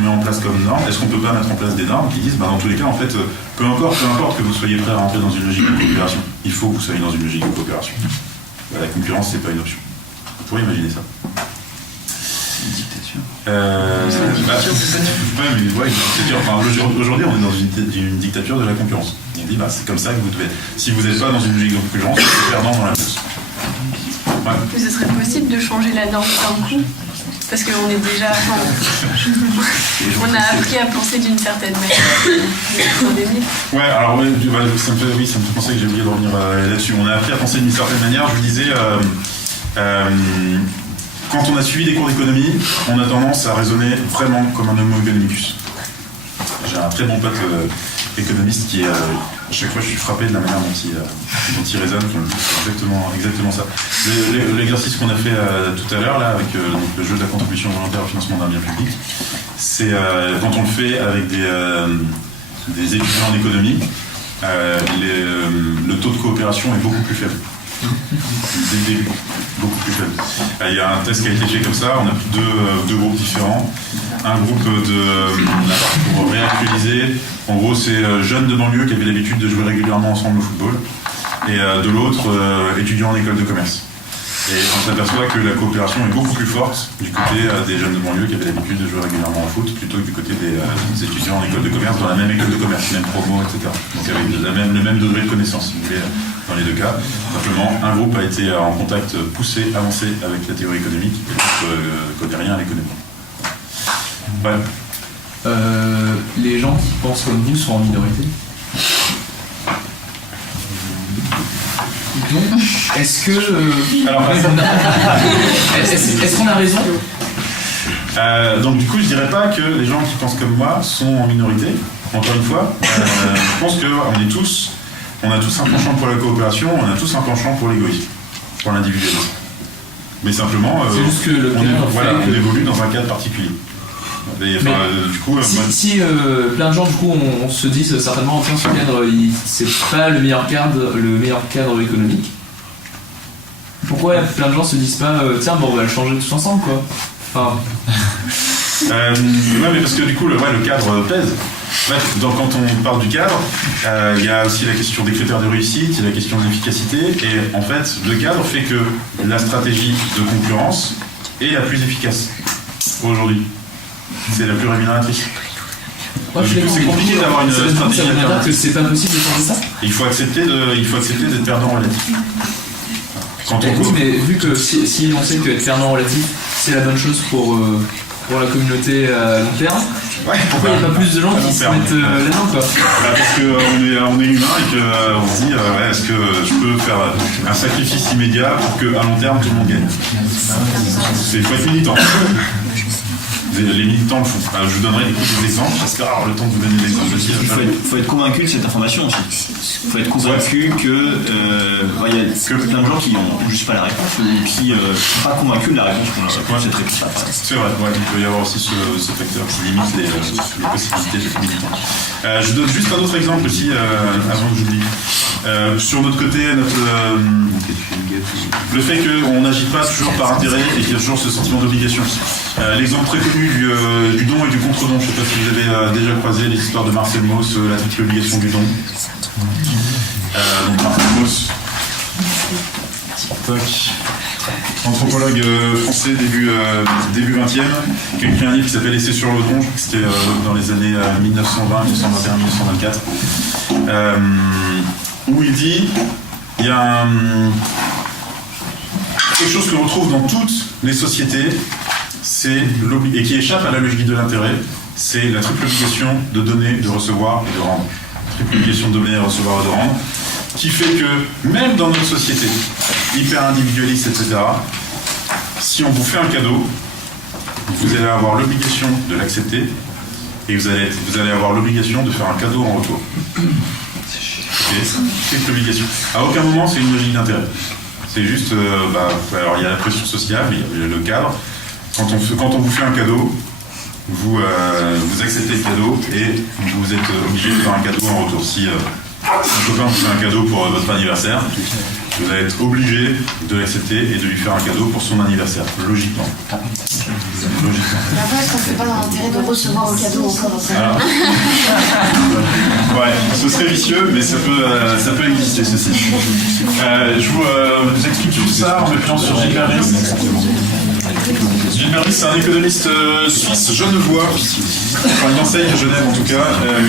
met en place comme norme? Est-ce qu'on peut pas mettre en place des normes qui disent, dans tous les cas, en fait, peu importe que vous soyez prêt à rentrer dans une logique de coopération, il faut que vous soyez dans une logique de coopération. La concurrence, c'est pas une option. Vous pourriez imaginer ça. Une dictature. Aujourd'hui, on est dans une dictature de la concurrence. On dit, c'est comme ça que vous devez être. Si vous n'êtes pas dans une logique de concurrence, vous êtes perdant dans la course. Ouais. Mais ce serait possible de changer la norme d'un coup, parce qu'on est déjà. On a appris à penser d'une certaine manière. Ouais, alors ça me fait penser que j'ai oublié de revenir là-dessus. On a appris à penser d'une certaine manière. Je vous disais, quand on a suivi des cours d'économie, on a tendance à raisonner vraiment comme un homo economicus. J'ai un très bon pote économiste qui est À chaque fois, je suis frappé de la manière dont il résonne. C'est exactement ça. L'exercice qu'on a fait tout à l'heure, là, avec donc, le jeu de la contribution volontaire au financement d'un bien public, c'est quand on le fait avec des étudiants en économie, le taux de coopération est beaucoup plus faible. Dès le début, beaucoup plus faible. Il y a un test qui a été fait comme ça, on a pris deux groupes différents. Un groupe pour réactualiser, en gros c'est jeunes de banlieue qui avaient l'habitude de jouer régulièrement ensemble au football, et de l'autre étudiants en école de commerce. Et on s'aperçoit que la coopération est beaucoup plus forte du côté des jeunes de banlieue qui avaient l'habitude de jouer régulièrement au foot, plutôt que du côté des étudiants en école de commerce, dans la même école de commerce, même promo, etc. Donc avec le même degré de connaissance, si vous voulez, dans les deux cas. Simplement, un groupe a été en contact poussé, avancé avec la théorie économique, et l'autre ne connaît rien à l'économie. Ouais. Les gens qui pensent comme vous sont en minorité. Donc, est-ce que est-ce qu'on a raison? Donc du coup, je dirais pas que les gens qui pensent comme moi sont en minorité. Encore une fois, je pense on a tous un penchant pour la coopération, on a tous un penchant pour l'égoïsme, pour l'individualisme. Mais simplement, c'est juste que on évolue dans un cadre particulier. Et, du coup, si plein de gens du coup on se dit certainement tiens, ce cadre c'est pas le meilleur cadre économique, pourquoi plein de gens se disent pas tiens bon on va le changer tous ensemble quoi, enfin... ouais, mais parce que du coup le cadre pèse. Bref, donc quand on parle du cadre, il y a aussi la question des critères de réussite, il y a la question de l'efficacité, et en fait le cadre fait que la stratégie de concurrence est la plus efficace aujourd'hui. C'est la plus rémunératrice. Du coup, c'est compliqué d'avoir une stratégie alternative. C'est pas possible de changer ça. Il faut accepter d'être perdant relatif. Mais vu que si on sait que être perdant relatif, c'est la bonne chose pour la communauté à long terme, pourquoi il n'y a pas plus de gens qui se mettent là-dedans quoi? Parce qu'on est humain et qu'on se dit est-ce que je peux faire un sacrifice immédiat pour qu'à long terme tout le monde gagne? Il faut être militant. Les militants le font. Je vous donnerai des exemples, j'espère avoir le temps de vous donner des exemples aussi. Il faut être convaincu de cette information aussi. Il faut être convaincu que il y a plein de gens qui n'ont juste pas la réponse ou qui ne sont pas convaincus de la réponse qu'on a cette réponse-là. C'est vrai, il peut y avoir aussi ce facteur qui limite les possibilités de militants. Je donne juste un autre exemple aussi, avant que j'oublie. Sur notre côté, le fait qu'on n'agit pas toujours par intérêt et qu'il y a toujours ce sentiment d'obligation. L'exemple très connu du don et du contre-don, je ne sais pas si vous avez déjà croisé les histoires de Marcel Mauss, la triple obligation du don. Donc Marcel Mauss, anthropologue français début 20e, qui a écrit un livre qui s'appelle Essai sur le don, c'était dans les années 1920, 1921, 1924, où il dit il y a quelque chose que l'on retrouve dans toutes les sociétés, et qui échappe à la logique de l'intérêt, c'est la triple obligation de donner, de recevoir et de rendre. Triple obligation de donner, de recevoir et de rendre, qui fait que même dans notre société hyper individualiste, etc., si on vous fait un cadeau, vous allez avoir l'obligation de l'accepter et vous allez avoir l'obligation de faire un cadeau en retour. C'est l'obligation. À aucun moment c'est une logique d'intérêt. C'est juste, alors il y a la pression sociale, il y a le cadre. Quand on vous fait un cadeau, vous acceptez le cadeau et vous êtes obligé de faire un cadeau en retour. Si un copain vous fait un cadeau pour votre anniversaire, vous allez être obligé de l'accepter et de lui faire un cadeau pour son anniversaire, logiquement. Mais après, est-ce qu'on ne fait pas dans l'intérêt de recevoir le cadeau encore Ouais, ce serait vicieux, mais ça peut exister, ceci. Je vous explique tout ça en m'appuyant sur Gilles Berlis. Gilles Berlis, c'est un économiste suisse genevois, il enseigne à Genève en tout cas,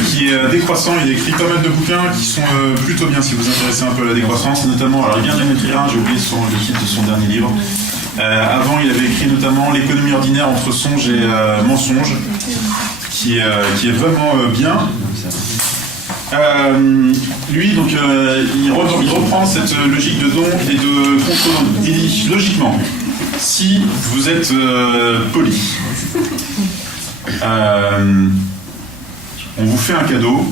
qui est décroissant. Il a écrit pas mal de bouquins qui sont plutôt bien si vous vous intéressez un peu à la décroissance, notamment, alors il vient d'en écrire un, j'ai oublié le titre de son dernier livre. Avant, il avait écrit notamment L'économie ordinaire entre songe et mensonge, qui est vraiment bien. Lui, donc, il reprend cette logique de don et de contre-don. Il dit logiquement, si vous êtes poli, on vous fait un cadeau,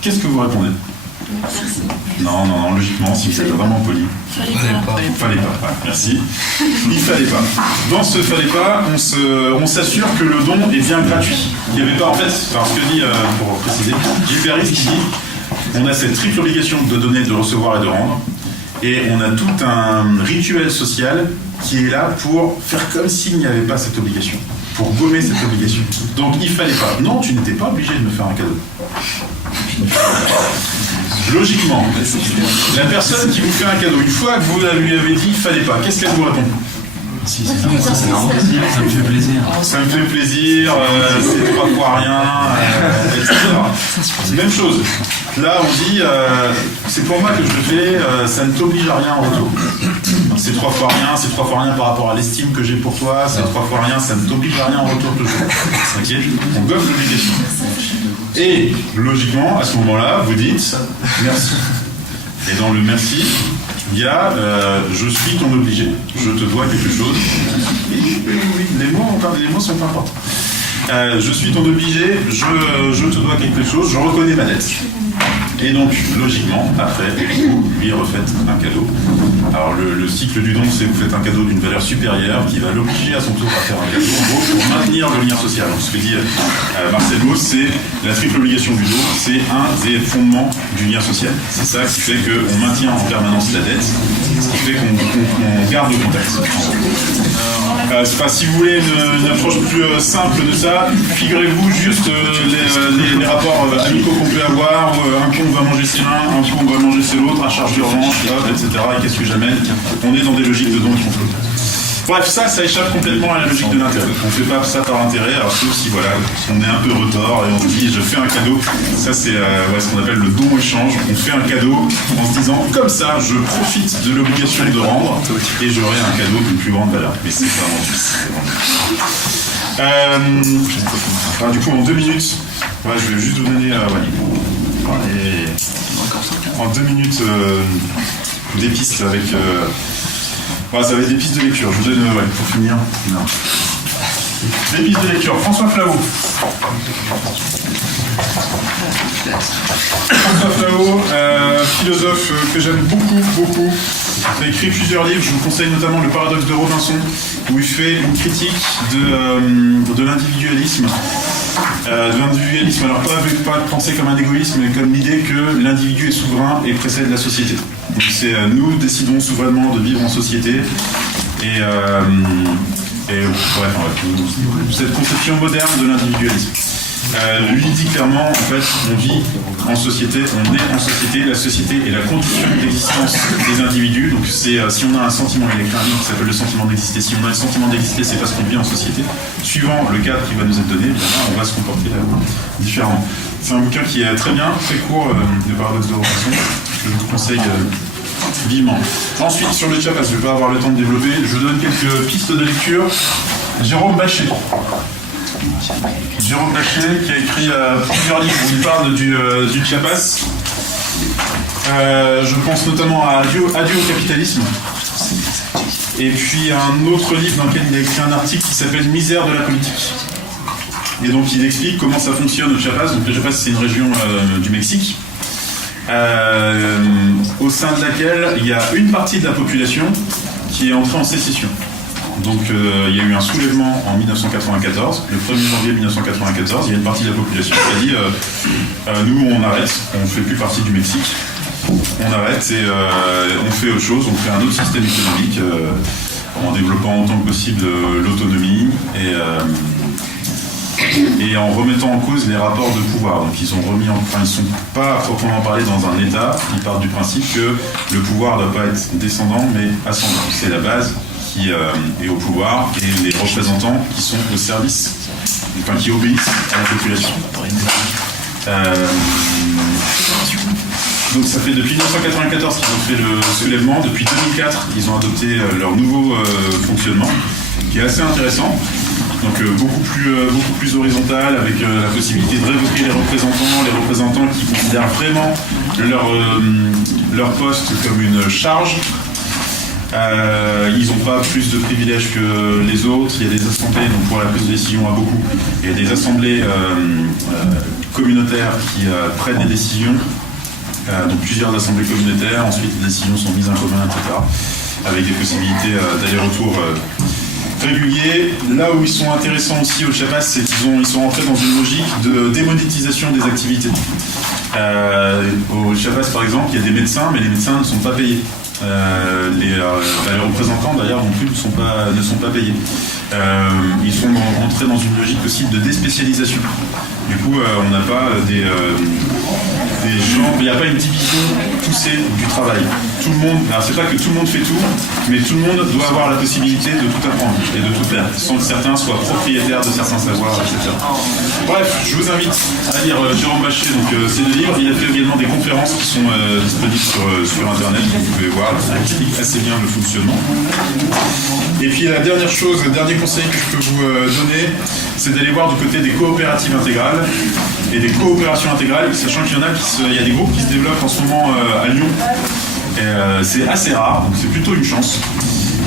qu'est-ce que vous répondez? Merci. Non, logiquement, si vous êtes vraiment poli. Fallait pas. Ouais, merci. Il fallait pas. Dans ce fallait pas, on s'assure que le don est bien gratuit. Il n'y avait pas, en fait, parce que dit, pour préciser, Gilles Paris qui dit, on a cette triple obligation de donner, de recevoir et de rendre, et on a tout un rituel social qui est là pour faire comme s'il n'y avait pas cette obligation, pour gommer cette obligation. Donc il fallait pas. Non, tu n'étais pas obligé de me faire un cadeau. Logiquement, la personne qui vous fait un cadeau, une fois que vous lui avez dit il fallait pas, qu'est-ce qu'elle vous répond? Si, c'est normal. Ça me fait plaisir. Ça me fait plaisir, c'est 3 fois rien, etc. Même chose. Là, on dit, c'est pour moi que je le fais, ça ne t'oblige à rien en retour. C'est 3 fois rien par rapport à l'estime que j'ai pour toi, c'est 3 fois rien, ça ne t'oblige à rien en retour toujours. Ok ? On gomme l'obligation. Et logiquement, à ce moment-là, vous dites merci. Et dans le merci, il y a je suis ton obligé, je te dois quelque chose. Oui, les mots sont importants. Je suis ton obligé, je te dois quelque chose, je reconnais ma dette. Et donc, logiquement, après, vous lui refaites un cadeau. Alors, le cycle du don, c'est vous faites un cadeau d'une valeur supérieure qui va l'obliger à son tour à faire un cadeau, en gros, pour maintenir le lien social. Donc, ce que dit Marcel Mauss, c'est la triple obligation du don, c'est un des fondements du lien social. C'est ça qui fait qu'on maintient en permanence la dette, ce qui fait qu'on garde le contact. Si vous voulez une approche plus simple de ça, figurez-vous juste les rapports amicaux qu'on peut avoir, où un coup on va manger c'est l'un, un coup on va manger c'est l'autre, à charge de revanche, etc. Et qu'est-ce que j'amène? On est dans des logiques de don qui font. Bref, ça échappe complètement à la logique de l'intérêt. On ne fait pas ça par intérêt, alors sauf si voilà, on est un peu retors et on se dit je fais un cadeau. Ça c'est ce qu'on appelle le don-échange. On fait un cadeau en se disant comme ça je profite de l'obligation de rendre et j'aurai un cadeau d'une plus grande valeur. Mais c'est vraiment suisse. Du coup en 2 minutes, je vais juste vous donner en 2 minutes des pistes avec. Ça va être des pistes de lecture. Je vous donne, pour finir. Non. Des pistes de lecture. François Flahault. François Flahault, philosophe que j'aime beaucoup. Il a écrit plusieurs livres. Je vous conseille notamment Le paradoxe de Robinson, où il fait une critique de l'individualisme. Alors pas penser comme un égoïsme, mais comme l'idée que l'individu est souverain et précède la société. Donc c'est nous décidons souverainement de vivre en société et cette conception moderne de l'individualisme. Lui dit clairement, en fait, on vit en société, on est en société, la société est la condition d'existence des individus. Donc c'est si on a un sentiment, il y a un livre qui s'appelle le sentiment d'exister. Si on a le sentiment d'exister, c'est parce qu'on vit en société. Suivant le cadre qui va nous être donné, on va se comporter différemment. C'est un bouquin qui est très bien, très court, Le paradoxe de Robinson, que je vous conseille vivement. Ensuite, sur le chat, parce que je ne vais pas avoir le temps de développer, je vous donne quelques pistes de lecture. Jérôme Bachet, qui a écrit plusieurs livres où il parle du Chiapas. Je pense notamment à Adieu au capitalisme. Et puis un autre livre dans lequel il a écrit un article qui s'appelle Misère de la politique. Et donc il explique comment ça fonctionne au Chiapas. Donc le Chiapas, c'est une région du Mexique. Au sein de laquelle il y a une partie de la population qui est entrée en sécession. Donc il y a eu un soulèvement en 1994, le 1er janvier 1994, il y a une partie de la population qui a dit nous on arrête, on ne fait plus partie du Mexique, on arrête et on fait autre chose, on fait un autre système économique en développant autant que possible l'autonomie et en remettant en cause les rapports de pouvoir. Donc ils sont pas proprement parlé dans un État, ils partent du principe que le pouvoir ne doit pas être descendant mais ascendant. C'est la base qui est au pouvoir et les représentants qui sont au service, qui obéissent à la population. Donc ça fait depuis 1994 qu'ils ont fait le soulèvement, depuis 2004 ils ont adopté leur nouveau fonctionnement, qui est assez intéressant. Donc beaucoup plus horizontal, avec la possibilité de révoquer les représentants qui considèrent vraiment leur poste comme une charge. Ils n'ont pas plus de privilèges que les autres. Il y a des assemblées, donc pour la prise de décision à beaucoup, il y a des assemblées communautaires qui prennent des décisions Donc plusieurs assemblées communautaires, ensuite les décisions sont mises en commun, etc. Avec des possibilités d'aller-retour réguliers. Là où ils sont intéressants aussi au Chiapas, c'est qu'ils sont rentrés dans une logique de démonétisation des activités. Au Chiapas, par exemple, il y a des médecins, mais les médecins ne sont pas payés. Les représentants, d'ailleurs, non plus ne sont pas payés. Ils sont rentrés dans une logique aussi de déspécialisation. Du coup, on n'a pas des gens, il n'y a pas une division poussée du travail. Tout le monde, alors c'est pas que tout le monde fait tout, mais tout le monde doit avoir la possibilité de tout apprendre et de tout faire, sans que certains soient propriétaires de certains savoirs, etc. Bref, je vous invite à lire Jérôme Bachet, donc ces deux livres. Il a fait également des conférences qui sont disponibles sur Internet, vous pouvez voir, ça explique assez bien le fonctionnement. Et puis la dernière chose, le dernier conseil que je peux vous donner, c'est d'aller voir du côté des coopératives intégrales et des coopérations intégrales, sachant qu'il y en a il y a des groupes qui se développent en ce moment à Lyon. C'est assez rare, donc c'est plutôt une chance.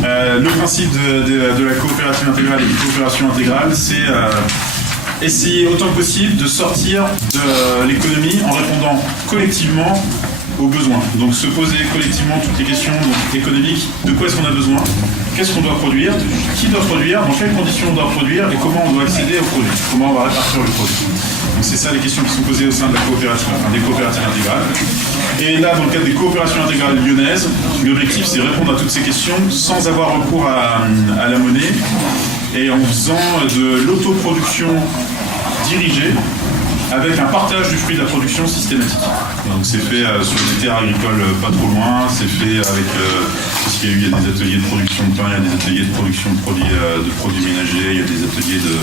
Le principe de la coopérative intégrale et des coopérations intégrales, c'est essayer autant que possible de sortir de l'économie en répondant collectivement aux besoins. Donc se poser collectivement toutes les questions économiques, de quoi est-ce qu'on a besoin, qu'est-ce qu'on doit produire, qui doit produire, dans quelles conditions on doit produire et comment on doit accéder au produit, comment on va répartir le produit. Donc c'est ça les questions qui sont posées au sein de la coopérative, des coopératives intégrales. Et là, dans le cadre des coopérations intégrales lyonnaises, l'objectif c'est répondre à toutes ces questions sans avoir recours à la monnaie et en faisant de l'autoproduction dirigée avec un partage du fruit de la production systématique. Donc c'est fait sur des terres agricoles pas trop loin, c'est fait avec, parce qu'il y a des ateliers de production de pain, il y a des ateliers de production de produits ménagers, il y a des ateliers de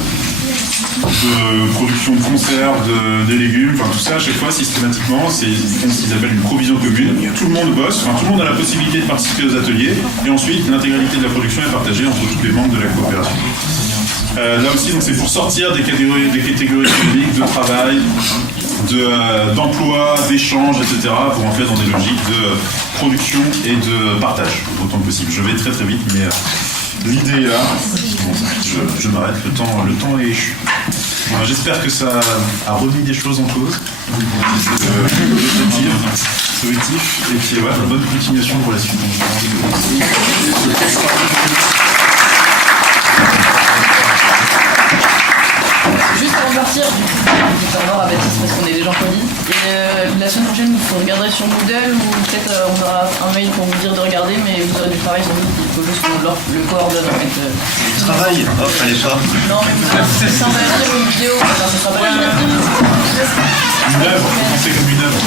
production de conserves, des légumes, enfin tout ça à chaque fois systématiquement, c'est ce qu'ils appellent une provision commune. Tout le monde bosse, tout le monde a la possibilité de participer aux ateliers, et ensuite l'intégralité de la production est partagée entre tous les membres de la coopération. Là aussi, donc, c'est pour sortir des catégories économiques de travail, d'emploi, d'échange, etc., pour entrer dans des logiques de production et de partage, autant que possible. Je vais très très vite, mais l'idée est là. Bon, je m'arrête, le temps est échu. Alors, j'espère que ça a remis des choses en cause. C'est objectif. Et puis voilà, bonne continuation pour la suite. Juste avant de partir, du coup, je vais savoir à Baptiste parce qu'on est des gens polis. Et la semaine prochaine, vous regarderez sur Moodle ou peut-être on aura un mail pour vous dire de regarder, mais vous aurez du travail sur Moodle. Il faut juste qu'on le coordonne en fait. Du travail? Oh, fallait pas. Non, mais c'est sympa à dire une vidéo, ça sera pas une œuvre, pensez comme une œuvre.